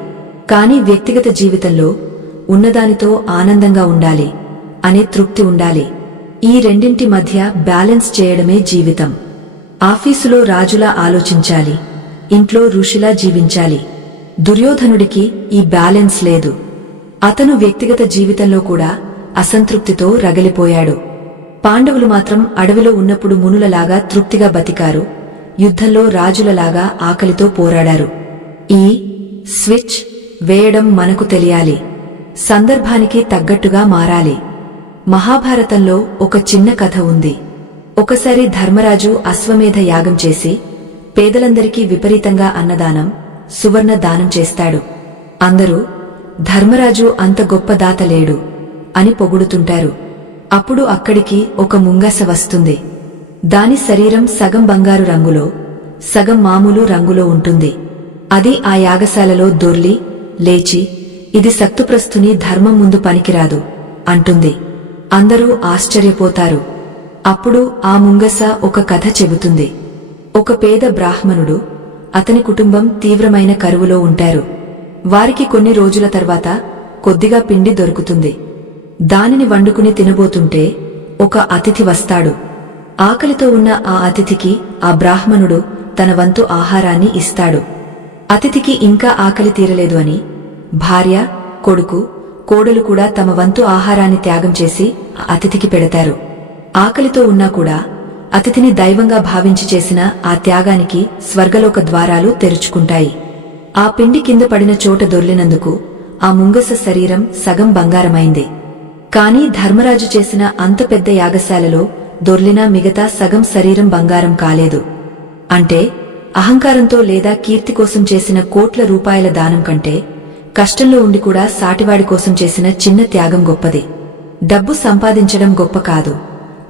కాని వ్యక్తిగత జీవితంలో ఉన్నదానితో ఆనందంగా ఉండాలి అనే తృప్తి ఉండాలి. ఈ రెండింటి మధ్య బ్యాలెన్స్ చేయడమే జీవితం. ఆఫీసులో రాజులా ఆలోచించాలి, ఇంట్లో ఋషిలా జీవించాలి. దుర్యోధనుడికి ఈ బ్యాలెన్స్ లేదు. అతను వ్యక్తిగత జీవితంలో కూడా అసంతృప్తితో రగిలిపోయాడు. పాండవులు మాత్రం అడవిలో ఉన్నప్పుడు మునులలాగా తృప్తిగా బతికారు, యుద్ధంలో రాజులలాగా ఆకలితో పోరాడారు. ఈ స్విచ్ వేయడం మనకు తెలియాలి. సందర్భానికి తగ్గట్టుగా మారాలి. మహాభారతంలో ఒక చిన్న కథ ఉంది. ఒకసారి ధర్మరాజు అశ్వమేధ యాగం చేసి పేదలందరికీ విపరీతంగా అన్నదానం, సువర్ణ దానం చేస్తాడు. అందరూ ధర్మరాజు అంత గొప్ప దాత లేడు అని పొగుడుతుంటారు. అప్పుడు అక్కడికి ఒక ముంగస వస్తుంది. దాని శరీరం సగం బంగారు రంగులో, సగం మామూలు రంగులో ఉంటుంది. అది ఆ యాగశాలలో దొర్లి లేచి, ఇది సత్తుప్రస్తుని ధర్మం ముందు పనికిరాదు అంటుంది. అందరూ ఆశ్చర్యపోతారు. అప్పుడు ఆ ముంగస ఒక కథ చెబుతుంది. ఒక పేద బ్రాహ్మణుడు, అతని కుటుంబం తీవ్రమైన కరువులో ఉంటారు. వారికి కొన్ని రోజుల తర్వాత కొద్దిగా పిండి దొరుకుతుంది. దానిని వండుకుని తినబోతుంటే ఒక అతిథి వస్తాడు. ఆకలితో ఉన్న ఆ అతిథికి ఆ బ్రాహ్మణుడు తన వంతు ఆహారాన్ని ఇస్తాడు. అతిథికి ఇంకా ఆకలి తీరలేదు అని భార్య, కొడుకు, కోడలు కూడా తమ వంతు ఆహారాన్ని త్యాగం చేసి ఆ అతిథికి పెడతారు. ఆకలితో ఉన్నా కూడా అతిథిని దైవంగా భావించి చేసిన ఆ త్యాగానికి స్వర్గలోక ద్వారాలు తెరుచుకుంటాయి. ఆ పిండి కింద పడిన చోట దొర్లినందుకు ఆ ముంగస శరీరం సగం బంగారమైంది. కాని ధర్మరాజు చేసిన అంత పెద్ద యాగశాలలో దొర్లిన మిగతా సగం శరీరం బంగారం కాలేదు. అంటే అహంకారంతో లేదా కీర్తి కోసం చేసిన కోట్ల రూపాయల దానం కంటే కష్టంలో ఉండి కూడా సాటివాడి కోసం చేసిన చిన్న త్యాగం గొప్పది. డబ్బు సంపాదించడం గొప్ప కాదు,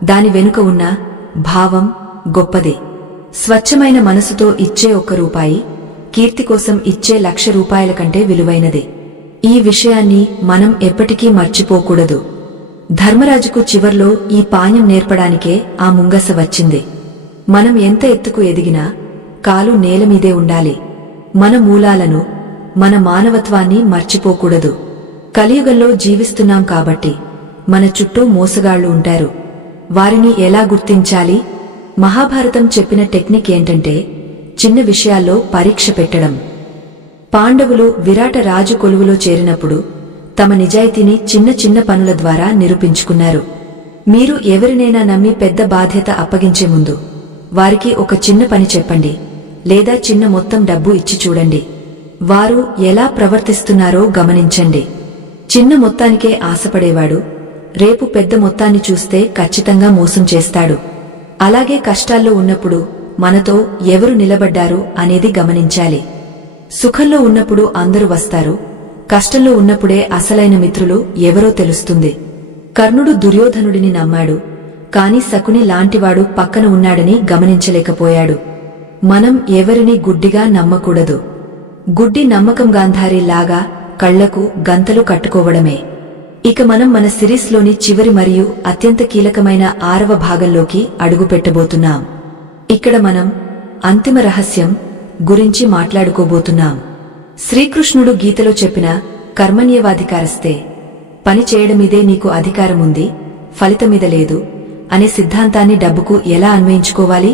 దాని వెనుక ఉన్న భావం గొప్పది. స్వచ్ఛమైన మనసుతో ఇచ్చే 1 రూపాయి కీర్తి కోసం ఇచ్చే 1,00,000 రూపాయల కంటే విలువైనది. ఈ విషయాన్ని మనం ఎప్పటికీ మర్చిపోకూడదు. ధర్మరాజుకు చివర్లో ఈ పాణ్యం నేర్పడానికే ఆ ముంగస వచ్చింది. మనం ఎంత ఎత్తుకు ఎదిగినా కాలు నేలమీదే ఉండాలి. మన మూలాలను, మన మానవత్వాన్ని మర్చిపోకూడదు. కలియుగంలో జీవిస్తున్నాం కాబట్టి మన చుట్టూ మోసగాళ్లు ఉంటారు. వారిని ఎలా గుర్తించాలి? మహాభారతం చెప్పిన టెక్నిక్ ఏంటంటే చిన్న విషయాల్లో పరీక్ష పెట్టడం. పాండవులు విరాట రాజు కొలువులో చేరినప్పుడు తమ నిజాయితీని చిన్న చిన్న పనుల ద్వారా నిరూపించుకున్నారు. మీరు ఎవరినైనా నమ్మి పెద్ద బాధ్యత అప్పగించే ముందు వారికి ఒక చిన్న పని చెప్పండి, లేదా చిన్న మొత్తం డబ్బు ఇచ్చి చూడండి. వారు ఎలా ప్రవర్తిస్తున్నారో గమనించండి. చిన్న మొత్తానికే ఆశపడేవాడు రేపు పెద్ద మొత్తాన్ని చూస్తే ఖచ్చితంగా మోసం చేస్తాడు. అలాగే కష్టాల్లో ఉన్నప్పుడు మనతో ఎవరు నిలబడ్డారు అనేది గమనించాలి. సుఖంలో ఉన్నప్పుడు అందరూ వస్తారు, కష్టంలో ఉన్నప్పుడే అసలైన మిత్రులు ఎవరో తెలుస్తుంది. కర్ణుడు దుర్యోధనుడిని నమ్మాడు, కాని శకుని లాంటివాడు పక్కన ఉన్నాడని గమనించలేకపోయాడు. మనం ఎవరిని గుడ్డిగా నమ్మకూడదు. గుడ్డి నమ్మకం గాంధారీలాగా కళ్లకు గంతలు కట్టుకోవడమే. ఇక మనం మన సిరీస్లోని చివరి మరియు అత్యంత కీలకమైన 6వ భాగంలోకి అడుగుపెట్టబోతున్నాం. ఇక్కడ మనం అంతిమ రహస్యం గురించి మాట్లాడుకోబోతున్నాం. శ్రీకృష్ణుడు గీతలో చెప్పిన కర్మణ్యేవాధికారస్తే, పని చేయడమీదే నీకు అధికారముంది, ఫలితమీద లేదు అనే సిద్ధాంతాన్ని డబ్బుకు ఎలా అన్వయించుకోవాలి?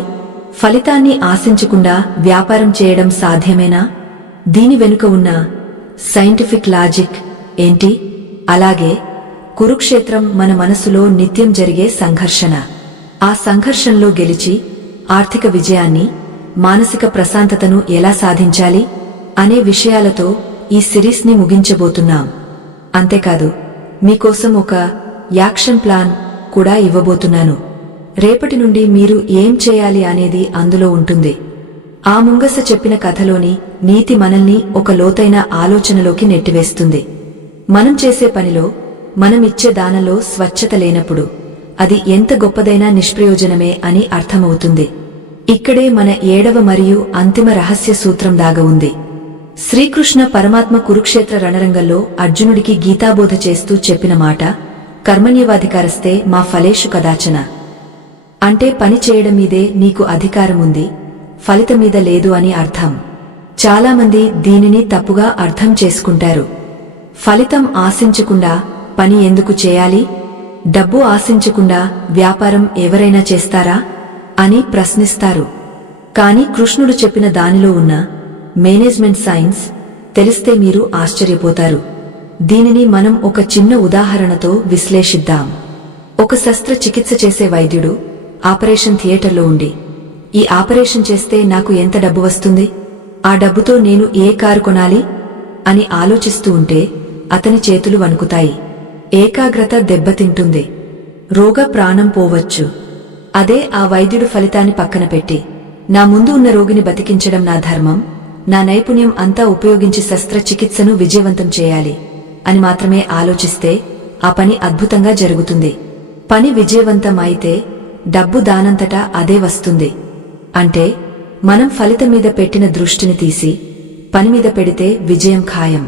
ఫలితాన్ని ఆశించకుండా వ్యాపారం చేయడం సాధ్యమేనా? దీని వెనుక ఉన్న సైంటిఫిక్ లాజిక్ ఏంటి? అలాగే కురుక్షేత్రం మన మనసులో నిత్యం జరిగే సంఘర్షణ. ఆ సంఘర్షణలో గెలిచి ఆర్థిక విజయాన్ని, మానసిక ప్రశాంతతను ఎలా సాధించాలి అనే విషయాలతో ఈ సిరీస్ని ముగించబోతున్నాం. అంతేకాదు, మీకోసం ఒక యాక్షన్ ప్లాన్ కూడా ఇవ్వబోతున్నాను. రేపటి నుండి మీరు ఏం చేయాలి అనేది అందులో ఉంటుంది. ఆ ముంగస చెప్పిన కథలోని నీతి మనల్ని ఒక లోతైన ఆలోచనలోకి నెట్టివేస్తుంది. మనం చేసే పనిలో, మనం ఇచ్చే దానంలో స్వచ్ఛత లేనప్పుడు అది ఎంత గొప్పదైనా నిష్ప్రయోజనమే అని అర్థమవుతుంది. ఇక్కడే మన 7వ మరియు అంతిమ రహస్య సూత్రం దాగి ఉంది. శ్రీకృష్ణ పరమాత్మ కురుక్షేత్ర రణరంగంలో అర్జునుడికి గీతాబోధ చేస్తూ చెప్పిన మాట కర్మణ్యేవాధికారస్తే మా ఫలేషు కదాచన. అంటే పని చేయడం మీదే నీకు అధికారముంది, ఫలితమీద లేదు అని అర్థం. చాలామంది దీనిని తప్పుగా అర్థం చేసుకుంటారు. ఫలితం ఆశించకుండా పని ఎందుకు చేయాలి? డబ్బు ఆశించకుండా వ్యాపారం ఎవరైనా చేస్తారా అని ప్రశ్నిస్తారు. కాని కృష్ణుడు చెప్పిన దానిలో ఉన్న మేనేజ్మెంట్ సైన్స్ తెలిస్తే మీరు ఆశ్చర్యపోతారు. దీనిని మనం ఒక చిన్న ఉదాహరణతో విశ్లేషిద్దాం. ఒక శస్త్రచికిత్స చేసే వైద్యుడు ఆపరేషన్ థియేటర్లో ఉండి, ఈ ఆపరేషన్ చేస్తే నాకు ఎంత డబ్బు వస్తుంది, ఆ డబ్బుతో నేను ఏ కారు కొనాలి అని ఆలోచిస్తూ ఉంటే అతని చేతులు వణుకుతాయి, ఏకాగ్రత దెబ్బతింటుంది, రోగ ప్రాణం పోవచ్చు. అదే ఆ వైద్యుడు ఫలితాన్ని పక్కన పెట్టి, నా ముందు ఉన్న రోగిని బతికించడం నా ధర్మం, నా నైపుణ్యం అంతా ఉపయోగించి శస్త్రచికిత్సను విజయవంతం చేయాలి అని మాత్రమే ఆలోచిస్తే ఆ పని అద్భుతంగా జరుగుతుంది. పని విజయవంతం అయితే డబ్బు దానంతటా అదే వస్తుంది. అంటే మనం ఫలితం మీద పెట్టిన దృష్టిని తీసి పని మీద పెడితే విజయం ఖాయం.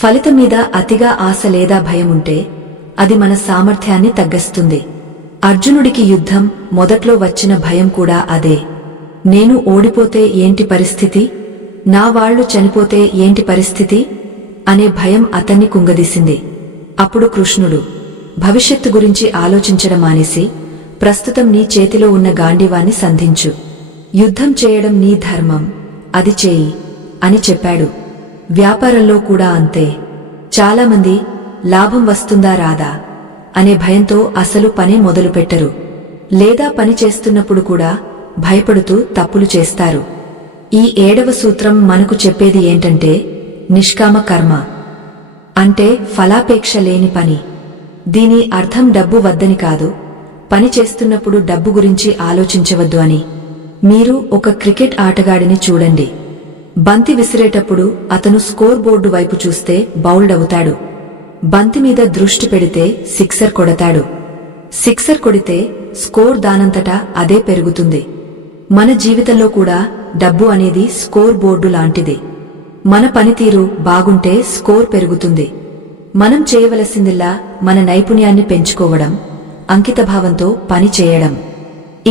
ఫలితం మీద అతిగా ఆశ లేదా భయం ఉంటే అది మన సామర్థ్యాన్ని తగ్గిస్తుంది. అర్జునుడికి యుద్ధం మొదట్లో వచ్చిన భయం కూడా అదే. నేను ఓడిపోతే ఏంటి పరిస్థితి, నా వాళ్ళు చనిపోతే ఏంటి పరిస్థితి అనే భయం అతన్ని కుంగదీసింది. అప్పుడు కృష్ణుడు, భవిష్యత్తు గురించి ఆలోచించడం మానేసి ప్రస్తుతం నీ చేతిలో ఉన్న గాంధీవాన్ని సంధించు. యుద్ధం చేయడం నీ ధర్మం, అది చేయి అని చెప్పాడు. వ్యాపారంలో కూడా అంతే. చాలామంది లాభం వస్తుందా రాదా అనే భయంతో అసలు పనే మొదలుపెట్టరు, లేదా పని చేస్తున్నప్పుడు కూడా భయపడుతూ తప్పులు చేస్తారు. ఈ 7వ సూత్రం మనకు చెప్పేది ఏంటంటే, నిష్కామ కర్మ అంటే ఫలాపేక్ష లేని పని. దీని అర్థం డబ్బు వద్దని కాదు, పని చేస్తున్నప్పుడు డబ్బు గురించి ఆలోచించవద్దు అని. మీరు ఒక క్రికెట్ ఆటగాడిని చూడండి. బంతి విసిరేటప్పుడు అతను స్కోర్ బోర్డు వైపు చూస్తే బౌల్డ్ అవుతాడు. బంతి మీద దృష్టి పెడితే సిక్సర్ కొడతాడు. సిక్సర్ కొడితే స్కోర్ దానంతటా అదే పెరుగుతుంది. మన జీవితంలో కూడా డబ్బు అనేది స్కోర్ బోర్డు లాంటిది. మన పనితీరు బాగుంటే స్కోర్ పెరుగుతుంది. మనం చేయవలసిందిల్లా మన నైపుణ్యాన్ని పెంచుకోవడం, అంకితభావంతో పని చేయడం.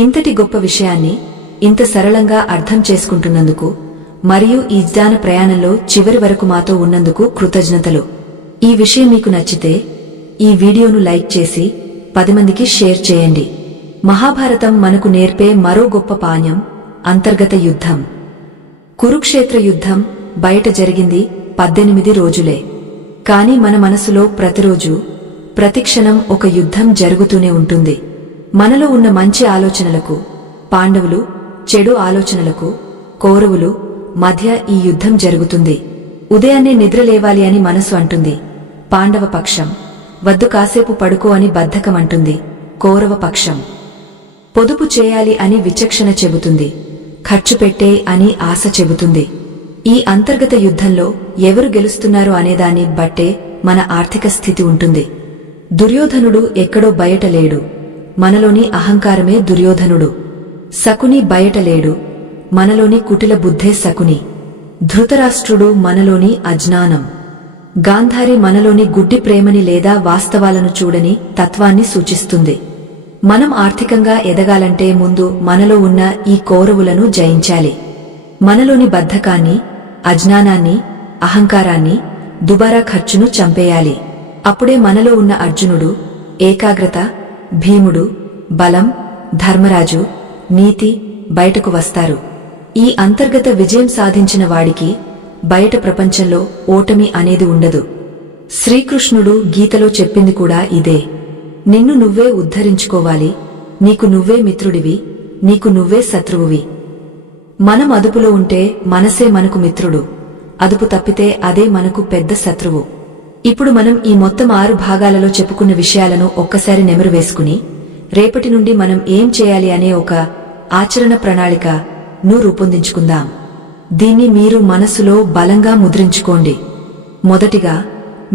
ఇంతటి గొప్ప విషయాన్ని ఇంత సరళంగా అర్థం చేసుకుంటున్నందుకు మరియు ఈ జ్ఞాన ప్రయాణంలో చివరి వరకు మాతో ఉన్నందుకు కృతజ్ఞతలు. ఈ విషయం మీకు నచ్చితే ఈ వీడియోను లైక్ చేసి 10 మందికి షేర్ చేయండి. మహాభారతం మనకు నేర్పే మరో గొప్ప పాఠం అంతర్గత యుద్ధం. కురుక్షేత్ర యుద్ధం బయట జరిగింది 18 రోజులే. కాని మన మనసులో ప్రతిరోజు ప్రతిక్షణం ఒక యుద్ధం జరుగుతూనే ఉంటుంది. మనలో ఉన్న మంచి ఆలోచనలకు పాండవులు, చెడు ఆలోచనలకు కౌరవులు మధ్య ఈ యుద్ధం జరుగుతుంది. ఉదయాన్నే నిద్రలేవాలి అని మనసు అంటుంది, పాండవ పక్షం. వద్దు కాసేపు పడుకో అని బద్ధకం అంటుంది, కౌరవ పక్షం. పొదుపు చేయాలి అని విచక్షణ చెబుతుంది, ఖర్చు పెట్టే అని ఆశ చెబుతుంది. ఈ అంతర్గత యుద్ధంలో ఎవరు గెలుస్తున్నారు అనేదాన్ని బట్టే మన ఆర్థిక స్థితి ఉంటుంది. దుర్యోధనుడు ఎక్కడో బయట లేడు, మనలోని అహంకారమే దుర్యోధనుడు. శకుని బయట లేడు, మనలోని కుటిల బుద్ధే శకుని. ధృతరాష్ట్రుడు మనలోని అజ్ఞానం. గాంధారి మనలోని గుడ్డి ప్రేమని లేదా వాస్తవాలను చూడని తత్వాన్ని సూచిస్తుంది. మనం ఆర్థికంగా ఎదగాలంటే ముందు మనలో ఉన్న ఈ కౌరవులను జయించాలి. మనలోని బద్ధకాన్ని, అజ్ఞానాన్ని, అహంకారాన్ని, దుబారా ఖర్చును చంపేయాలి. అప్పుడే మనలో ఉన్న అర్జునుడు, ఏకాగ్రత, భీముడు, బలం, ధర్మరాజు, నీతి బయటకు వస్తారు. ఈ అంతర్గత విజయం సాధించిన వాడికి బయట ప్రపంచంలో ఓటమి అనేది ఉండదు. శ్రీకృష్ణుడు గీతలో చెప్పింది కూడా ఇదే. నిన్ను నువ్వే ఉద్ధరించుకోవాలి, నీకు నువ్వే మిత్రుడివి, నీకు నువ్వే శత్రువువి. మనం అదుపులో ఉంటే మనసే మనకు మిత్రుడు, అదుపు తప్పితే అదే మనకు పెద్ద శత్రువు. ఇప్పుడు మనం ఈ మొత్తం 6 భాగాలలో చెప్పుకున్న విషయాలను ఒక్కసారి నెమరు వేసుకుని రేపటి నుండి మనం ఏం చేయాలి అనే ఒక ఆచరణ ప్రణాళికను రూపొందించుకుందాం. దీన్ని మీరు మనసులో బలంగా ముద్రించుకోండి. మొదటిగా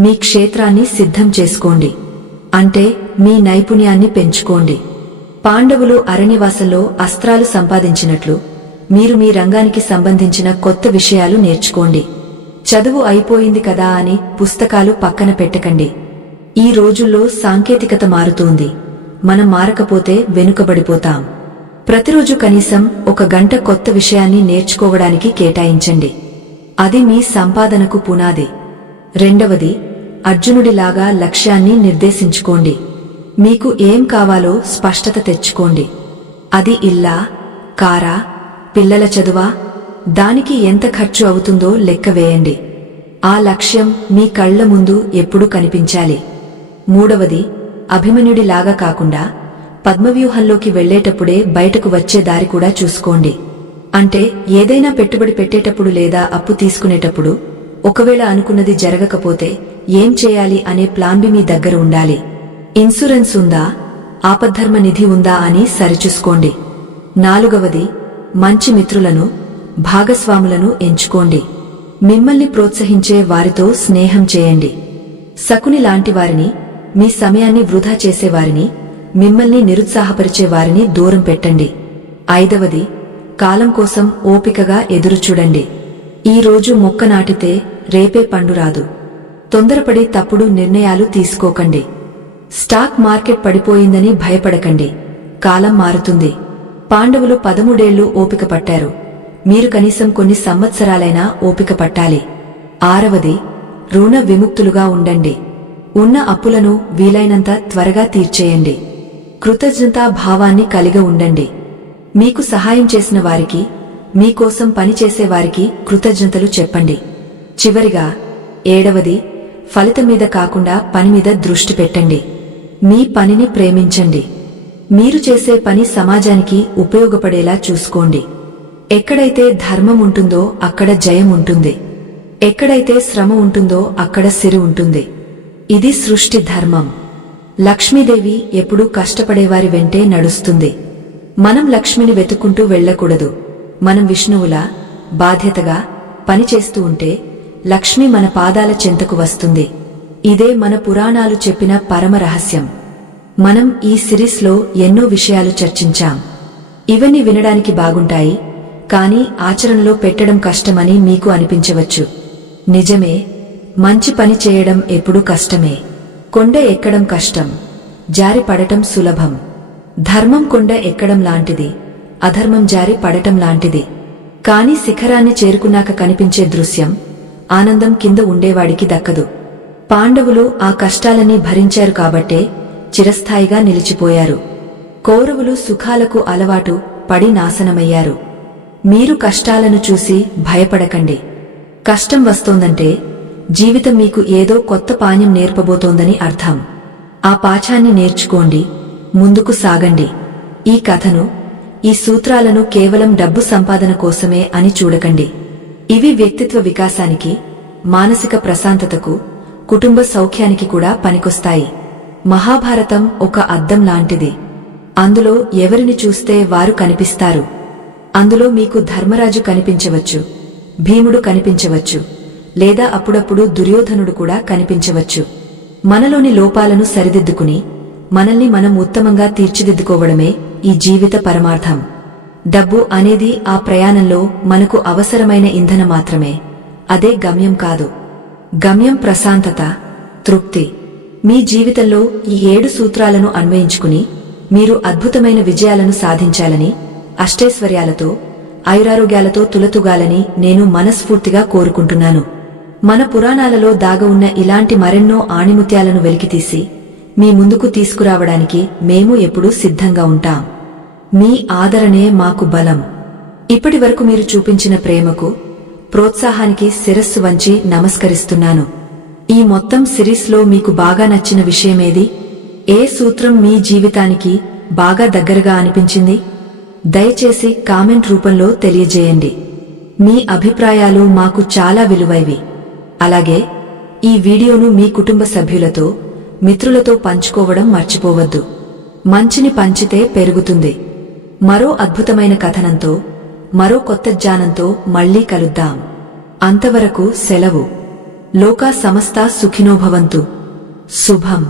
మీ క్షేత్రాన్ని సిద్ధం చేసుకోండి, అంటే మీ నైపుణ్యాన్ని పెంచుకోండి. పాండవులు అరణ్యవాసంలో అస్త్రాలు సంపాదించినట్లు మీరు మీ రంగానికి సంబంధించిన కొత్త విషయాలు నేర్చుకోండి. చదువు అయిపోయింది కదా అని పుస్తకాలు పక్కన పెట్టకండి. ఈ రోజుల్లో సాంకేతికత మారుతోంది, మనం మారకపోతే వెనుకబడిపోతాం. ప్రతిరోజు కనీసం 1 గంట కొత్త విషయాన్ని నేర్చుకోవడానికి కేటాయించండి. అది మీ సంపాదనకు పునాది. రెండవది, అర్జునుడిలాగా లక్ష్యాన్ని నిర్దేశించుకోండి. మీకు ఏం కావాలో స్పష్టత తెచ్చుకోండి. అది ఇల్లా, కారా, పిల్లల చదువా, దానికి ఎంత ఖర్చు అవుతుందో లెక్క వేయండి. ఆ లక్ష్యం మీ కళ్ల ముందు ఎప్పుడూ కనిపించాలి. మూడవది, అభిమన్యుడిలాగా కాకుండా పద్మవ్యూహంలోకి వెళ్లేటప్పుడే బయటకు వచ్చే దారి కూడా చూసుకోండి. అంటే ఏదైనా పెట్టుబడి పెట్టేటప్పుడు లేదా అప్పు తీసుకునేటప్పుడు ఒకవేళ అనుకున్నది జరగకపోతే ఏం చేయాలి అనే ప్లాన్ బి మీ దగ్గర ఉండాలి. ఇన్సూరెన్స్ ఉందా, ఆపద్ధర్మ నిధి ఉందా అని సరిచూసుకోండి. నాలుగవది, మంచి మిత్రులను, భాగస్వాములను ఎంచుకోండి. మిమ్మల్ని ప్రోత్సహించే వారితో స్నేహం చేయండి. శకుని లాంటి వారిని, మీ సమయాన్ని వృధా చేసేవారిని, మిమ్మల్ని నిరుత్సాహపరిచే వారిని దూరం పెట్టండి. ఐదవది, కాలం కోసం ఓపికగా ఎదురుచూడండి. ఈ రోజు మొక్క నాటితే రేపే పండు రాదు. తొందరపడి తప్పుడు నిర్ణయాలు తీసుకోకండి. స్టాక్ మార్కెట్ పడిపోయిందని భయపడకండి, కాలం మారుతుంది. పాండవులు 13 ఏళ్లు ఓపిక పట్టారు. మీరు కనీసం కొన్ని సంవత్సరాలైనా ఓపిక పట్టాలి. 6వది, రుణ విముక్తులుగా ఉండండి. ఉన్న అప్పులను వీలైనంత త్వరగా తీర్చేయండి. కృతజ్ఞతా భావాన్ని కలిగి ఉండండి. మీకు సహాయం చేసిన వారికి, మీకోసం పనిచేసే వారికి కృతజ్ఞతలు చెప్పండి. చివరిగా 7వది, ఫలితం మీద కాకుండా పని మీద దృష్టి పెట్టండి. మీ పనిని ప్రేమించండి. మీరు చేసే పని సమాజానికి ఉపయోగపడేలా చూసుకోండి. ఎక్కడైతే ధర్మం ఉంటుందో అక్కడ జయం ఉంటుంది. ఎక్కడైతే శ్రమ ఉంటుందో అక్కడ సిరి ఉంటుంది. ఇది సృష్టి ధర్మం. లక్ష్మీదేవి ఎప్పుడూ కష్టపడేవారి వెంటే నడుస్తుంది. మనం లక్ష్మిని వెతుక్కుంటూ వెళ్లకూడదు. మనం విష్ణువులా బాధ్యతగా పనిచేస్తూ ఉంటే లక్ష్మి మన పాదాల చెంతకు వస్తుంది. ఇదే మన పురాణాలు చెప్పిన పరమ రహస్యం. మనం ఈ సిరీస్లో ఎన్నో విషయాలు చర్చించాం. ఇవన్నీ వినడానికి బాగుంటాయి, కానీ ఆచరణలో పెట్టడం కష్టమని మీకు అనిపించవచ్చు. నిజమే, మంచి పని చేయడం ఎప్పుడూ కష్టమే. కొండ ఎక్కడం కష్టం, జారి పడటం సులభం. ధర్మం కొండ ఎక్కడం లాంటిది, అధర్మం జారి పడటం లాంటిది. కాని శిఖరాన్ని చేరుకున్నాక కనిపించే దృశ్యం, ఆనందం కింద ఉండేవాడికి దక్కదు. పాండవులు ఆ కష్టాలన్నీ భరించారు కాబట్టే చిరస్థాయిగా నిలిచిపోయారు. కౌరవులు సుఖాలకు అలవాటు పడి నాశనమయ్యారు. మీరు కష్టాలను చూసి భయపడకండి. కష్టం వస్తోందంటే జీవితం మీకు ఏదో కొత్త పాఠం నేర్పబోతోందని అర్థం. ఆ పాఠాన్ని నేర్చుకోండి, ముందుకు సాగండి. ఈ కథను, ఈ సూత్రాలను కేవలం డబ్బు సంపాదన కోసమే అని చూడకండి. ఇవి వ్యక్తిత్వ వికాసానికి, మానసిక ప్రశాంతతకు, కుటుంబ సౌఖ్యానికి కూడా పనికొస్తాయి. మహాభారతం ఒక అద్దం లాంటిది. అందులో ఎవరిని చూస్తే వారు కనిపిస్తారు. అందులో మీకు ధర్మరాజు కనిపించవచ్చు, భీముడు కనిపించవచ్చు, లేదా అప్పుడప్పుడు దుర్యోధనుడు కూడా కనిపించవచ్చు. మనలోని లోపాలను సరిదిద్దుకుని మనల్ని మనం ఉత్తమంగా తీర్చిదిద్దుకోవడమే ఈ జీవిత పరమార్థం. డబ్బు అనేది ఆ ప్రయాణంలో మనకు అవసరమైన ఇంధనం మాత్రమే, అదే గమ్యం కాదు. గమ్యం ప్రశాంతత, తృప్తి. మీ జీవితంలో ఈ 7 సూత్రాలను అన్వయించుకుని మీరు అద్భుతమైన విజయాలను సాధించాలని, అష్టైశ్వర్యాలతో, ఆయురారోగ్యాలతో తులతుగాలని నేను మనస్ఫూర్తిగా కోరుకుంటున్నాను. మన పురాణాలలో దాగి ఉన్న ఇలాంటి మరెన్నో ఆణిముత్యాలను వెలికితీసి మీ ముందుకు తీసుకురావడానికి మేము ఎప్పుడూ సిద్ధంగా ఉంటాం. మీ ఆదరణే మాకు బలం. ఇప్పటివరకు మీరు చూపించిన ప్రేమకు, ప్రోత్సాహానికి శిరస్సు వంచి నమస్కరిస్తున్నాను. ఈ మొత్తం సిరీస్లో మీకు బాగా నచ్చిన విషయమేది? ఏ సూత్రం మీ జీవితానికి బాగా దగ్గరగా అనిపించింది? దయచేసి కామెంట్ రూపంలో తెలియజేయండి. మీ అభిప్రాయాలు మాకు చాలా విలువైవి. అలాగే ఈ వీడియోను మీ కుటుంబ సభ్యులతో, మిత్రులతో పంచుకోవడం మర్చిపోవద్దు. మంచిని పంచితే పెరుగుతుంది. మరో అద్భుతమైన కథనంతో, మరో కొత్త జ్ఞానంతో మళ్లీ కలుద్దాం. అంతవరకు సెలవు. లోకా సమస్తా సుఖినో భవంతు. శుభం.